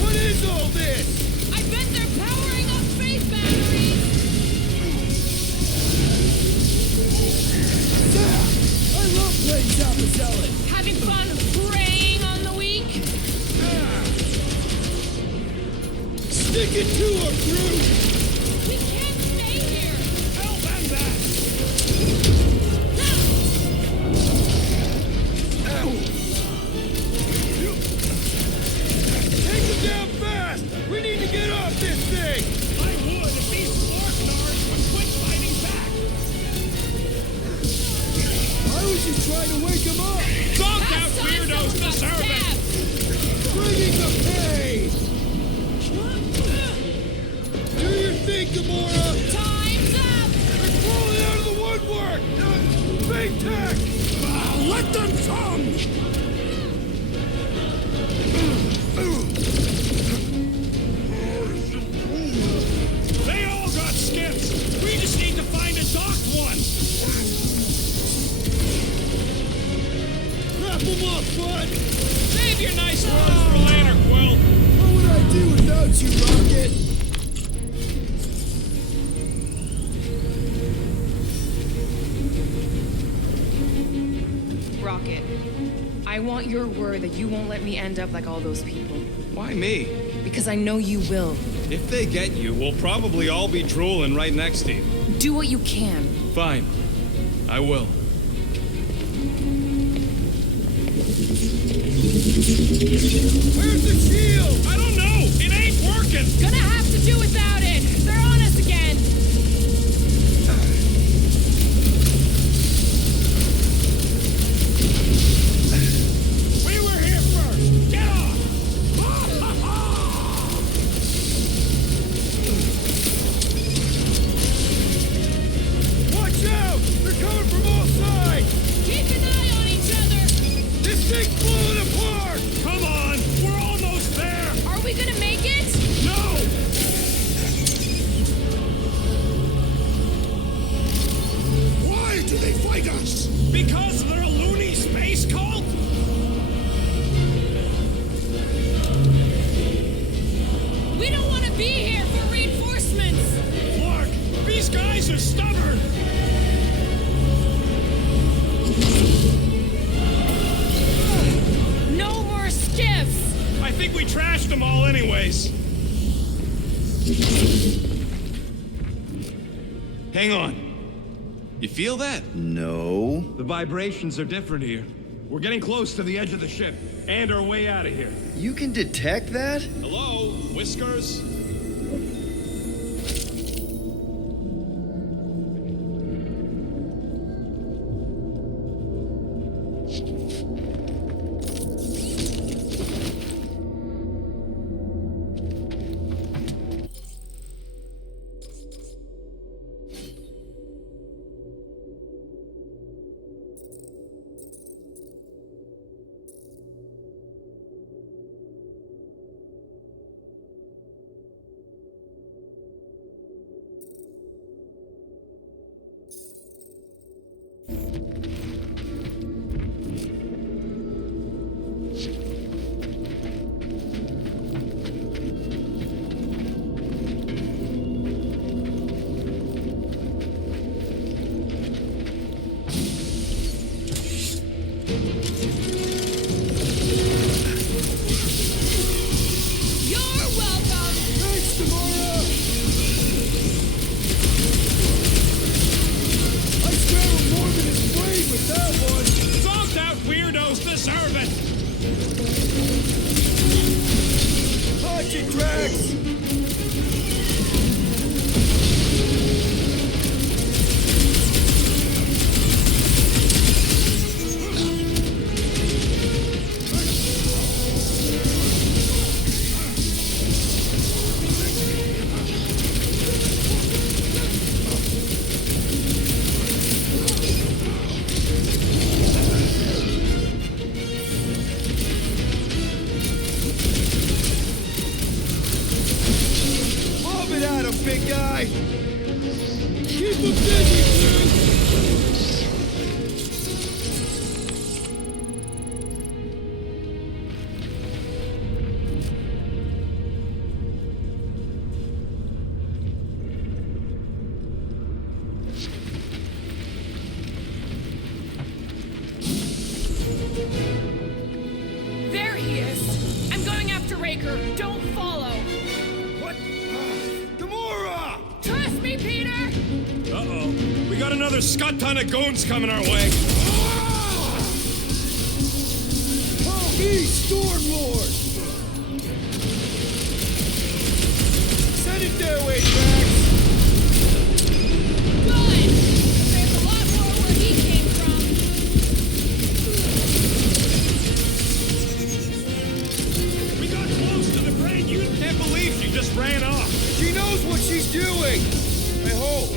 What is all this? I bet they're powering up faith batteries! I love playing Zappa Zealot! Having fun preying on the weak? Stick it to her, crew! We can't stay here! Tell them that! Take them down fast! We need to get off this thing! I would if these Florknards would quit fighting back! I was just trying to wake him up! Zonk out weirdos deserve it! Bringing the pain! Do your thing, Gamora! Time's up! They're crawling out of the woodwork! Big tech! Let them come! They all got skips! We just need to find a docked one! Wrap them up, bud! Save your nice words for later, Quill! What would I do without you, Rocket? Rocket, I want your word that you won't let me end up like all those people. Why me? Because I know you will. If they get you, we'll probably all be drooling right next to you. Do what you can. Fine. I will. Where's the shield? I don't know. It ain't working. Gonna have to do without it. They're on us again. We were here first. Get off. Watch out! They're coming from all sides! Keep an eye on each other. This thing's blowing apart! Come on. We're almost there. Are we gonna make it? No. Why do they fight us? Because they're a loony space cult? We don't want to be here for reinforcements. Clark, these guys are stubborn. No more skiffs. I think we trashed them all anyways. Hang on. You feel that? No. The vibrations are different here. We're getting close to the edge of the ship and our way out of here. You can detect that? Hello, Whiskers? You're welcome. Thanks, Gamora! I scrambled more than his brain with that one! Zonked out weirdos deserve it! Watch it, Drax! Lob it at him, big guy! Keep him busy, Bruce! There he is. I'm going after Raker. Don't follow. What? Gamora! Trust me, Peter. Uh-oh. We got another scut ton of goons coming our way. Call me Stormlord! Send it their way, Drax! Good. There's a lot more where he came from. We got close to the brain. You can't believe she just ran off. She knows what she's doing! I hope.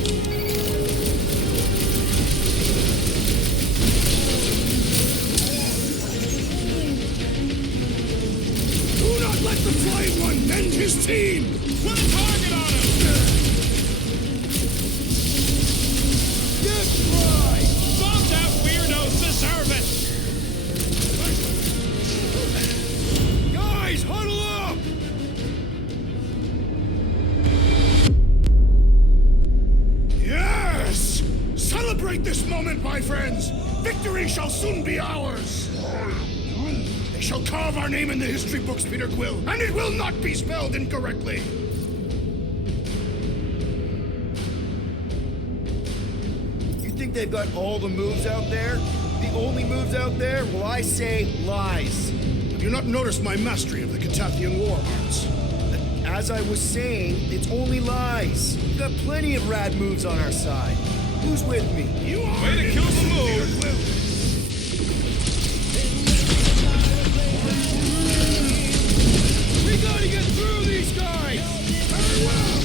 Do not let the Flying One bend his team! Put a target on him! Get fly! Zonked out weirdos deserve it! Guys, huddle up! Yes! Celebrate this moment, my friends! Victory shall soon be ours! They shall carve our name in the history books, Peter Quill, and it will not be spelled incorrectly! You think they've got all the moves out there? the only moves out there? Well, I say lies. Have you not noticed my mastery of the Catathian war arts? As I was saying, it's only lies. We've got plenty of rad moves on our side. Who's with me? You are. Way to kill the move. We gotta get through these guys! Very well!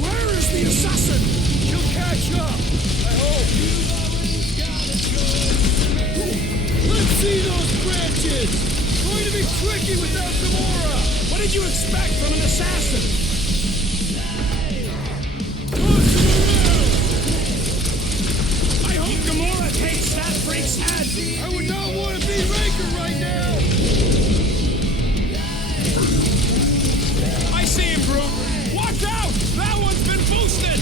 Where is the assassin? She'll catch up, I hope. Let's see those branches! Going to be tricky without Gamora! What did you expect from an assassin? I hope Gamora takes that freak's head. I would not want to be Raker right now! I see him, Groot. Watch out! That one's been boosted!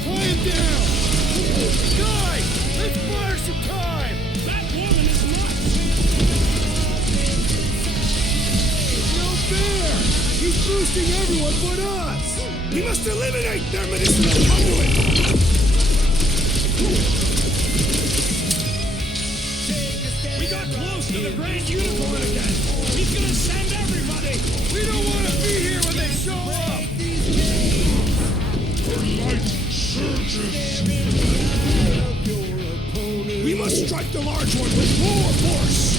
Tie him down! Guys, let's fire some time! That woman is nuts! No fair! He's boosting everyone but us! We must eliminate their medicinal conduit! We got close to the Grand Unicorn again! He's gonna send everybody! We don't want to be here when they show up! We must strike the large one with more force!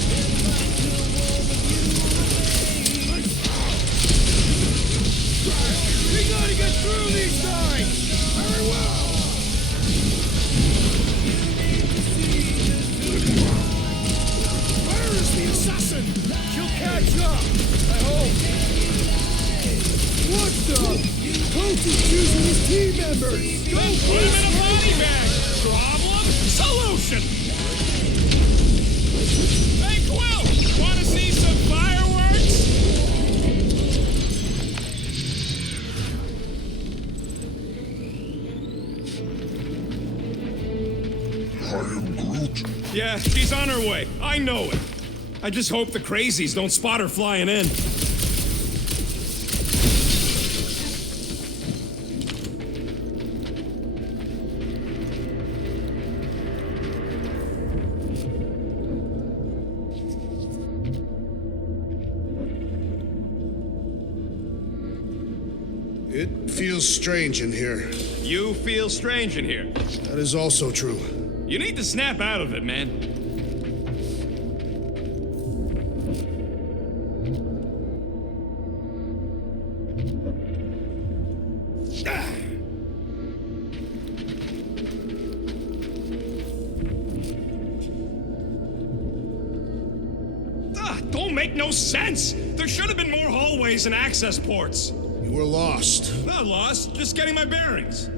We gotta get through these guys! Very well! Where is the assassin? She'll catch up, I hope. What the? Coach is choosing his team members! Go Put him in a body bag! Problem? Solution! Hey, Quill! Wanna see some fireworks? I am Groot. Yeah, she's on her way. I know it. I just hope the crazies don't spot her flying in. It feels strange in here. You feel strange in here. That is also true. You need to snap out of it, man. Don't make no sense! There should have been more hallways and access ports. You were lost. Not lost, just getting my bearings.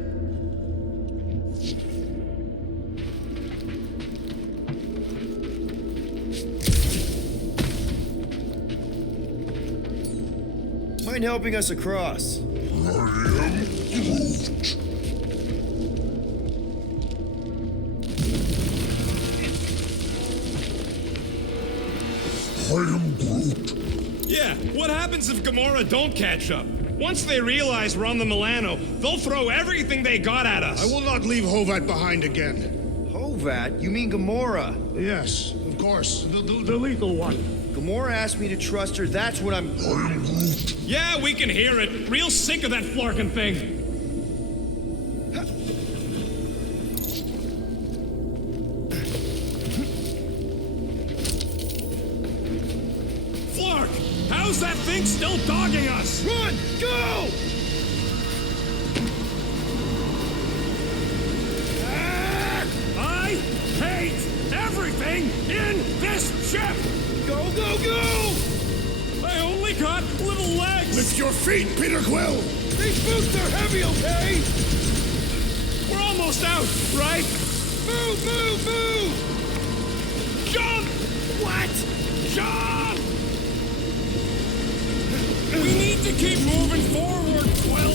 Mind helping us across? I am Groot. I am Groot. Yeah, what happens if Gamora don't catch up? Once they realize we're on the Milano, they'll throw everything they got at us. I will not leave Hovat behind again. Hovat? You mean Gamora? Yes, of course. The lethal one. Gamora asked me to trust her, that's what I'm... I am Groot. Yeah, we can hear it. Real sick of that flarkin' thing. Flark! How's that thing still dogging us? Run! Go! I hate everything in this ship! Go, go, go! I only got little legs! Lift your feet, Peter Quill! These boots are heavy, okay? We're almost out, right? Move, move, move! Jump! What? Jump! We need to keep moving forward, Quill!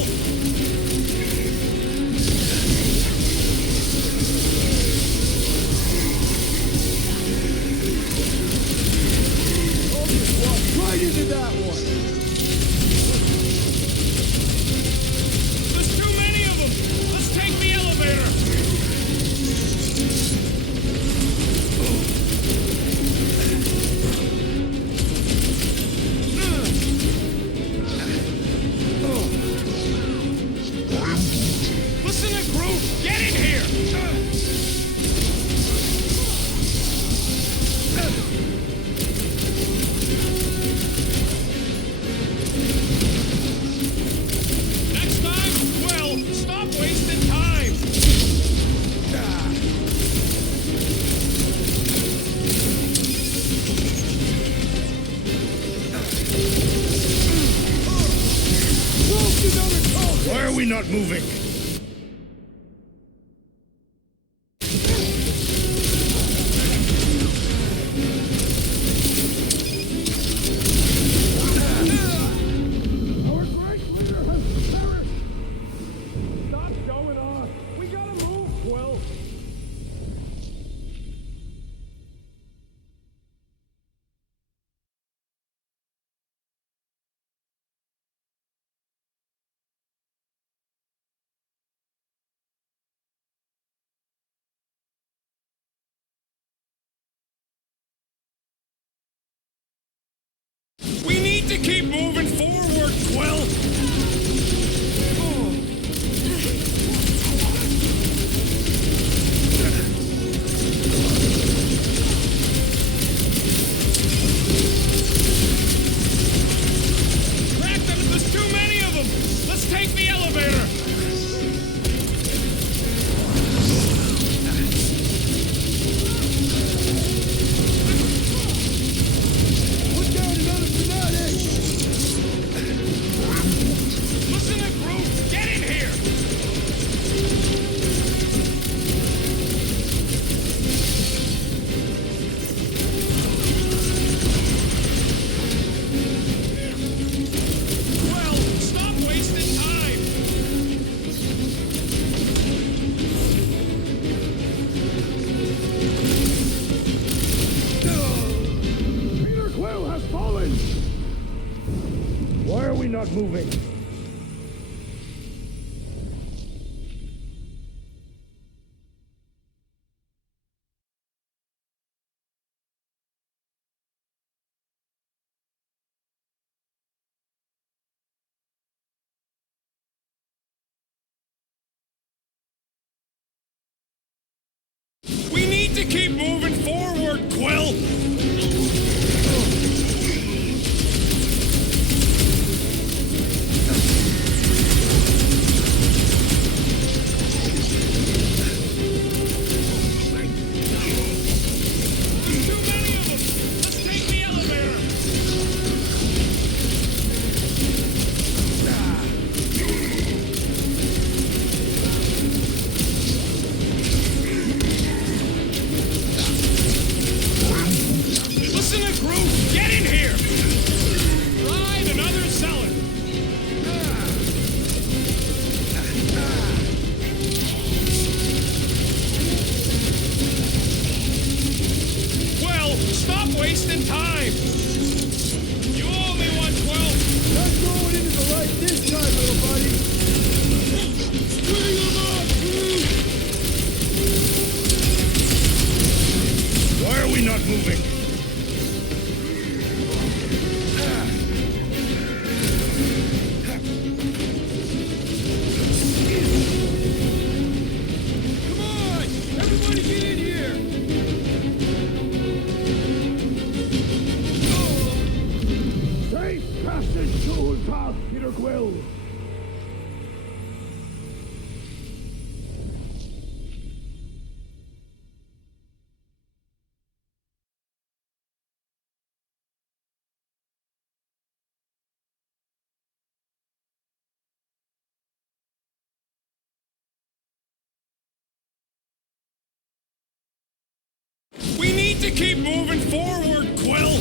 not moving? Our great leader has perished! Stop showing off! We gotta move, Quill! We need to keep moving forward, Quill! Crack them! There's too many of them! Let's take the elevator! Put down another fanatic! Listen to Groot! Get in here! Well, stop wasting time! Peter Quill has fallen! Why are we not moving? We need to keep moving forward, Quill! Too many of them! Let's take the elevator! Listen to Groot! Get in here! Ride another zealot! Well, stop wasting time! You owe me one, Quill! Not going into the light this time, little buddy! String him up, Groot! Why are we not moving? Come on! Everybody get in here! Safe passage to Ulta, Peter Quill! We need to keep moving forward, Quill!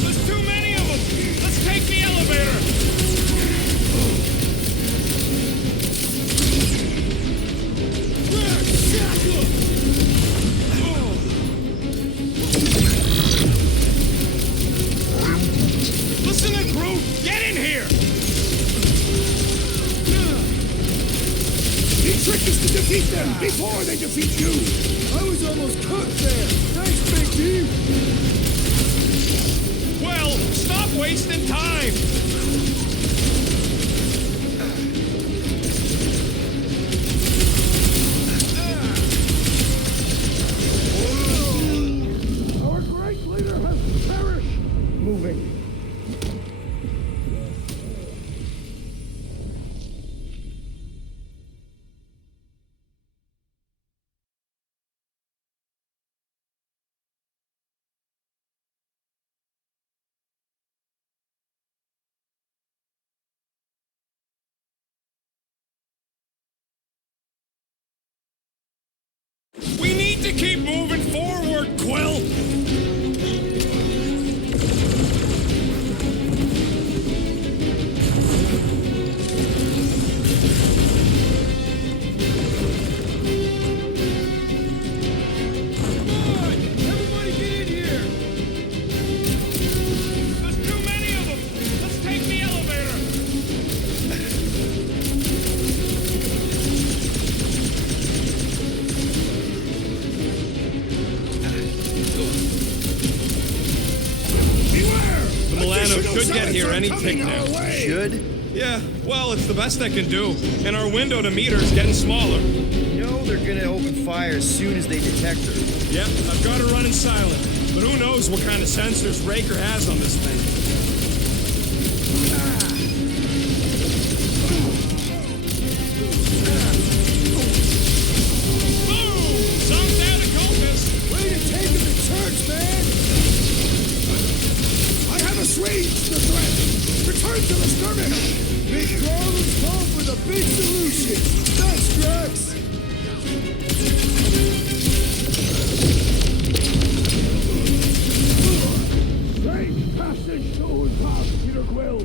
There's too many of them! Let's take the elevator! Listen to Groot! Get in here! He tricked us to defeat them before they defeat you! I was almost cooked there! Thanks, Big D! Well, stop wasting time! Our great leader has perished! Moving. you keep moving forward, Quill? Could get here any tick now. Should? Yeah, well, it's the best I can do. And our window to meet her is getting smaller. You know they're gonna open fire as soon as they detect her. Yep, I've got her running silent. But who knows what kind of sensors Raker has on this thing. Boom! Some down at Cultus. Way to take him to church, man! I have assuaged the threat! Return to the skirmish! Big problems call for the big solution! That's Drax! Great passage to Unpath, Peter Quill!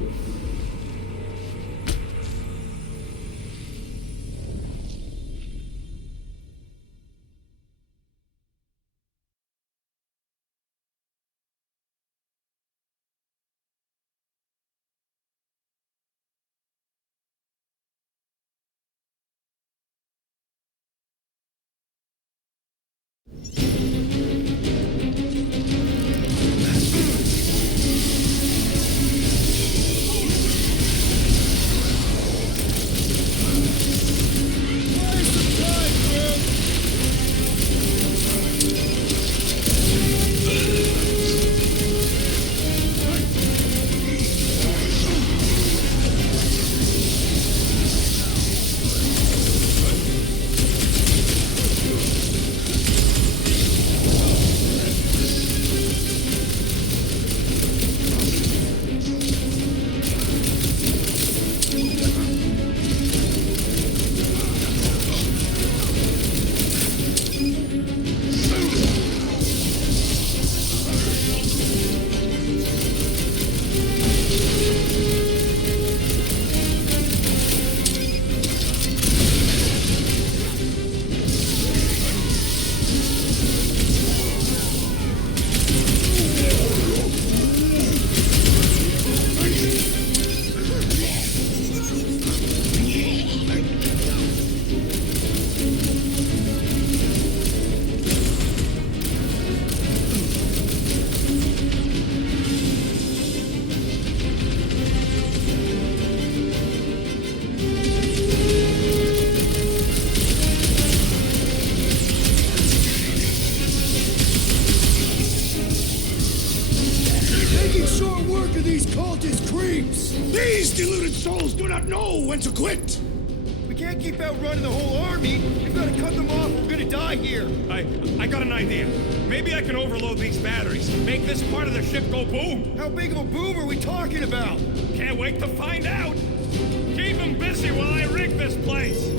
When to quit! We can't keep outrunning the whole army. We've got to cut them off. We're gonna die here. I got an idea. Maybe I can overload these batteries. Make this part of the ship go boom. How big of a boom are we talking about? Can't wait to find out. Keep them busy while I rig this place.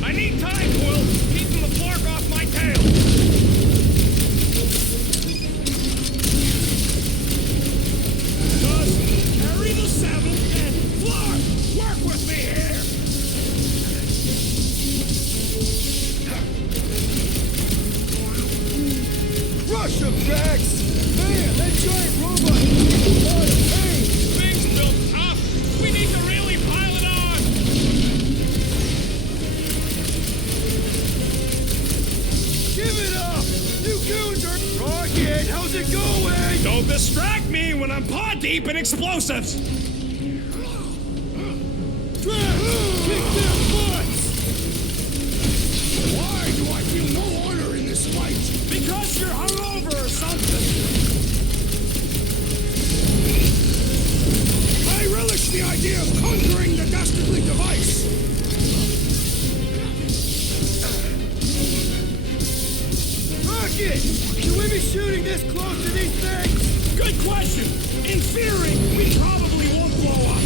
I need time, Quill! Keeping the flark off my tail! Just carry the 7 and flark! Work with me here! Crush him, Drax! Man, that giant robot is a lot of pain! Things built tough! We need to really pile it on! Give it up! You goons are... Rocket, how's it going? Don't distract me when I'm paw deep in explosives! Drax, kick their butts! Why do I feel no honor in this fight? Because you're hungover or something! this close to these things? Good question. In theory, we probably won't blow up.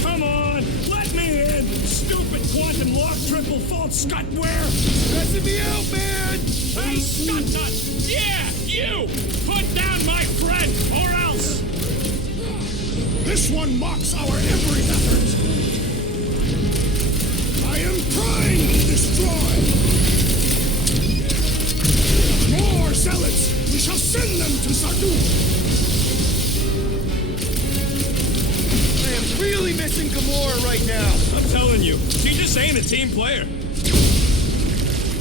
Come on, let me in. Stupid quantum lock triple fault scutware. Stressing me out, man. Hey, Scott Nut! Yeah, you! Put down my friend, or else! This one mocks our every effort. I am trying to destroy. More zealots! We shall send them to Sardu. I am really missing Gamora right now. I'm telling you, she just ain't a team player.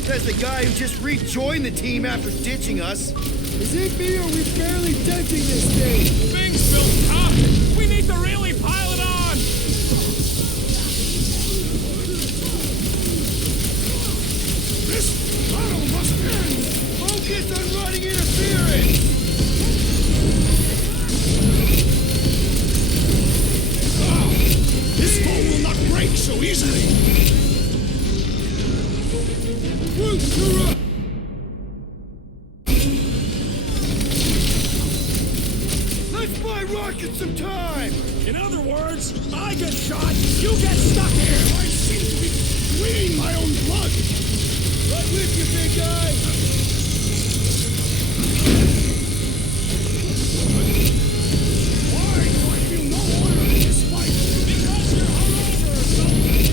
Says the guy who just rejoined the team after ditching us. Is it me or are we barely denting this thing? Things built up. We need to really pile it on. This battle must end. Focus on running interference. This bow will not break so easily. Let's buy Rocket some time! In other words, I get shot, you get stuck here. I seem to be bleeding my own blood. Right with you, big guy! Why do I feel no order in this fight? Because you're hungover or something.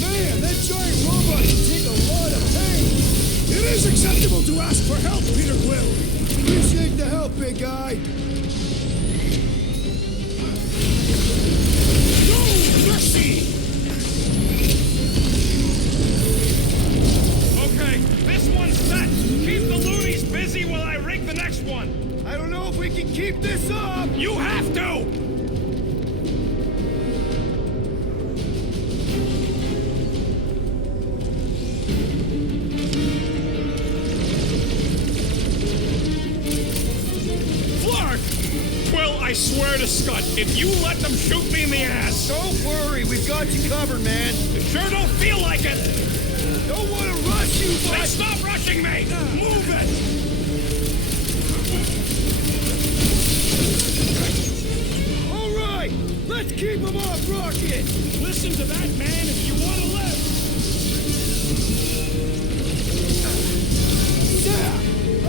Man, that giant robot can take a lot of pain. It is acceptable to ask for help, Peter Quill. Appreciate the help, big guy. No mercy! Okay, this one's set. Keep the loonies busy while I rig the next one. I don't know if we can keep this up! You have to! I swear to Scott, if you let them shoot me in the ass... Don't worry, we've got you covered, man. Sure don't feel like it. Don't want to rush you, but... Hey, stop rushing me! Move it! All right, let's keep him off Rocket. Listen to that, man, if you want to live. Yeah,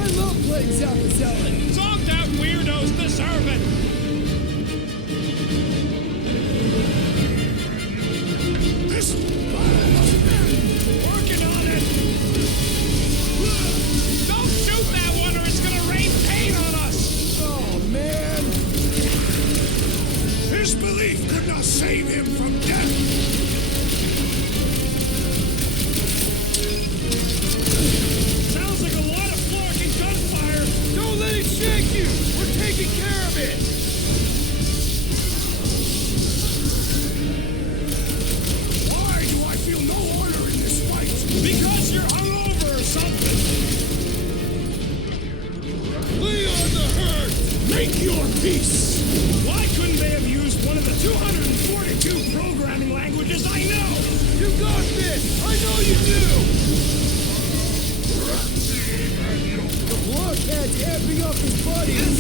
I love playing Zappazelli. Zonked out weirdos deserve it. This battle must end. Working on it. Don't shoot that one or it's gonna rain pain on us. Oh, man. His belief could not save him from death. Sounds like a lot of florking gunfire. Don't let it shake you. We're taking care of it. Why do I feel no order in this fight? Because you're hungover or something. Leon the Herd, make your peace. Why couldn't they have used one of the 242 programming languages I know? You got this. I know you do. The blockhead's amping up his buddies.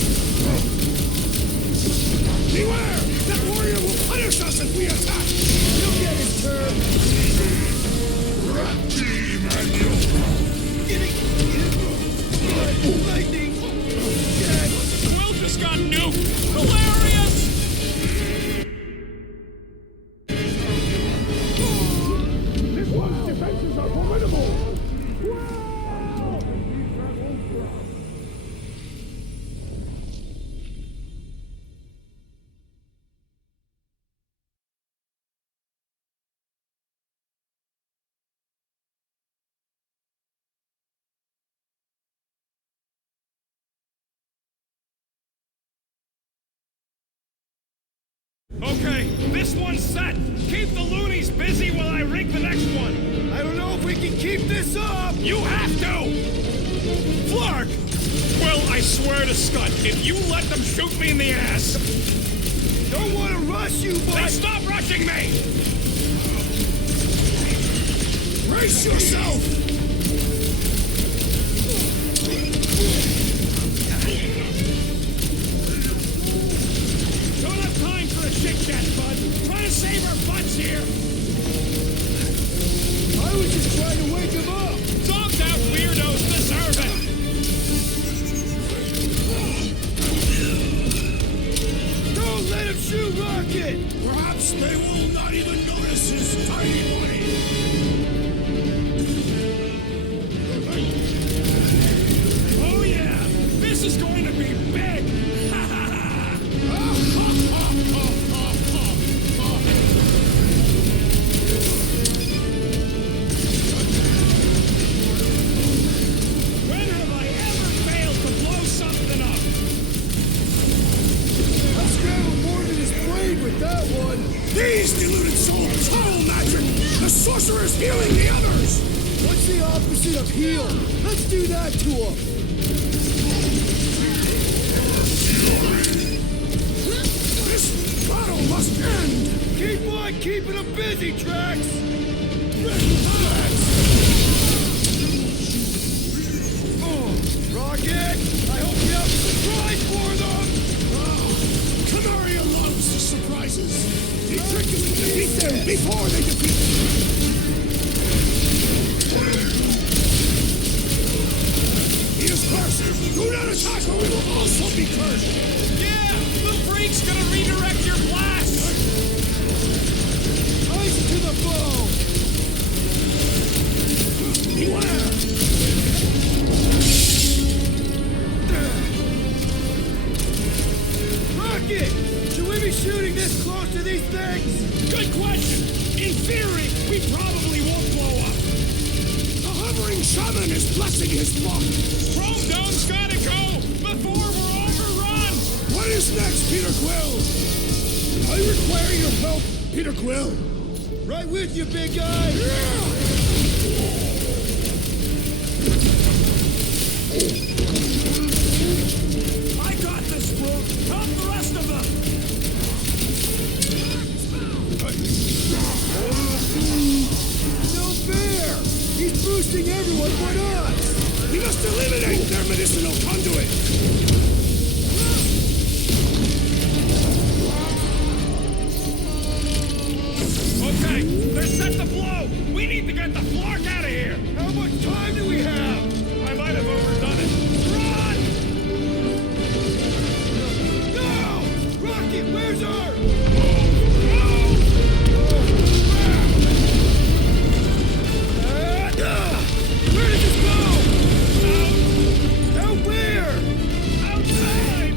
Beware! That warrior will punish us if we attack! He'll get his turn. Lightning! Quill just got nuked! Hilarious! This one's defenses are formidable! Okay, this one's set. Keep the loonies busy while I rig the next one. I don't know if we can keep this up. You have to! Flark! Well, I swear to Scott, if you let them shoot me in the ass... Don't want to rush you, but... Hey, stop rushing! touching me! Brace yourself! Don't have time for a chit-chat, bud. Trying to save our butts here. I was just trying to wake him up! Dogged out weirdos deserve it! Don't let him shoot Rocket! Perhaps they will not even notice his tiny blade! Oh yeah! This is going to be big! When have I ever failed to blow something up? I scrambled more than his brain with that one! These deluded souls! Total magic! The sorcerer's healing the others! What's the opposite of heal? Let's do that to him! This battle must end! Keep on keeping him busy, Drax! Oh, Rocket! I hope you have a surprise for them! Canaria loves surprises! The trick is to defeat them before they defeat you! He is cursed! Do not attack or we will also be cursed! Yeah! The freak's gonna redirect your blast! Ice to the bone! Beware! Rocket! Should we be shooting this close to these things? Good question! In theory, we probably won't blow up. The hovering shaman is blessing his flock! Chrome Dome's gotta go before we're overrun! What is next, Peter Quill? I require your help, Peter Quill! Right with you, big guy! I got this, Groot! Help the rest of them! No fair! He's boosting everyone but us! We must eliminate their medicinal conduit! Okay, they're set to blow! We need to get the Flark out of here! How much time do we have? I might have overdone it. Run! No! Rocket, where's our... Where did this go? Out where? Outside!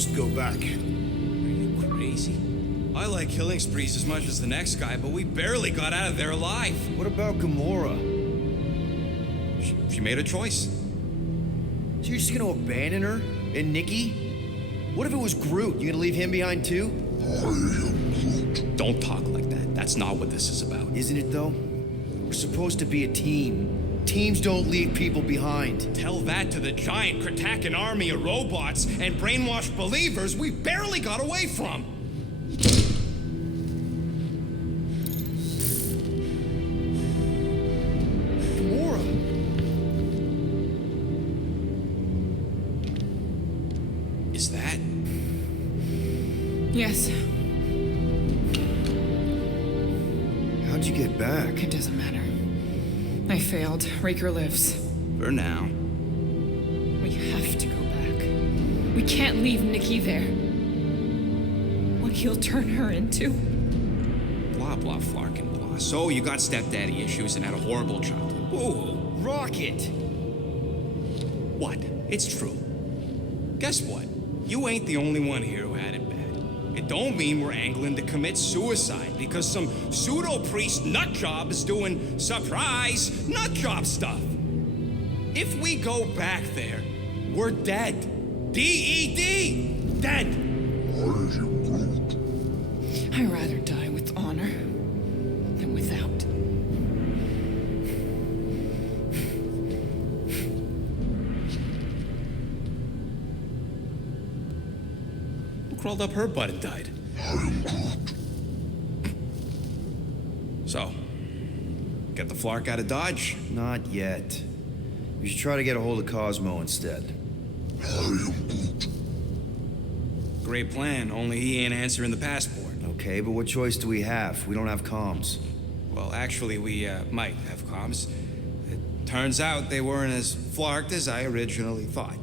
must go back. Are you crazy? I like killing sprees as much as the next guy, but we barely got out of there alive. What about Gamora? She made a choice. So you're just gonna abandon her? And Nikki? What if it was Groot? You gonna leave him behind too? Don't talk like that. That's not what this is about. Isn't it though? We're supposed to be a team. Teams don't leave people behind. Tell that to the giant Kratakan army of robots and brainwashed believers we barely got away from. Gamora. Is that? Yes. How'd you get back? It doesn't matter. I failed. Raker lives. For now. We have to go back. We can't leave Nikki there. What he'll turn her into. Blah, blah, flarkin' blah. So you got stepdaddy issues and had a horrible childhood. Whoa. Rocket! What? It's true. Guess what? You ain't the only one here who had it bad. It don't mean we're angling to commit suicide because some pseudo-priest nutjob is doing surprise nutjob stuff. If we go back there, we're dead. D-E-D! Dead! I'd rather die with honor than without. Who crawled up her butt and died? So, get the Flark out of Dodge? Not yet. We should try to get a hold of Cosmo instead. Great plan, only he ain't answering the passport. Okay, but what choice do we have? We don't have comms. Well, actually, we might have comms. It turns out they weren't as flarked as I originally thought.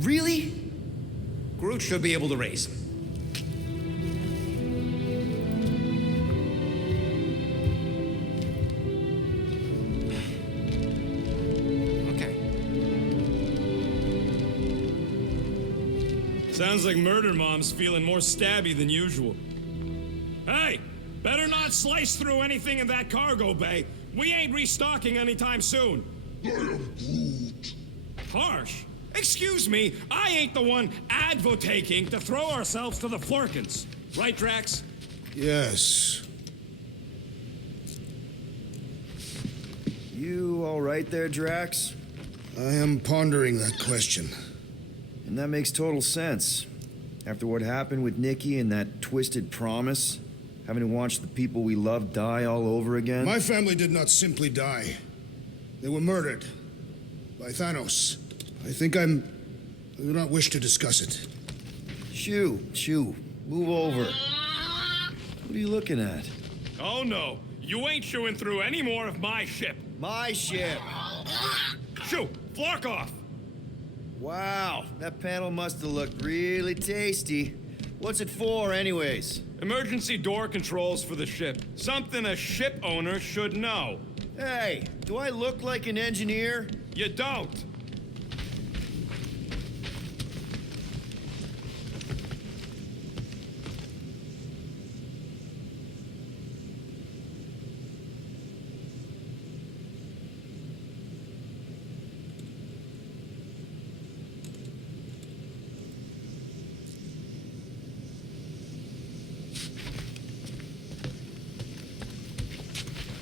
Really? Groot should be able to raise them. Sounds like Murder Mom's feeling more stabby than usual. Hey, better not slice through anything in that cargo bay. We ain't restocking anytime soon. I am Groot. Harsh. Excuse me, I ain't the one advocating to throw ourselves to the Flurkins. Right, Drax? Yes. You all right there, Drax? I am pondering that question. And that makes total sense. After what happened with Nikki and that twisted promise, having to watch the people we love die all over again. My family did not simply die. They were murdered by Thanos. I do not wish to discuss it. Shoo, move over. What are you looking at? Oh no, you ain't chewing through any more of my ship. My ship. Shoo, Flark off. Wow, that panel must have looked really tasty. What's it for, anyways? Emergency door controls for the ship. Something a ship owner should know. Hey, do I look like an engineer? You don't.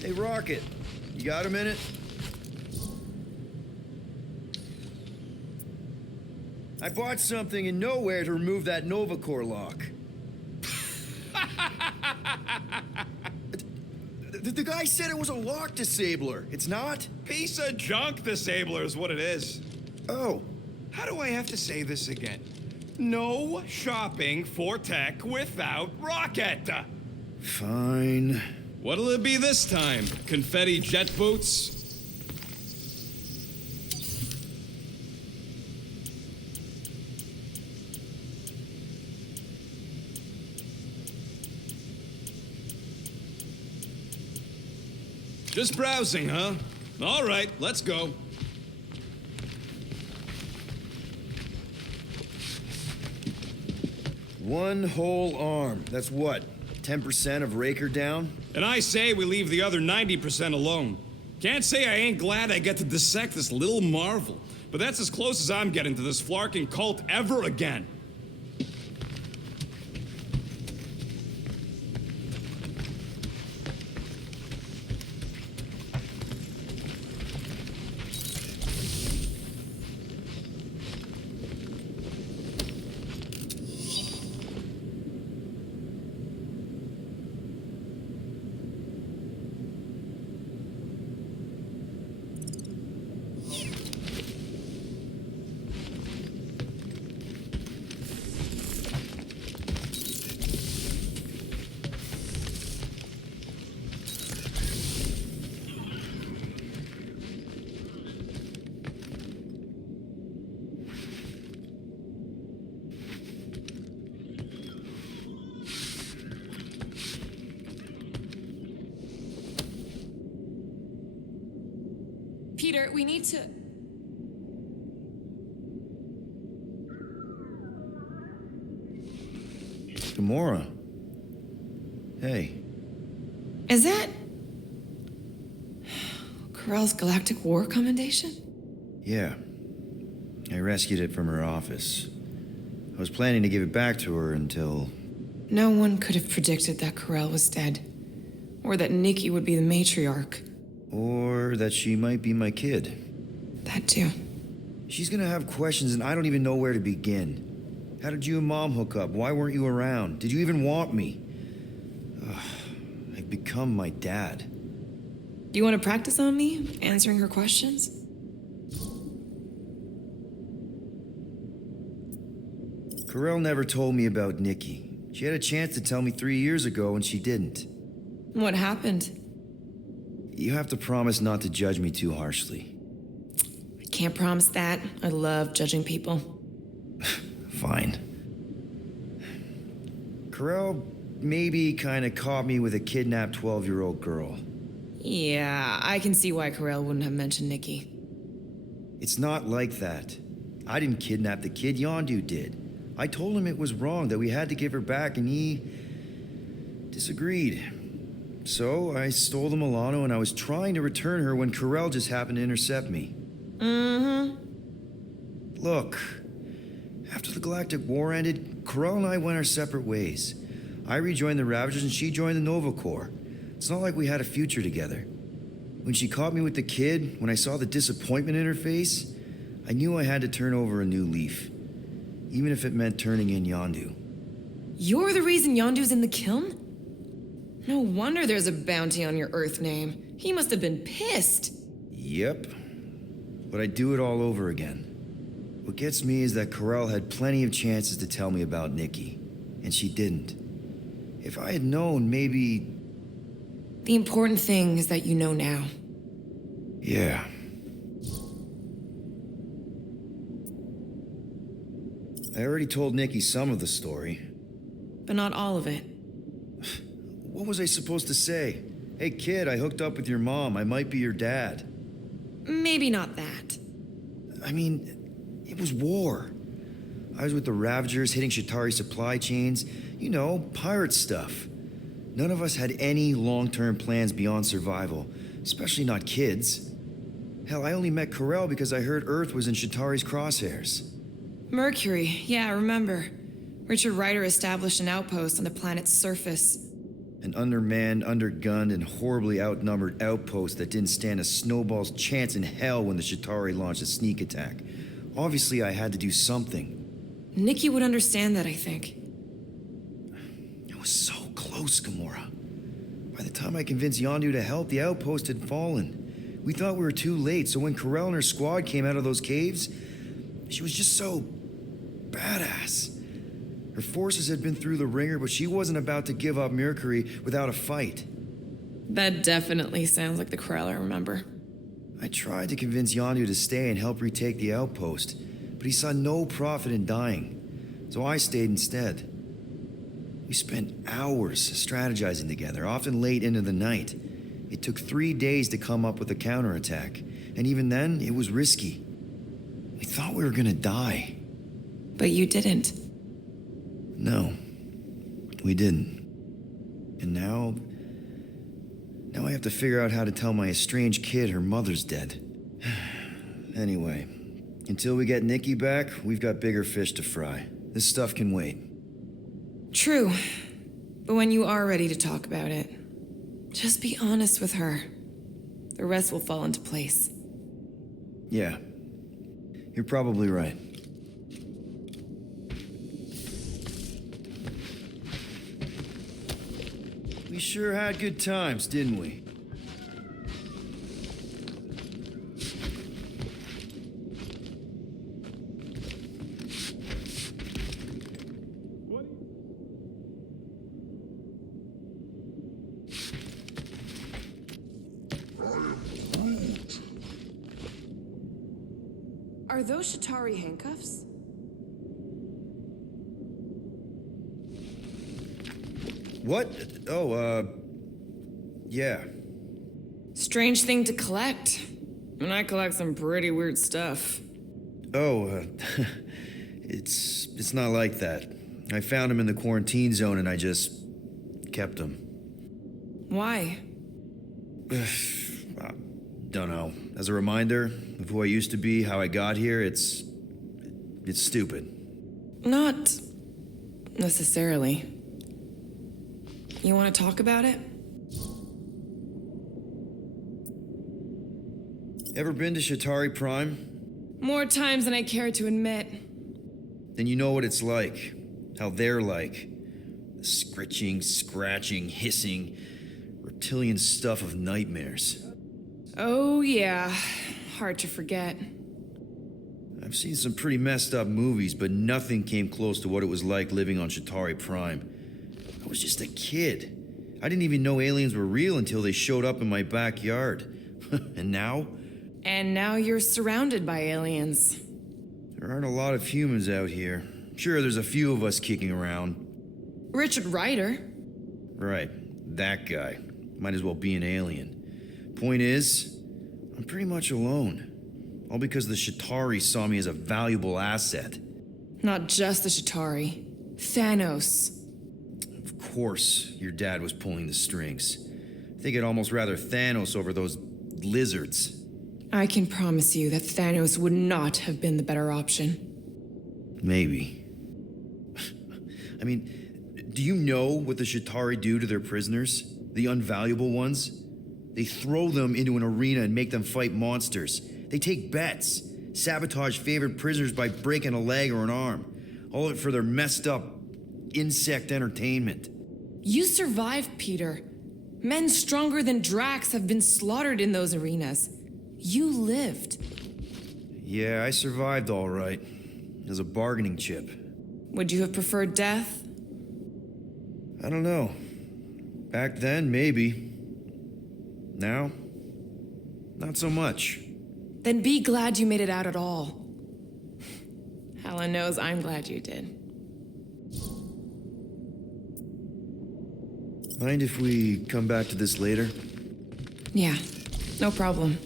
Hey, Rocket, you got a minute? I bought something in Nowhere to remove that Nova Core lock. The guy said it was a lock disabler. It's not? Piece of junk disabler is what it is. Oh. How do I have to say this again? No shopping for tech without Rocket. Fine. What'll it be this time? Confetti jet boots? Just browsing, huh? All right, let's go. One whole arm. That's what? 10% of Raker down? And I say we leave the other 90% alone. Can't say I ain't glad I get to dissect this little marvel, but that's as close as I'm getting to this Flarkin cult ever again. Peter, we need to... Gamora. Hey. Is that... Corell's Galactic War Commendation? Yeah. I rescued it from her office. I was planning to give it back to her until... No one could have predicted that Corell was dead. Or that Nikki would be the matriarch. Or that she might be my kid. That too. She's gonna have questions and I don't even know where to begin. How did you and Mom hook up? Why weren't you around? Did you even want me? I've become my dad. Do you want to practice on me, answering her questions? Corell never told me about Nikki. She had a chance to tell me 3 years ago and she didn't. What happened? You have to promise not to judge me too harshly. I can't promise that. I love judging people. Fine. Corell maybe kind of caught me with a kidnapped 12-year-old girl. Yeah, I can see why Corell wouldn't have mentioned Nikki. It's not like that. I didn't kidnap the kid, Yondu did. I told him it was wrong, that we had to give her back, and he disagreed. So I stole the Milano and I was trying to return her when Corell just happened to intercept me. Look, after the Galactic War ended, Corell and I went our separate ways. I rejoined the Ravagers and she joined the Nova Corps. It's not like we had a future together. When she caught me with the kid, when I saw the disappointment in her face, I knew I had to turn over a new leaf. Even if it meant turning in Yondu. You're the reason Yondu's in the kiln? No wonder there's a bounty on your Earth name. He must have been pissed. Yep. But I'd do it all over again. What gets me is that Corell had plenty of chances to tell me about Nikki, and she didn't. If I had known, maybe... The important thing is that you know now. Yeah. I already told Nikki some of the story. But not all of it. What was I supposed to say? Hey kid, I hooked up with your mom. I might be your dad. Maybe not that. I mean, it was war. I was with the Ravagers hitting Chitauri supply chains. You know, pirate stuff. None of us had any long-term plans beyond survival, especially not kids. Hell, I only met Corell because I heard Earth was in Chitauri's crosshairs. Mercury, yeah, I remember. Richard Ryder established an outpost on the planet's surface. An undermanned, undergunned, and horribly outnumbered outpost that didn't stand a snowball's chance in hell when the Chitauri launched a sneak attack. Obviously, I had to do something. Nikki would understand that, I think. It was so close, Gamora. By the time I convinced Yondu to help, the outpost had fallen. We thought we were too late, so when Corell and her squad came out of those caves, she was just so badass. Her forces had been through the ringer, but she wasn't about to give up Mercury without a fight. That definitely sounds like the Corell I remember. I tried to convince Yondu to stay and help retake the outpost, but he saw no profit in dying, so I stayed instead. We spent hours strategizing together, often late into the night. It took 3 days to come up with a counterattack, and even then, it was risky. We thought we were gonna die. But you didn't. No. We didn't. And now I have to figure out how to tell my estranged kid her mother's dead. Anyway, until we get Nikki back, we've got bigger fish to fry. This stuff can wait. True. But when you are ready to talk about it, just be honest with her. The rest will fall into place. Yeah. You're probably right. We sure had good times, didn't we? Are those Shatari handcuffs? What? Oh, yeah. Strange thing to collect. And I collect some pretty weird stuff. Oh, it's not like that. I found him in the quarantine zone and I just kept him. Why? Don't know. As a reminder of who I used to be, how I got here, it's stupid. Not necessarily. You want to talk about it? Ever been to Shatari Prime? More times than I care to admit. Then you know what it's like. How they're like. The scritching, scratching, hissing, reptilian stuff of nightmares. Oh, yeah. Hard to forget. I've seen some pretty messed up movies, but nothing came close to what it was like living on Shatari Prime. I was just a kid. I didn't even know aliens were real until they showed up in my backyard. And now? And now you're surrounded by aliens. There aren't a lot of humans out here. Sure, there's a few of us kicking around. Richard Ryder. Right, that guy. Might as well be an alien. Point is, I'm pretty much alone. All because the Shatari saw me as a valuable asset. Not just the Shatari. Thanos. Of course, your dad was pulling the strings. I think I'd almost rather Thanos over those lizards. I can promise you that Thanos would not have been the better option. Maybe. I mean, do you know what the Shatari do to their prisoners? The unvaluable ones? They throw them into an arena and make them fight monsters. They take bets, sabotage favorite prisoners by breaking a leg or an arm. All of it for their messed up insect entertainment. You survived, Peter. Men stronger than Drax have been slaughtered in those arenas. You lived. Yeah, I survived all right. As a bargaining chip. Would you have preferred death? I don't know. Back then, maybe. Now, not so much. Then be glad you made it out at all. Helen knows I'm glad you did. Mind if we come back to this later? Yeah, no problem.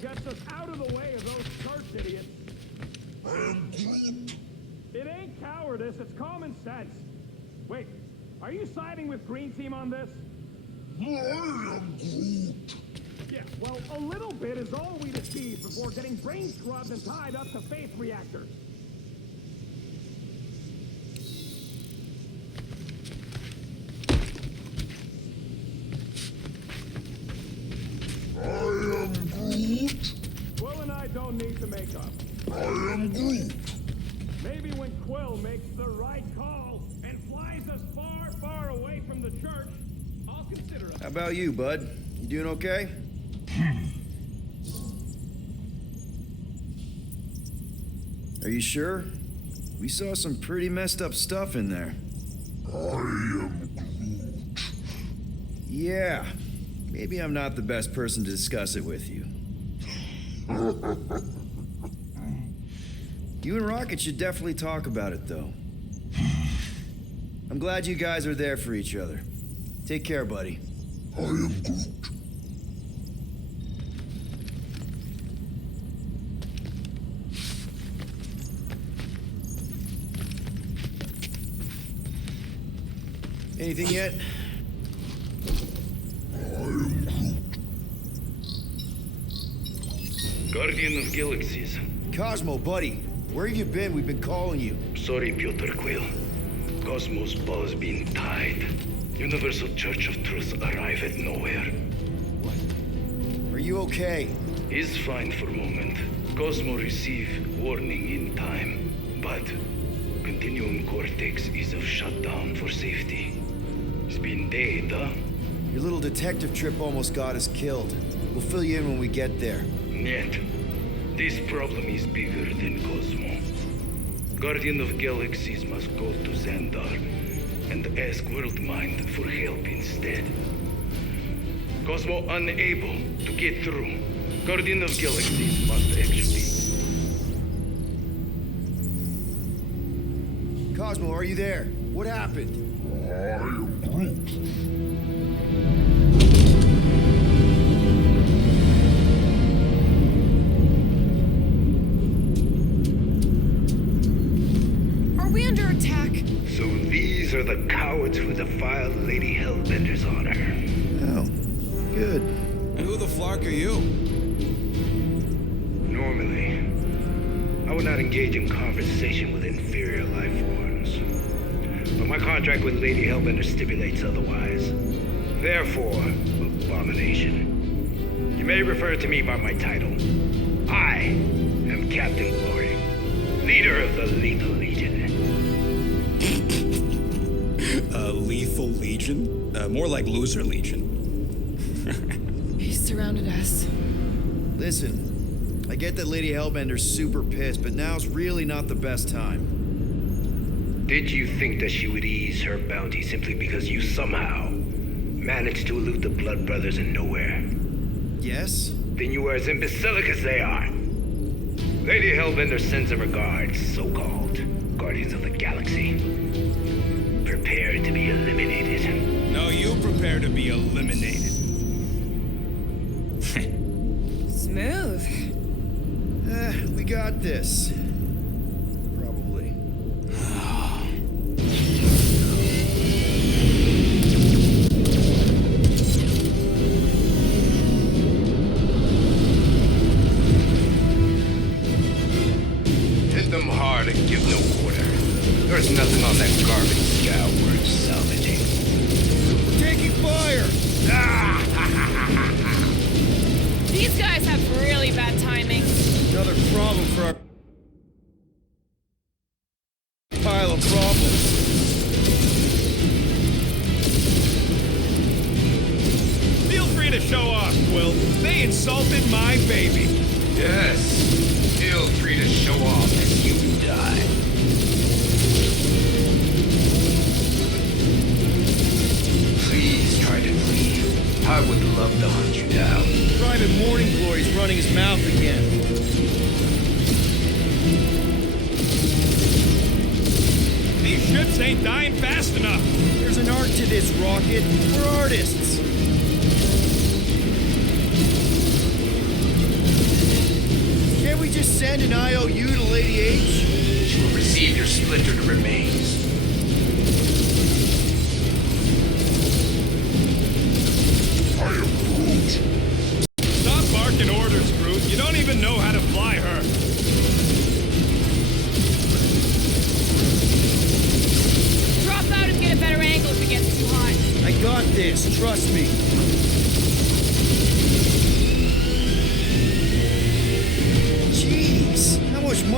Gets us out of the way of those church idiots. It ain't cowardice, it's common sense. Wait, are you siding with Green Team on this? Yeah, well, a little bit is all we'd achieve before getting brain scrubbed and tied up to faith reactors. don't need to make up. I am Groot. Maybe when Quill makes the right call and flies us far, far away from the church, I'll consider it. How about you, bud? You doing okay? Are you sure? We saw some pretty messed up stuff in there. I am Groot. Yeah. Maybe I'm not the best person to discuss it with you. You and Rocket should definitely talk about it, though. I'm glad you guys are there for each other. Take care, buddy. I am Groot. Anything yet? Guardian of Galaxies. Cosmo, buddy. Where have you been? We've been calling you. Sorry, Piotr Quill. Cosmos ball's been tied. Universal Church of Truth arrive at nowhere. Are you okay? He's fine for a moment. Cosmo receive warning in time, but Continuum Cortex is of shutdown for safety. It's been dead, huh? Your little detective trip almost got us killed. We'll fill you in when we get there. Yet, this problem is bigger than Cosmo. Guardian of Galaxies must go to Xandar and ask Worldmind for help instead. Cosmo unable to get through. Guardian of Galaxies must actually... Cosmo, are you there? What happened? I am Groot. Under attack. So these are the cowards who defiled Lady Hellbender's honor. Oh, good. And who the flark are you? Normally, I would not engage in conversation with inferior life forms. But my contract with Lady Hellbender stipulates otherwise. Therefore, abomination. You may refer to me by my title. I am Captain Glory, leader of the Lethal Legion. Lethal Legion? More like Loser Legion. He surrounded us. Listen, I get that Lady Hellbender's super pissed, but now's really not the best time. Did you think that she would ease her bounty simply because you somehow managed to elude the Blood Brothers in nowhere? Yes? Then you were as imbecilic as they are. Lady Hellbender sends her regards, so-called Guardians of the Galaxy. Prepare to be eliminated. No, you prepare to be eliminated. Smooth. We got this. Probably. Hit them hard and give no quarter. There's nothing on that garbage scow worth salvaging. We're taking fire! These guys have really bad timing. Another problem for our pile of problems. Feel free to show off, Quill. They insulted my baby. Yes. Feel free to show off as you die. Please try to leave. I would love to hunt you down. Private Morning Glory's running his mouth again. These ships ain't dying fast enough. There's an art to this, Rocket. We're artists. Can't we just send an IOU to Lady H? She will receive your splintered remains. I am Groot. Stop barking orders, Groot. You don't even know how to fly her. Drop out and get a better angle if it gets too hot. I got this, trust me.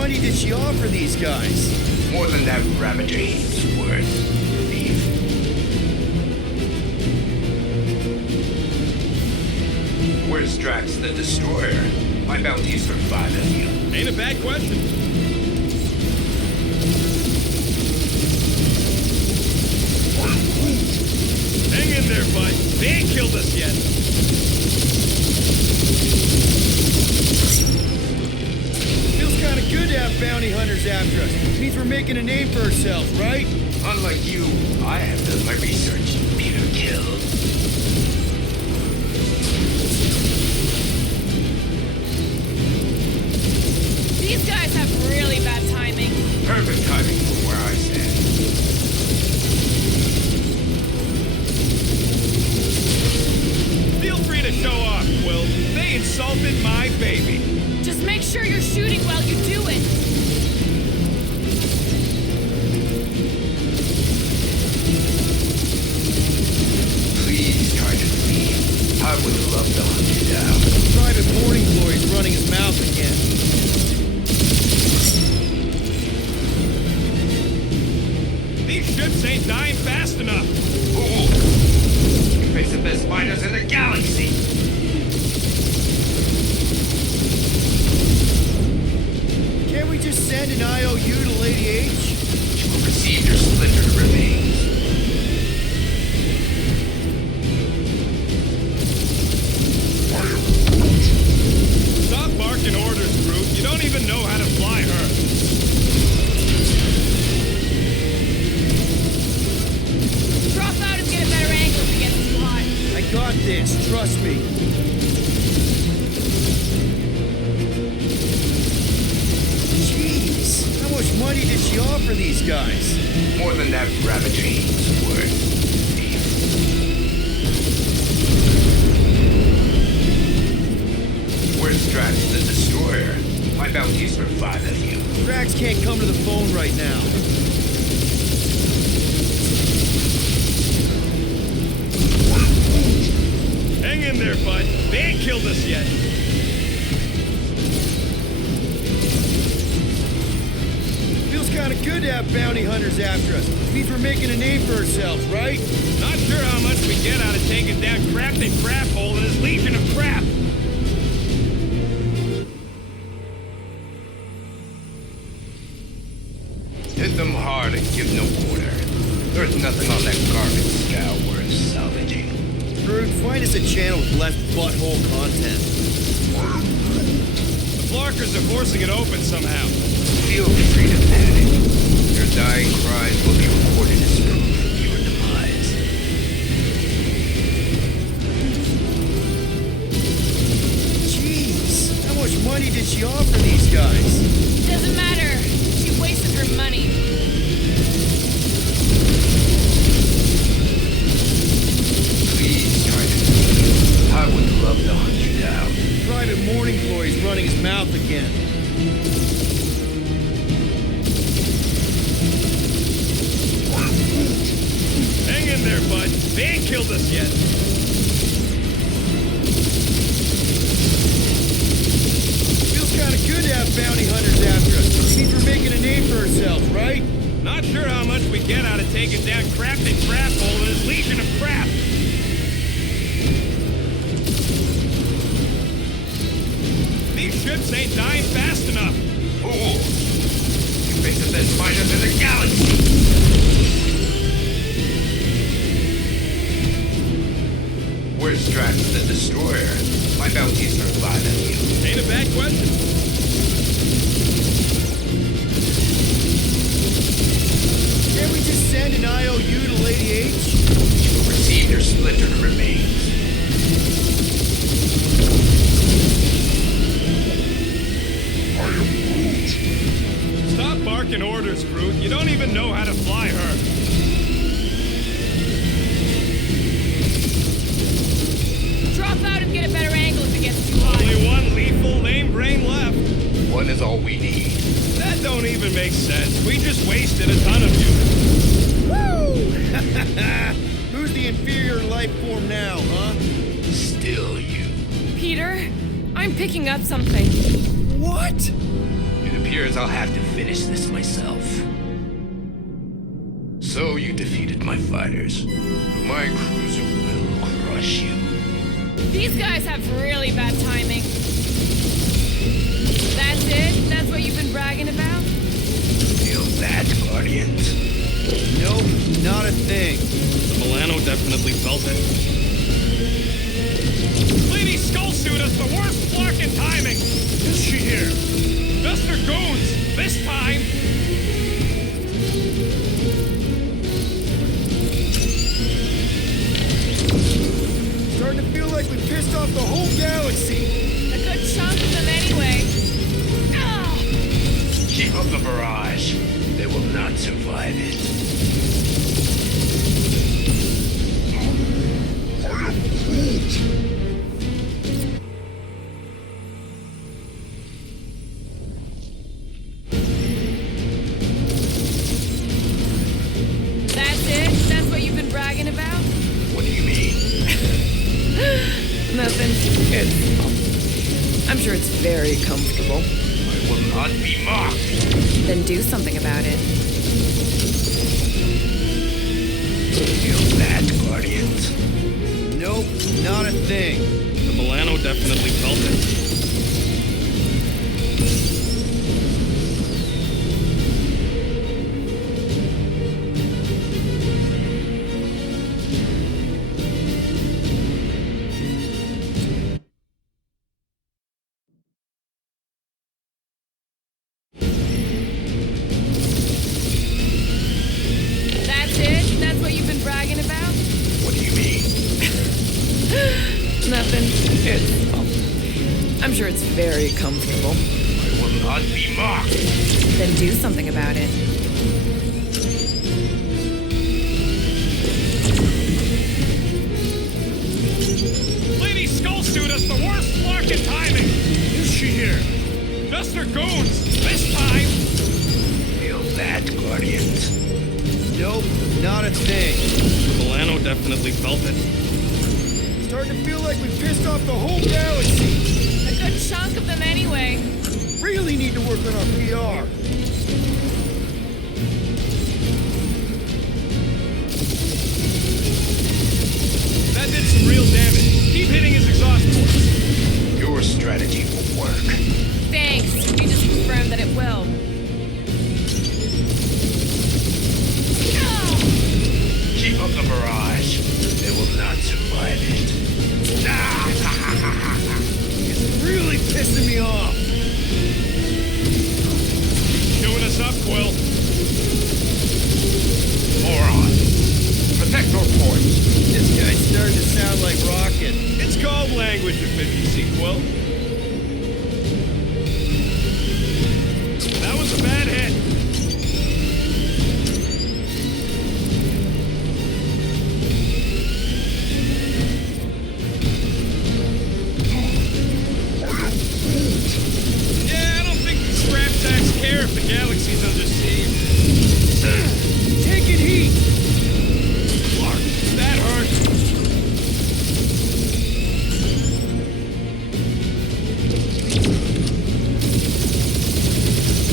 money did she offer these guys? More than that Ravager's worth, thief. Where's Drax the Destroyer? My bounty's for 5 of you. Ain't a bad question. Hang in there, bud. They ain't killed us yet. Feels kind of good to have bounty hunters after us. Means we're making a name for ourselves, right? Unlike you, I have done my research. Peter killed. These guys have really bad timing. Perfect timing from where I stand. Feel free to show off, Quill. They insulted my baby. Just make sure you're shooting while you do it. Please try to leave. I would love to hunt you down. Private Morning Glory's running his mouth again. These ships ain't dying fast enough. Fool! You face the best fighters in the galaxy. Can't we just send an IOU to Lady H? You will receive your splintered remains. Stop barking orders, Groot. You don't even know how to fly her. Drop out and get a better angle if it gets too hot. I got this, trust me. Jeez, how much money did she offer these guys? More than that Ravager's worth, thief. Where's Drax the Destroyer? My bounty's for 5 of you. Drax can't come to the phone right now. Hang in there, bud. They ain't killed us yet. Feels kind of good to have bounty hunters after us. Means we're making a name for ourselves, right? Not sure how much we get out of taking down Crafty Craphole and his Legion of Crap. Hit them hard and give no quarter. There's nothing on that garbage scow worth salvaging. Groot, find us a channel with less butthole content. The Flarkers are forcing it open somehow. Feel free to panic. Your dying cries will be recorded as proof of your demise. Jeez, how much money did she offer these guys? Doesn't matter. She wasted her money. Please try to leave. I would love to hunt you down. Private Morning Glory's running his mouth again. Hang in there, bud. They ain't killed us yet. Feels kind of good to have bounty hunters after us. Means we're making a name for ourselves, right? Not sure how much we get out of taking down Crafty Craphole and his Legion of Crap. These ships ain't dying fast enough. Fool! You face the best fighters in the galaxy. Where's Drax the Destroyer? My bounty's for 5 of you. Ain't a bad question. Can't we just send an IOU to Lady H? You will receive your splintered remains. Stop barking orders, Groot. You don't even know how to fly her. Drop out and get a better angle if it gets too hot. Only one lethal lame brain left. One is all we need. That don't even make sense. We just wasted a ton of you. Woo! Who's the inferior life form now, huh? Still you. Peter, I'm picking up something. What? It appears appears I'll have to finish this myself. So you defeated my fighters. My cruiser will crush you. These guys have really bad timing. That's it? That's what you've been bragging about? Feel that, Guardians? Nope, not a thing. The Milano definitely felt it. Lady Skullsuit has the worst flarkin' timing! Is she here? Mr. Goons! This time! Starting to feel like we pissed off the whole galaxy. A good chunk of them anyway. Ah! Keep up the barrage. They will not survive it. That's it? That's what you've been bragging about? What do you mean? Nothing. I'm sure it's very comfortable. I will not be mocked. Then do something about it. Feel that, Guardians? Nope, not a thing. The Milano definitely felt it. That's it? That's what you've been bragging about? What do you mean? Nothing. I'm sure it's very comfortable. I will not be mocked. Then do something about it. Lady Skullsuit has the worst flarkin' timing! Is she here? Mr. Goons! This time! Feel that, Guardians? Nope, not a thing. The Milano definitely felt it. Starting to feel like we pissed off the whole galaxy. A good chunk of them anyway. Really need to work on our PR. That did some real damage. Keep hitting his exhaust ports. Your strategy will work. Thanks. You just confirmed that it will. Keep up the barrage. They will not survive it. It's really pissing me off. Chewing us up, Quill. Moron. Protect your points. This guy's starting to sound like Rocket. It's called language efficiency, Quill. That was a bad hit. Yeah, I don't think the scrap sacks care if the galaxy's under siege. Taking heat. Clark, that hurt.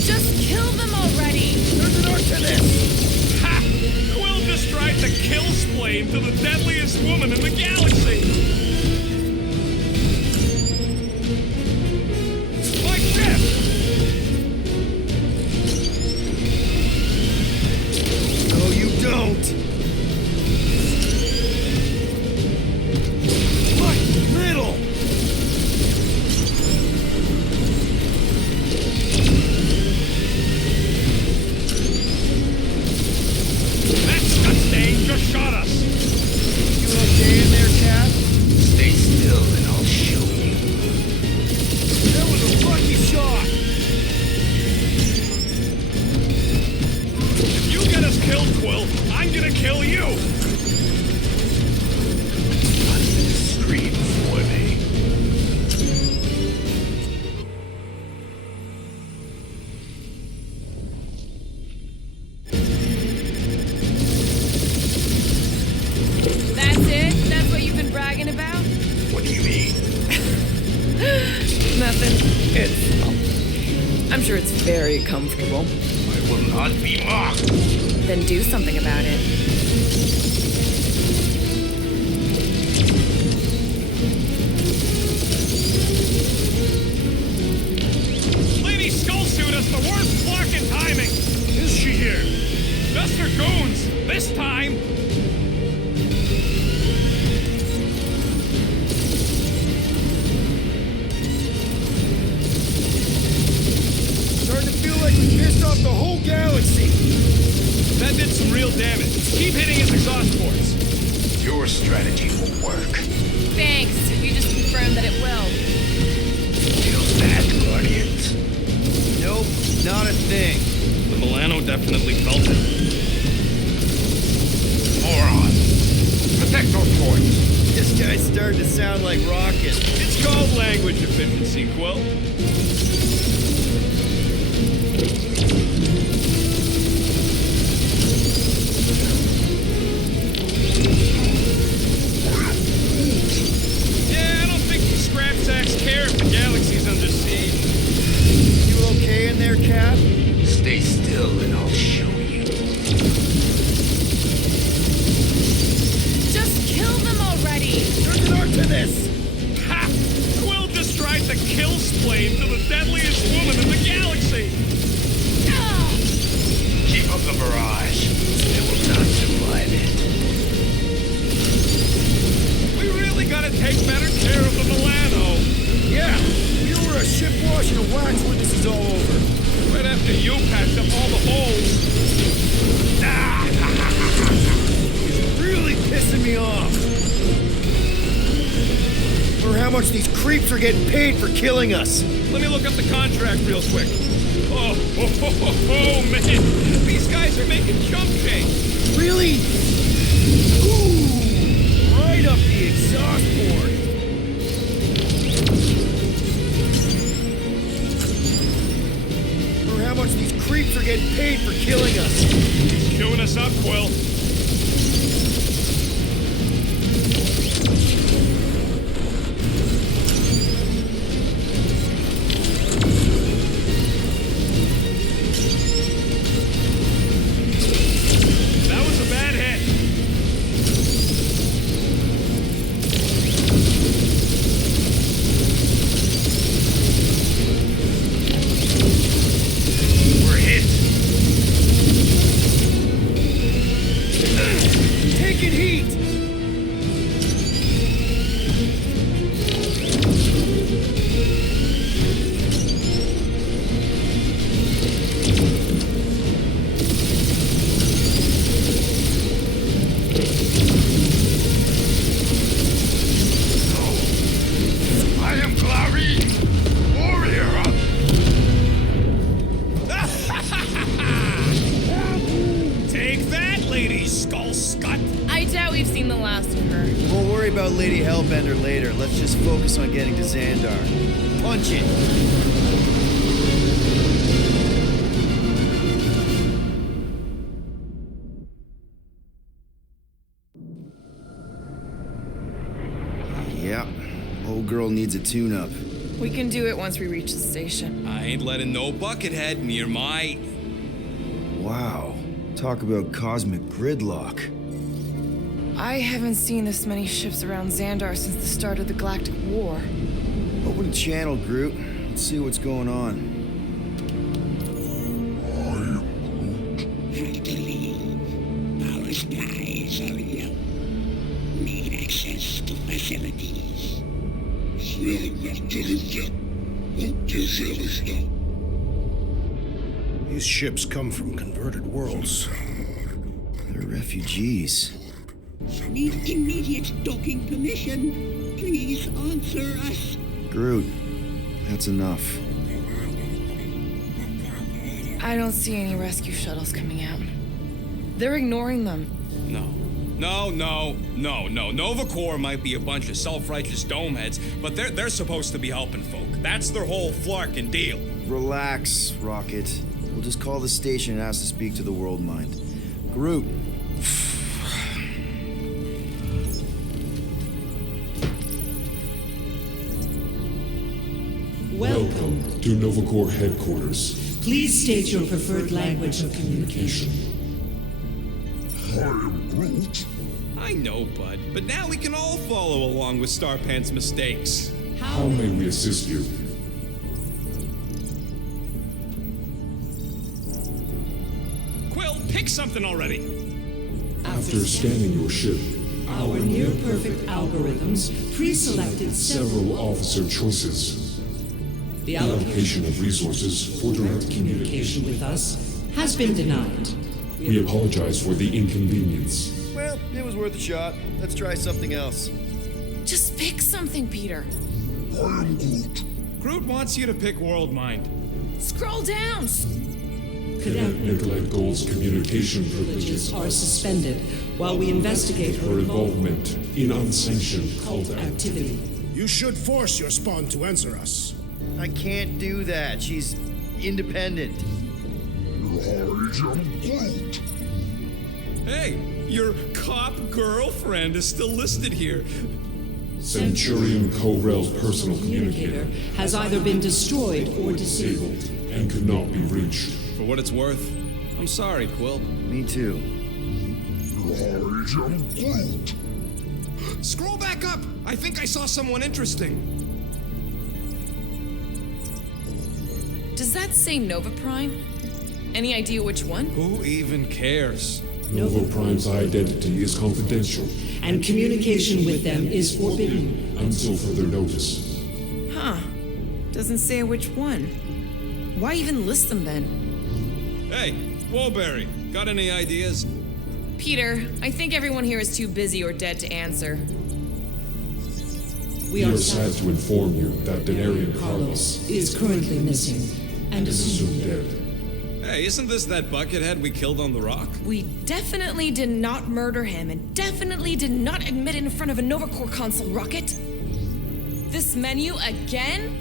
Just kill them already. There's an arc to this. Ha! Quill just tried to kill Splane to the deadliest woman in the galaxy. My ship! No, you don't. What little? That Scudstain just shot us. You okay in there, Cap? Stay still and I'll show you. That was a lucky shot. If you get us killed, Quill, I'm gonna kill you. Scream for me. That's it? That's what you've been bragging about? What do you mean? Nothing. I'm sure it's very comfortable. I will not be mocked. Then do something about it. Lady Skullsuit has the worst fucking timing! Is she here? Just her goons! This time! Starting to feel like we pissed off the whole galaxy. That did some real damage. Keep hitting his exhaust ports. Your strategy will work. Thanks. You just confirmed that it will. Feel that, Guardians? Nope, not a thing. The Milano definitely felt it. Moron. Protect those points. This guy's starting to sound like Rocket. It's called language efficiency, Quill. Yeah, I don't think these scrap sacks care if the galaxy's under siege. You okay in there, Cap? Stay still and I'll show you. Just kill them already! There's an art to this! Ha! Quill just tried to kill Splane to the deadliest woman in the galaxy! Keep up the barrage. They will not survive it. We really gotta take better care of the Milano. Yeah, you were a ship wash and a wax when this is all over. Right after you patched up all the holes. It's really pissing me off. Wonder how much these creeps are getting paid for killing us. Let me look up the contract real quick. Oh, man. These guys are making jump change. Really? Ooh, right up the exhaust port. Wonder how much these creeps are getting paid for killing us. He's chewing us up, Quill. That was a bad hit. We're hit. Taking heat. I am Clary, warrior of... Take that, Lady Skullscut. I doubt we've seen the last of her. We'll worry about Lady Hellbender later. Let's just focus on getting to Xandar. Punch it. Yeah, old girl needs a tune-up. We can do it once we reach the station. I ain't letting no buckethead near my... Wow, talk about cosmic gridlock. I haven't seen this many ships around Xandar since the start of the Galactic War. Open the channel, Groot. Let's see what's going on. Have to leave. Our skies are yellow. Need access to facilities. These ships come from converted worlds. They're refugees. Need immediate docking permission. Please answer us. Groot, that's enough. I don't see any rescue shuttles coming out. They're ignoring them. No. Nova Corps might be a bunch of self-righteous domeheads, but they're supposed to be helping folk. That's their whole flarkin' deal. Relax, Rocket. We'll just call the station and ask to speak to the World Mind. Groot. Welcome to Novacore headquarters. Please state your preferred language of communication. I am Groot. I know, bud, but now we can all follow along with Starpant's mistakes. How may we assist you? Quill, pick something already. After scanning your ship, our near-perfect algorithms pre-selected several officer choices. The allocation of resources for direct communication with us has been denied. We apologize for the inconvenience. Well, it was worth a shot. Let's try something else. Just pick something, Peter. I am Groot. Groot wants you to pick World Mind. Scroll down! Cadet Nicolette Gold's communication privileges are suspended while we investigate her involvement in unsanctioned cult activity. You should force your spawn to answer us. I can't do that. She's independent. Hey, your cop girlfriend is still listed here. Centurion Ko-Rel's personal communicator has either been destroyed or disabled and could not be reached. For what it's worth, I'm sorry, Quill. Me too. Scroll back up! I think I saw someone interesting. Does that say Nova Prime? Any idea which one? Who even cares? Nova Prime's identity is confidential, and communication with them is forbidden until further notice. Huh. Doesn't say which one. Why even list them then? Hey, Woolberry, got any ideas? Peter, I think everyone here is too busy or dead to answer. We are sad to inform you that Denarian Carlos is currently missing and assumed dead. Hey, isn't this that buckethead we killed on the rock? We definitely did not murder him and definitely did not admit it in front of a Novacore console, Rocket. This menu again?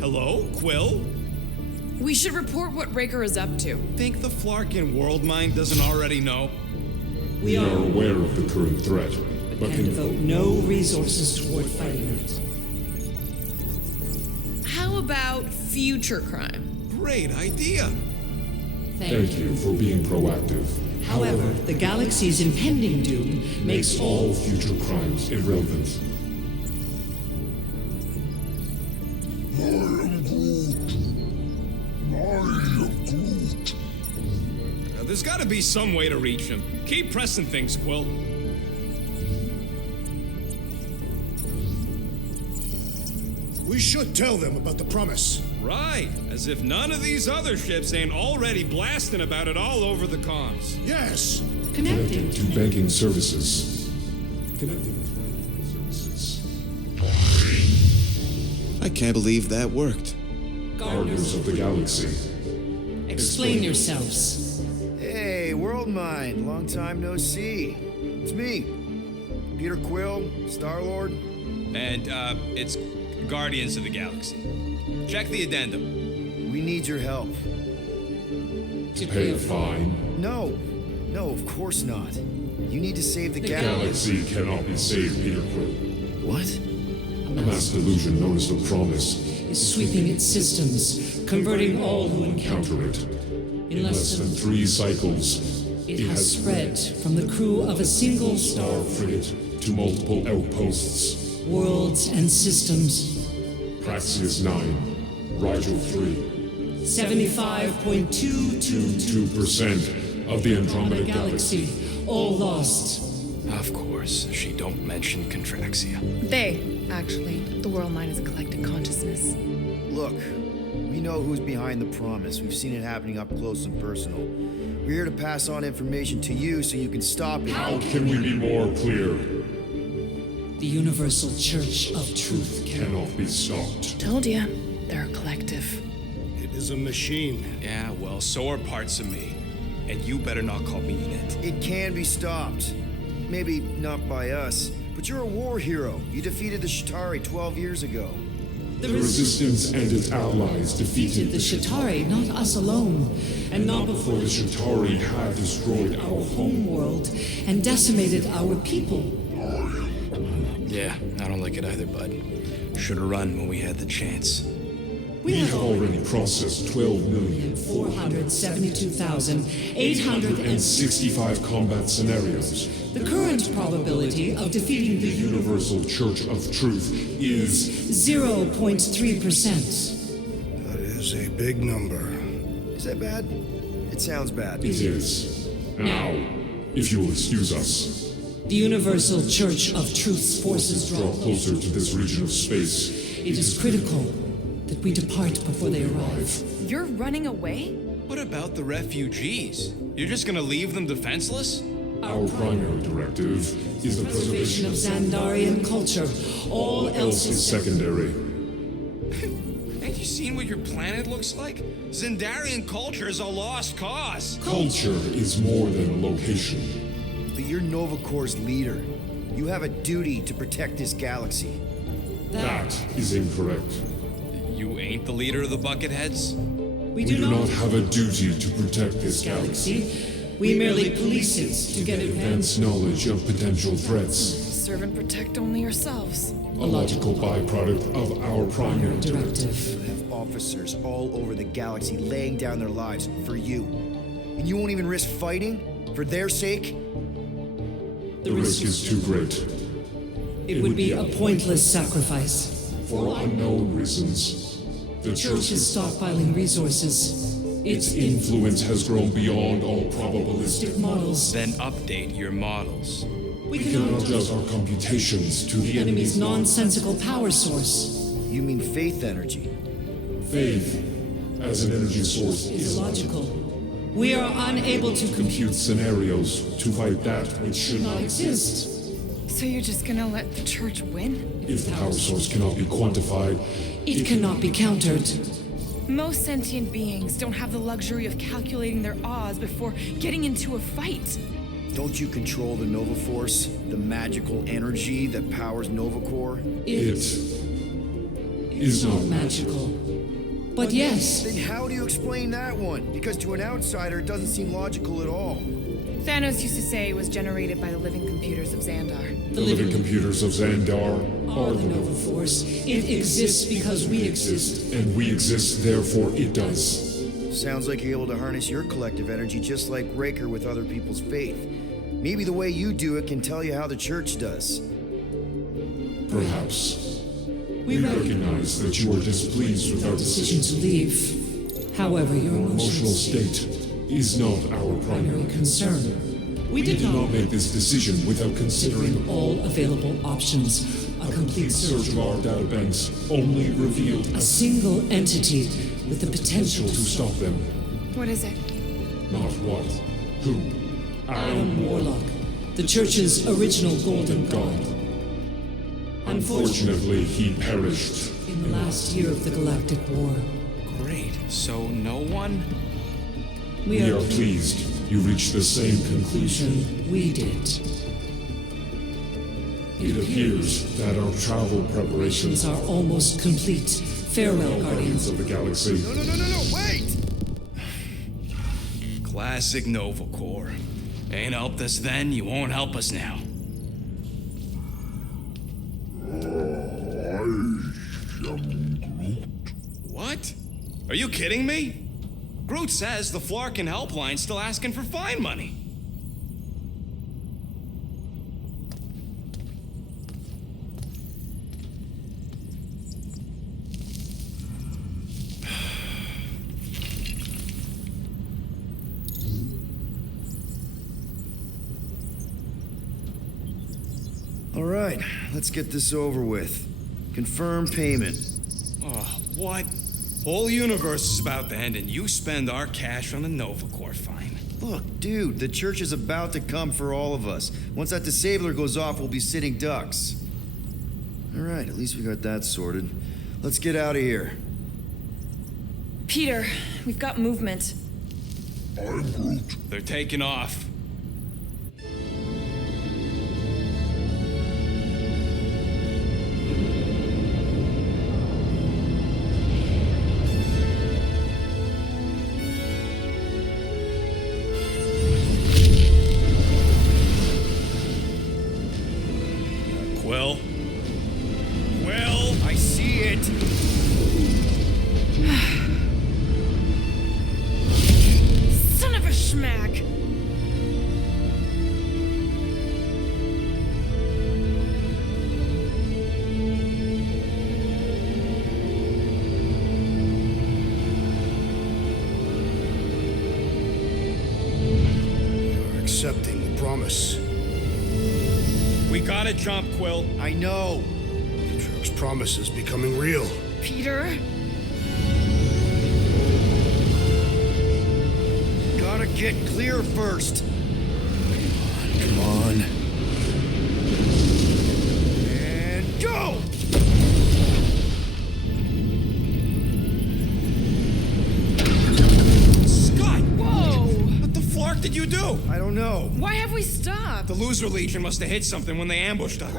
Hello, Quill? We should report what Raker is up to. Think the Flarkin World Mind doesn't already know? We are aware of the current threat, but can devote no resources toward fighting it. How about future crime? Great idea. Thank you for being proactive. However, the galaxy's impending doom makes all future crimes irrelevant. There's gotta be some way to reach him. Keep pressing things, Quill. We should tell them about the promise. Right, as if none of these other ships ain't already blasting about it all over the comms. Yes! Connecting to banking services. Connecting to banking services. I can't believe that worked. Guardians of the Galaxy. Explain yourselves. Hey, World Mind. Long time no see. It's me. Peter Quill, Star-Lord. And, it's Guardians of the Galaxy. Check the addendum. We need your help. To pay a fine? No. No, of course not. You need to save the galaxy cannot be saved, Peter Quill. What? A mass delusion known as the Promise is sweeping its systems, converting all who encounter it. In less than 3 cycles, it has spread from the crew of a single star frigate to multiple outposts, worlds and systems. Praxis 9, Rigel 3. 75.222% of the Andromeda Galaxy, all lost. Of course, she don't mention Contraxia. They, actually. The World Mind is a collective consciousness. Look, we know who's behind the Promise. We've seen it happening up close and personal. We're here to pass on information to you so you can stop it. How can we be more clear? The Universal Church of Truth cannot be stopped. Told ya, they're a collective. It is a machine. Yeah, well, so are parts of me. And you better not call me in it. It can be stopped. Maybe not by us, but you're a war hero. You defeated the Shatari 12 years ago. The Resistance and its allies defeated the Shatari, not us alone. And not before the Shatari had destroyed our home world and decimated our people. Yeah, Yeah, I don't like it either, bud. Should've run when we had the chance. We have already processed 12,472,865 combat scenarios. The current probability of defeating the Universal Church of Truth is 0.3%. That is a big number. Is that bad? It sounds bad. It is. Now, if you will excuse us. The Universal Church of Truth's forces Draw closer to this region of space. It is critical that we depart before they arrive. You're running away? What about the refugees? You're just gonna leave them defenseless? Our primary directive is the preservation of Xandarian culture. All else is secondary. Ain't you seen what your planet looks like? Xandarian culture is a lost cause. Culture is more than a location. But you're Nova Corps' leader. You have a duty to protect this galaxy. That is incorrect. You ain't the leader of the Bucketheads? We do not have a duty to protect this galaxy. We merely police it to get advanced knowledge of potential threats. Serve and protect only yourselves. A logical byproduct of our primary directive. You have officers all over the galaxy laying down their lives for you. And you won't even risk fighting? For their sake? The risk is too great. It would be a pointless sacrifice. For unknown reasons. The Church is stockpiling resources. Its influence has grown beyond all probabilistic models. Then update your models. We cannot adjust our computations to the enemy's nonsensical power source. You mean faith energy? Faith, as an energy source, is illogical. We are unable to compute scenarios to fight that which should not exist. So you're just gonna let the Church win? If the power source cannot be quantified, it cannot be countered. Most sentient beings don't have the luxury of calculating their odds before getting into a fight. Don't you control the Nova Force? The magical energy that powers Nova Corps? It is not magical. But yes. Then how do you explain that one? Because to an outsider, it doesn't seem logical at all. Thanos used to say it was generated by the living computers of Xandar. The living computers of Xandar are the Nova Force. It exists because we exist. And we exist, therefore it does. Sounds like you're able to harness your collective energy just like Raker with other people's faith. Maybe the way you do it can tell you how the Church does. Perhaps. We recognize that you are displeased with our decision to leave. However, your emotional state is not our primary concern. We did not make this decision without considering all available options. A complete search of our databanks only revealed a single entity with the potential to stop them. What is it? Not what. Who? Adam Warlock, the Church's original Golden God. Unfortunately, he perished in the last year of the Galactic War. Great. So no one? We are pleased you reached the same conclusion we did. It appears that our travel preparations are almost complete. Farewell, Guardians of the Galaxy. No, wait! Classic Nova Corps. Ain't helped us then, you won't help us now. What? Are you kidding me? Groot says the Flarkin helpline's still asking for fine money. All right, let's get this over with. Confirm payment. Oh, what? Whole universe is about to end and you spend our cash on the Nova Corps fine. Look, dude, the Church is about to come for all of us. Once that disabler goes off, we'll be sitting ducks. All right, at least we got that sorted. Let's get out of here. Peter, we've got movement. I'm Groot. They're taking off. schmack. You're accepting the promise. We gotta jump, Quill. I know. Matriarch's promise is becoming real. Peter? Gotta get clear first. Come on. And go! Scott! Whoa! What the flark did you do? I don't know. Why have we stopped? The Loser Legion must have hit something when they ambushed us.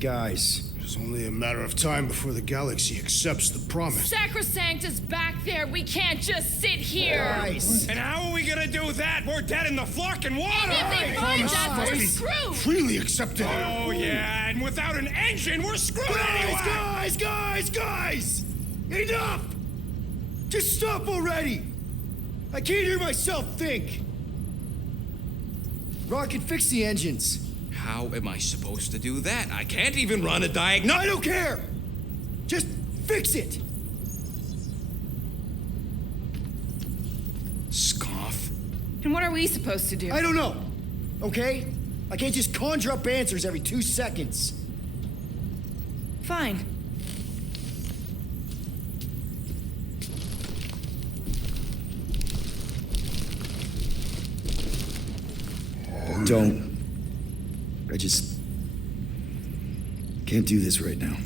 Guys, It's only a matter of time before the galaxy accepts the promise. Sacrosanct is back there. We can't just sit here. guys. And how are we gonna do that? We're dead in the flarkin' water! And if they find us, we're screwed. Freely accepted. Oh, yeah, and without an engine, we're screwed anyway! Guys! Enough! Just stop already! I can't hear myself think! Rocket, fix the engines. How am I supposed to do that? I can't even run a diagnostic. I don't care! Just fix it! Scoff. And what are we supposed to do? I don't know, okay? I can't just conjure up answers every 2 seconds. Fine. Don't. I just can't do this right now.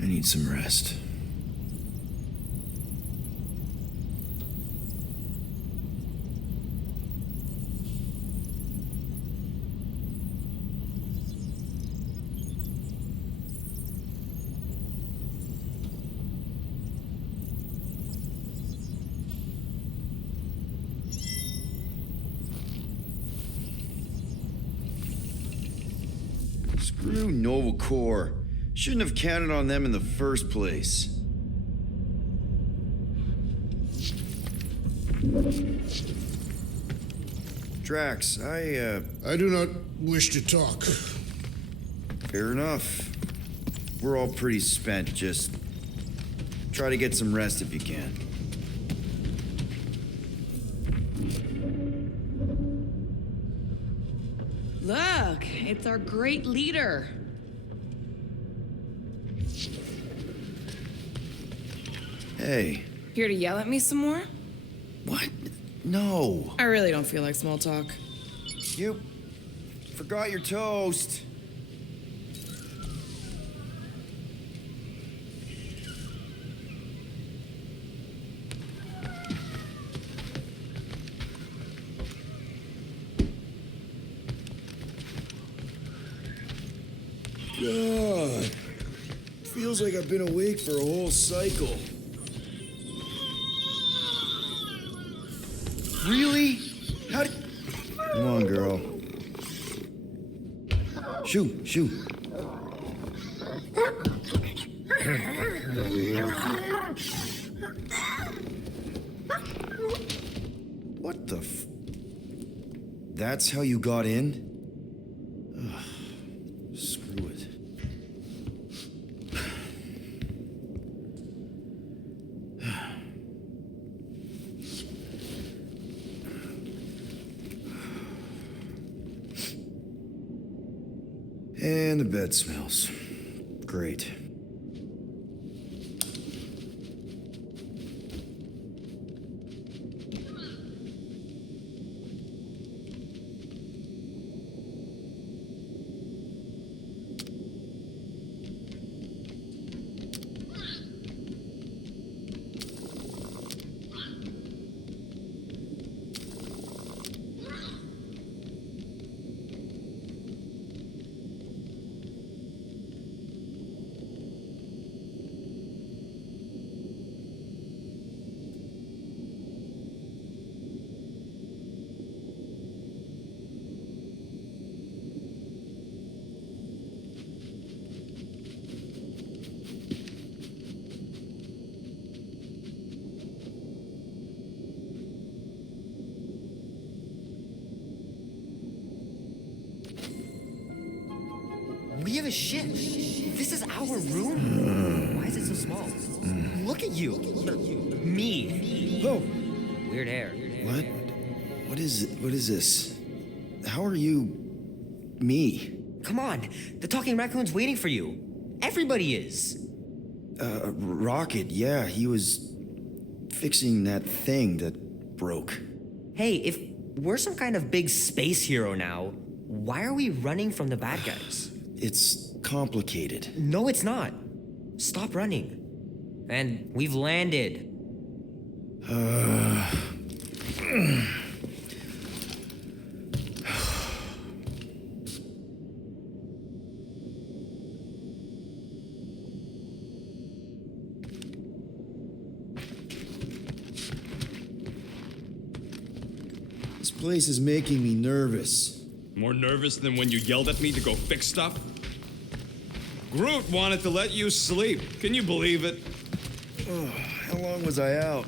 I need some rest. Screw Nova Corps. Shouldn't have counted on them in the first place. Drax, I do not wish to talk. Fair enough. We're all pretty spent. Just try to get some rest if you can. Look, it's our great leader. Hey. Here to yell at me some more? What? No. I really don't feel like small talk. You forgot your toast. God. Feels like I've been awake for a whole cycle. Really? How did... Come on, girl. Shoo. What the f... That's how you got in? Ugh, screw it. And the bed smells. Great. shit? This is our room? Why is it so small? Look at you. Me. Oh. Weird hair. What? What is this? How are you... me? Come on. The talking raccoon's waiting for you. Everybody is. Rocket, yeah, he was fixing that thing that broke. Hey, if we're some kind of big space hero now, why are we running from the bad guys? It's complicated. No, it's not. Stop running. And we've landed. This place is making me nervous. More nervous than when you yelled at me to go fix stuff? Groot wanted to let you sleep. Can you believe it? Oh, how long was I out?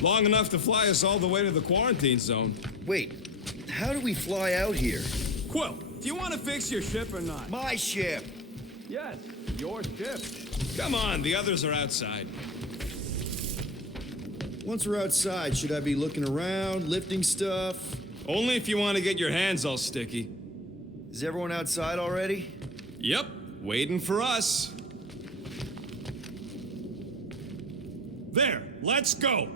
Long enough to fly us all the way to the quarantine zone. Wait, how do we fly out here? Quill, do you want to fix your ship or not? My ship! Yes, your ship. Come on, the others are outside. Once we're outside, should I be looking around, lifting stuff? Only if you want to get your hands all sticky. Is everyone outside already? Yep, waiting for us. There, let's go.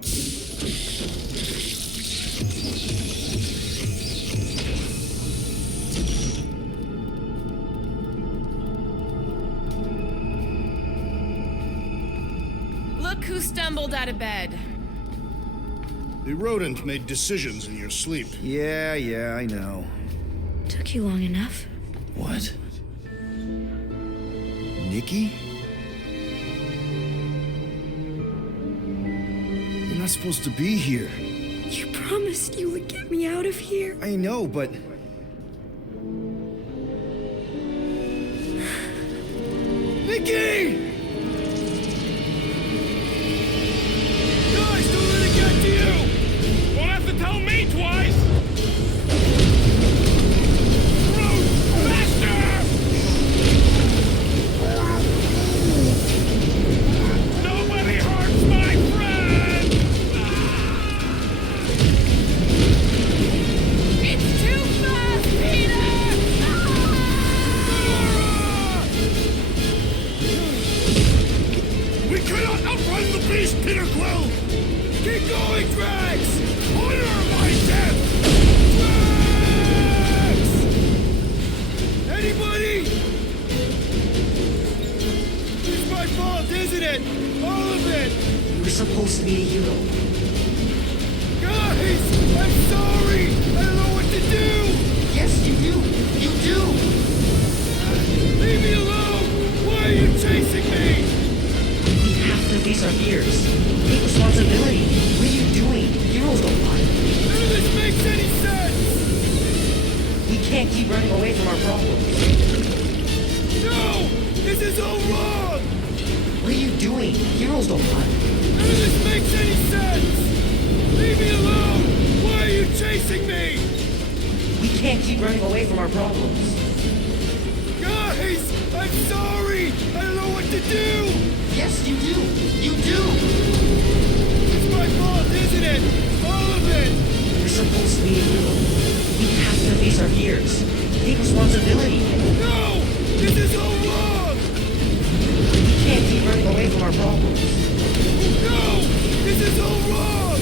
Look who stumbled out of bed. The rodent made decisions in your sleep. Yeah, I know. Took you long enough. What? Nikki? You're not supposed to be here. You promised you would get me out of here. I know, but... Nikki! Guys, don't let it get to you! Won't have to tell me twice! Nobody hurts my friend! It's too fast, Peter! We cannot outrun the beast, Peter Quill! Keep going, Drax! Honor my death! Drax! Anybody? It's my fault, isn't it? All of it! We're supposed to be a hero. Guys! I'm sorry! I don't know what to do! Yes, you do! You do! Leave me alone! Why are you chasing me? We have to face our fears. Take responsibility. What are you doing? Heroes don't lie. None of this makes any sense! We can't keep running away from our problems. No! This is all wrong! What are you doing? Heroes don't lie. None of this makes any sense! Leave me alone! Why are you chasing me? We can't keep running away from our problems. Guys! I'm sorry! I don't know what to do! Yes, you do! You do! It's my fault, isn't it? All of it! We're supposed to be a hero. We have to face our fears. Take responsibility. No! This is all wrong! We can't keep running away from our problems. No! This is all wrong!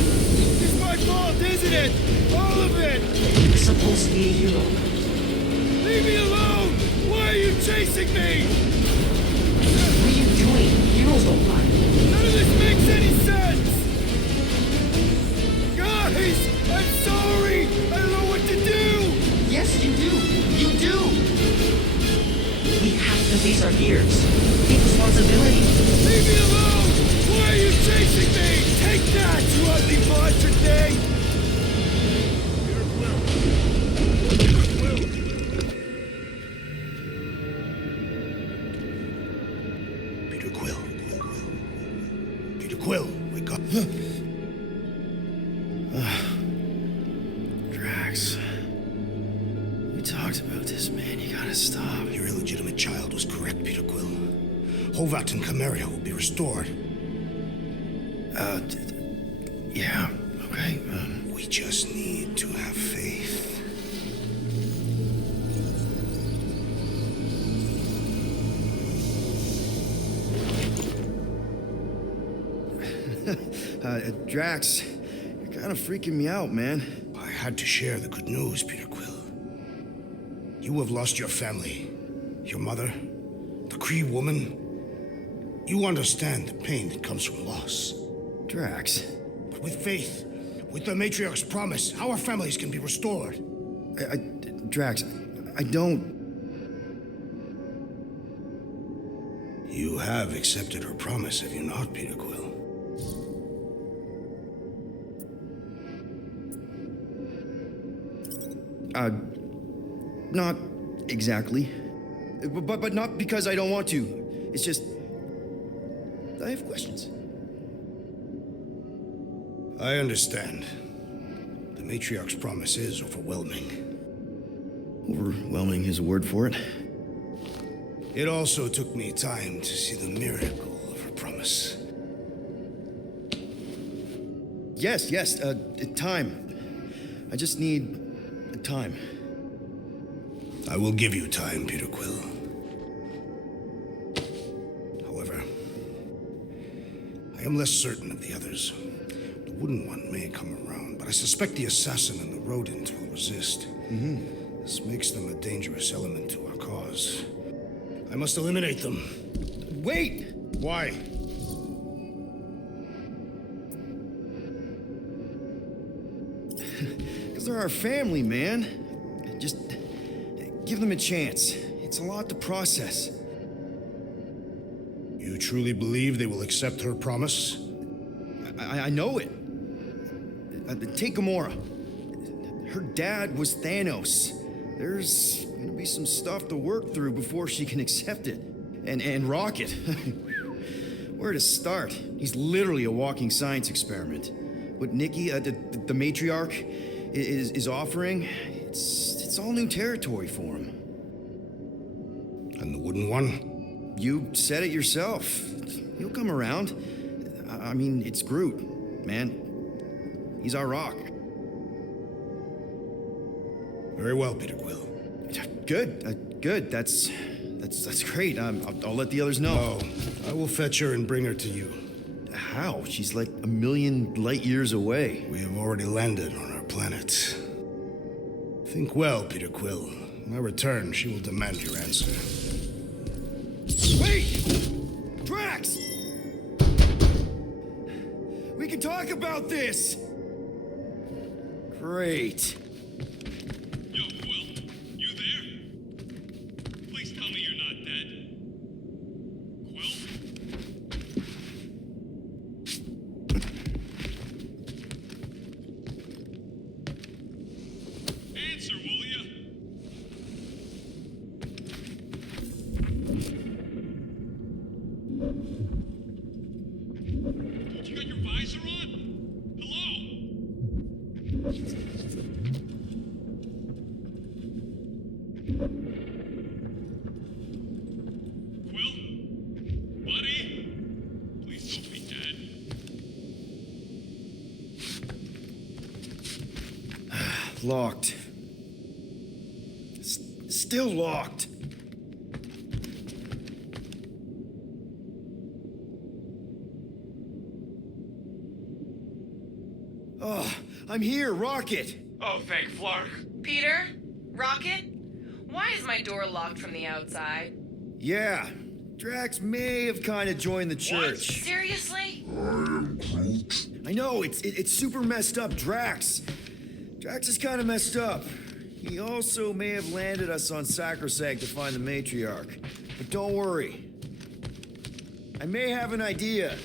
It's my fault, isn't it? All of it! We're supposed to be a hero. Leave me alone! Why are you chasing me? What are you doing? Heroes don't lie. None of this makes any sense! Guys! I'm sorry! I don't know what to do! Yes, you do! You do! We have to face our fears. Take responsibility. Leave me alone! Why are you chasing me? Take that, you ugly monster thing! Peter Quill. Peter Quill, wake up. Drax. We talked about this, man. You gotta stop. Your illegitimate child was Hovat and Camaria will be restored. Yeah, okay. We just need to have faith. Drax, you're kind of freaking me out, man. I had to share the good news, Peter Quill. You have lost your family, your mother, the Kree woman. You understand the pain that comes from loss. Drax. But with faith, with the Matriarch's promise, our families can be restored. Drax, I don't... You have accepted her promise, have you not, Peter Quill? Not exactly. But not because I don't want to. It's just... I have questions. I understand. The Matriarch's promise is overwhelming. Overwhelming is a word for it. It also took me time to see the miracle of her promise. Yes, time. I just need time. I will give you time, Peter Quill. However, I am less certain of the others. The Wooden One may come around, but I suspect the assassin and the rodent will resist. This makes them a dangerous element to our cause. I must eliminate them. Wait! Why? Because they're our family, man. Just give them a chance. It's a lot to process. You truly believe they will accept her promise? I know it. Take Gamora. Her dad was Thanos. There's gonna be some stuff to work through before she can accept it. And Rocket. Where to start? He's literally a walking science experiment. What Nikki, the matriarch, is offering, it's all new territory for him. And the Wooden One? You said it yourself. He'll come around. I mean, it's Groot, man. He's our rock. Very well, Peter Quill. Good. That's great. I'll let the others know. No, I will fetch her and bring her to you. How? She's like a million light years away. We have already landed on our planet. Think well, Peter Quill. When I return, she will demand your answer. Wait! Drax! We can talk about this! Great. Yo, Quill, you there? Please tell me you're not dead. Quill? Answer, will ya? You got your visor on? Hello? Quill? Buddy? Please don't be dead. Locked. Still locked. Oh, I'm here, Rocket! Oh, thank Flark. Peter? Rocket? Why is my door locked from the outside? Yeah, Drax may have kind of joined the church. Seriously? I know, it's super messed up, Drax. Drax is kind of messed up. He also may have landed us on Sacrosanct to find the Matriarch. But don't worry. I may have an idea.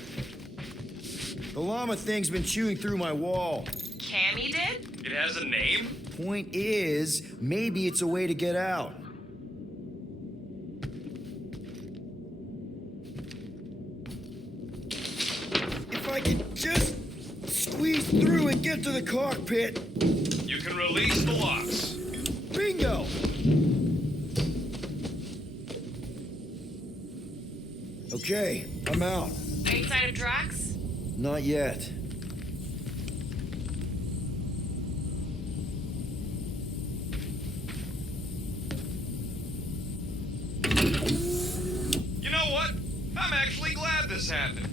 The llama thing's been chewing through my wall. Cammy did? It has a name? Point is, maybe it's a way to get out. If I could just squeeze through and get to the cockpit. You can release the locks. Bingo! Okay, I'm out. Any sign of Drax? Not yet. You know what? I'm actually glad this happened.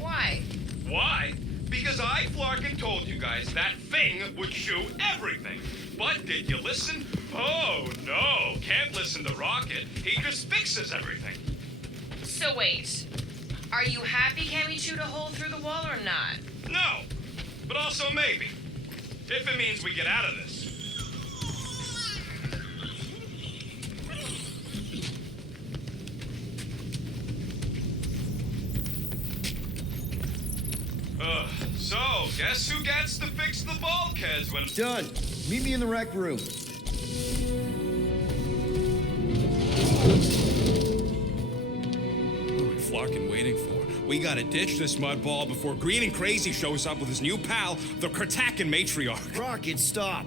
Why? Why? Because I, Flarkin, told you guys that thing would shoot everything. But did you listen? Oh, no. Can't listen to Rocket. He just fixes everything. So wait. Are you happy Cammy shoot a hole through the wall or not? No. But also maybe. If it means we get out of this. So, guess who gets to fix the bulkheads when... Done. Meet me in the rec room. What are we Flarkin waiting for? We gotta ditch this mudball before Green and Crazy shows up with his new pal, the Kratakan Matriarch. Rocket, stop.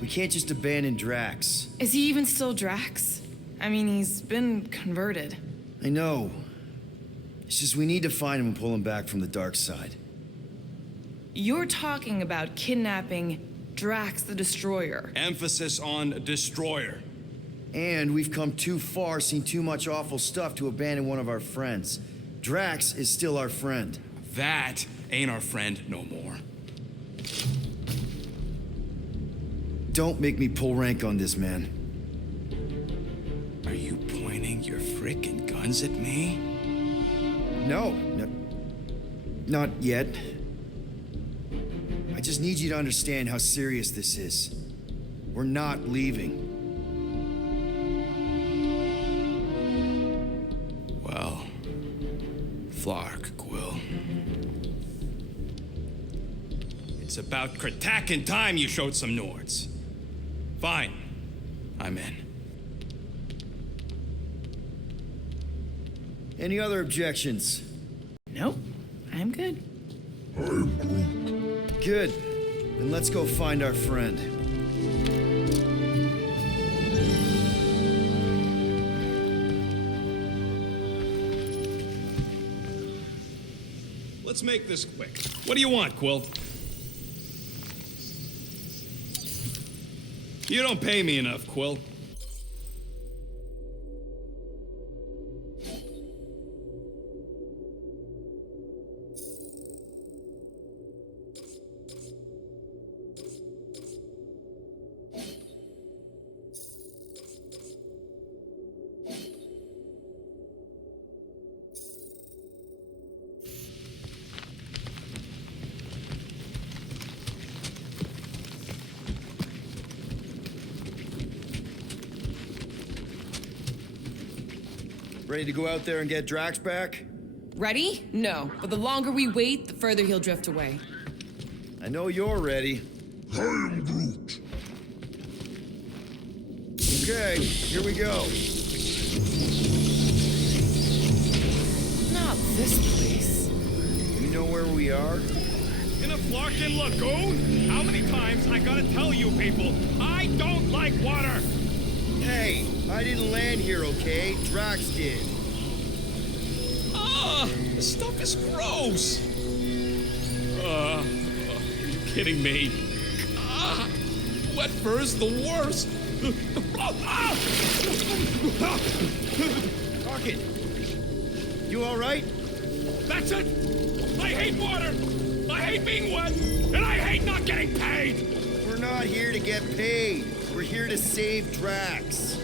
We can't just abandon Drax. Is he even still Drax? I mean, he's been converted. I know. It's just we need to find him and pull him back from the dark side. You're talking about kidnapping Drax the Destroyer. Emphasis on destroyer. And we've come too far, seen too much awful stuff to abandon one of our friends. Drax is still our friend. That ain't our friend no more. Don't make me pull rank on this, man. Are you pointing your frickin' guns at me? No, not yet. I just need you to understand how serious this is. We're not leaving. Well, Flark, Quill. It's about Kratakan time you showed some Nords. Fine. I'm in. Any other objections? Nope. I'm good. Good. Then let's go find our friend. Let's make this quick. What do you want, Quill? You don't pay me enough, Quill. Ready to go out there and get Drax back? Ready? No. But the longer we wait, the further he'll drift away. I know you're ready. I am Groot. Okay, here we go. Not this place. You know where we are? In a Flarkin lagoon? How many times I gotta tell you people, I don't like water! Hey, I didn't land here, okay? Drax did. Ah, this stuff is gross. Are you kidding me? Wet fur's the worst. Rocket, you all right? That's it! I hate water! I hate being wet! And I hate not getting paid! We're not here to get paid. We're here to save Drax.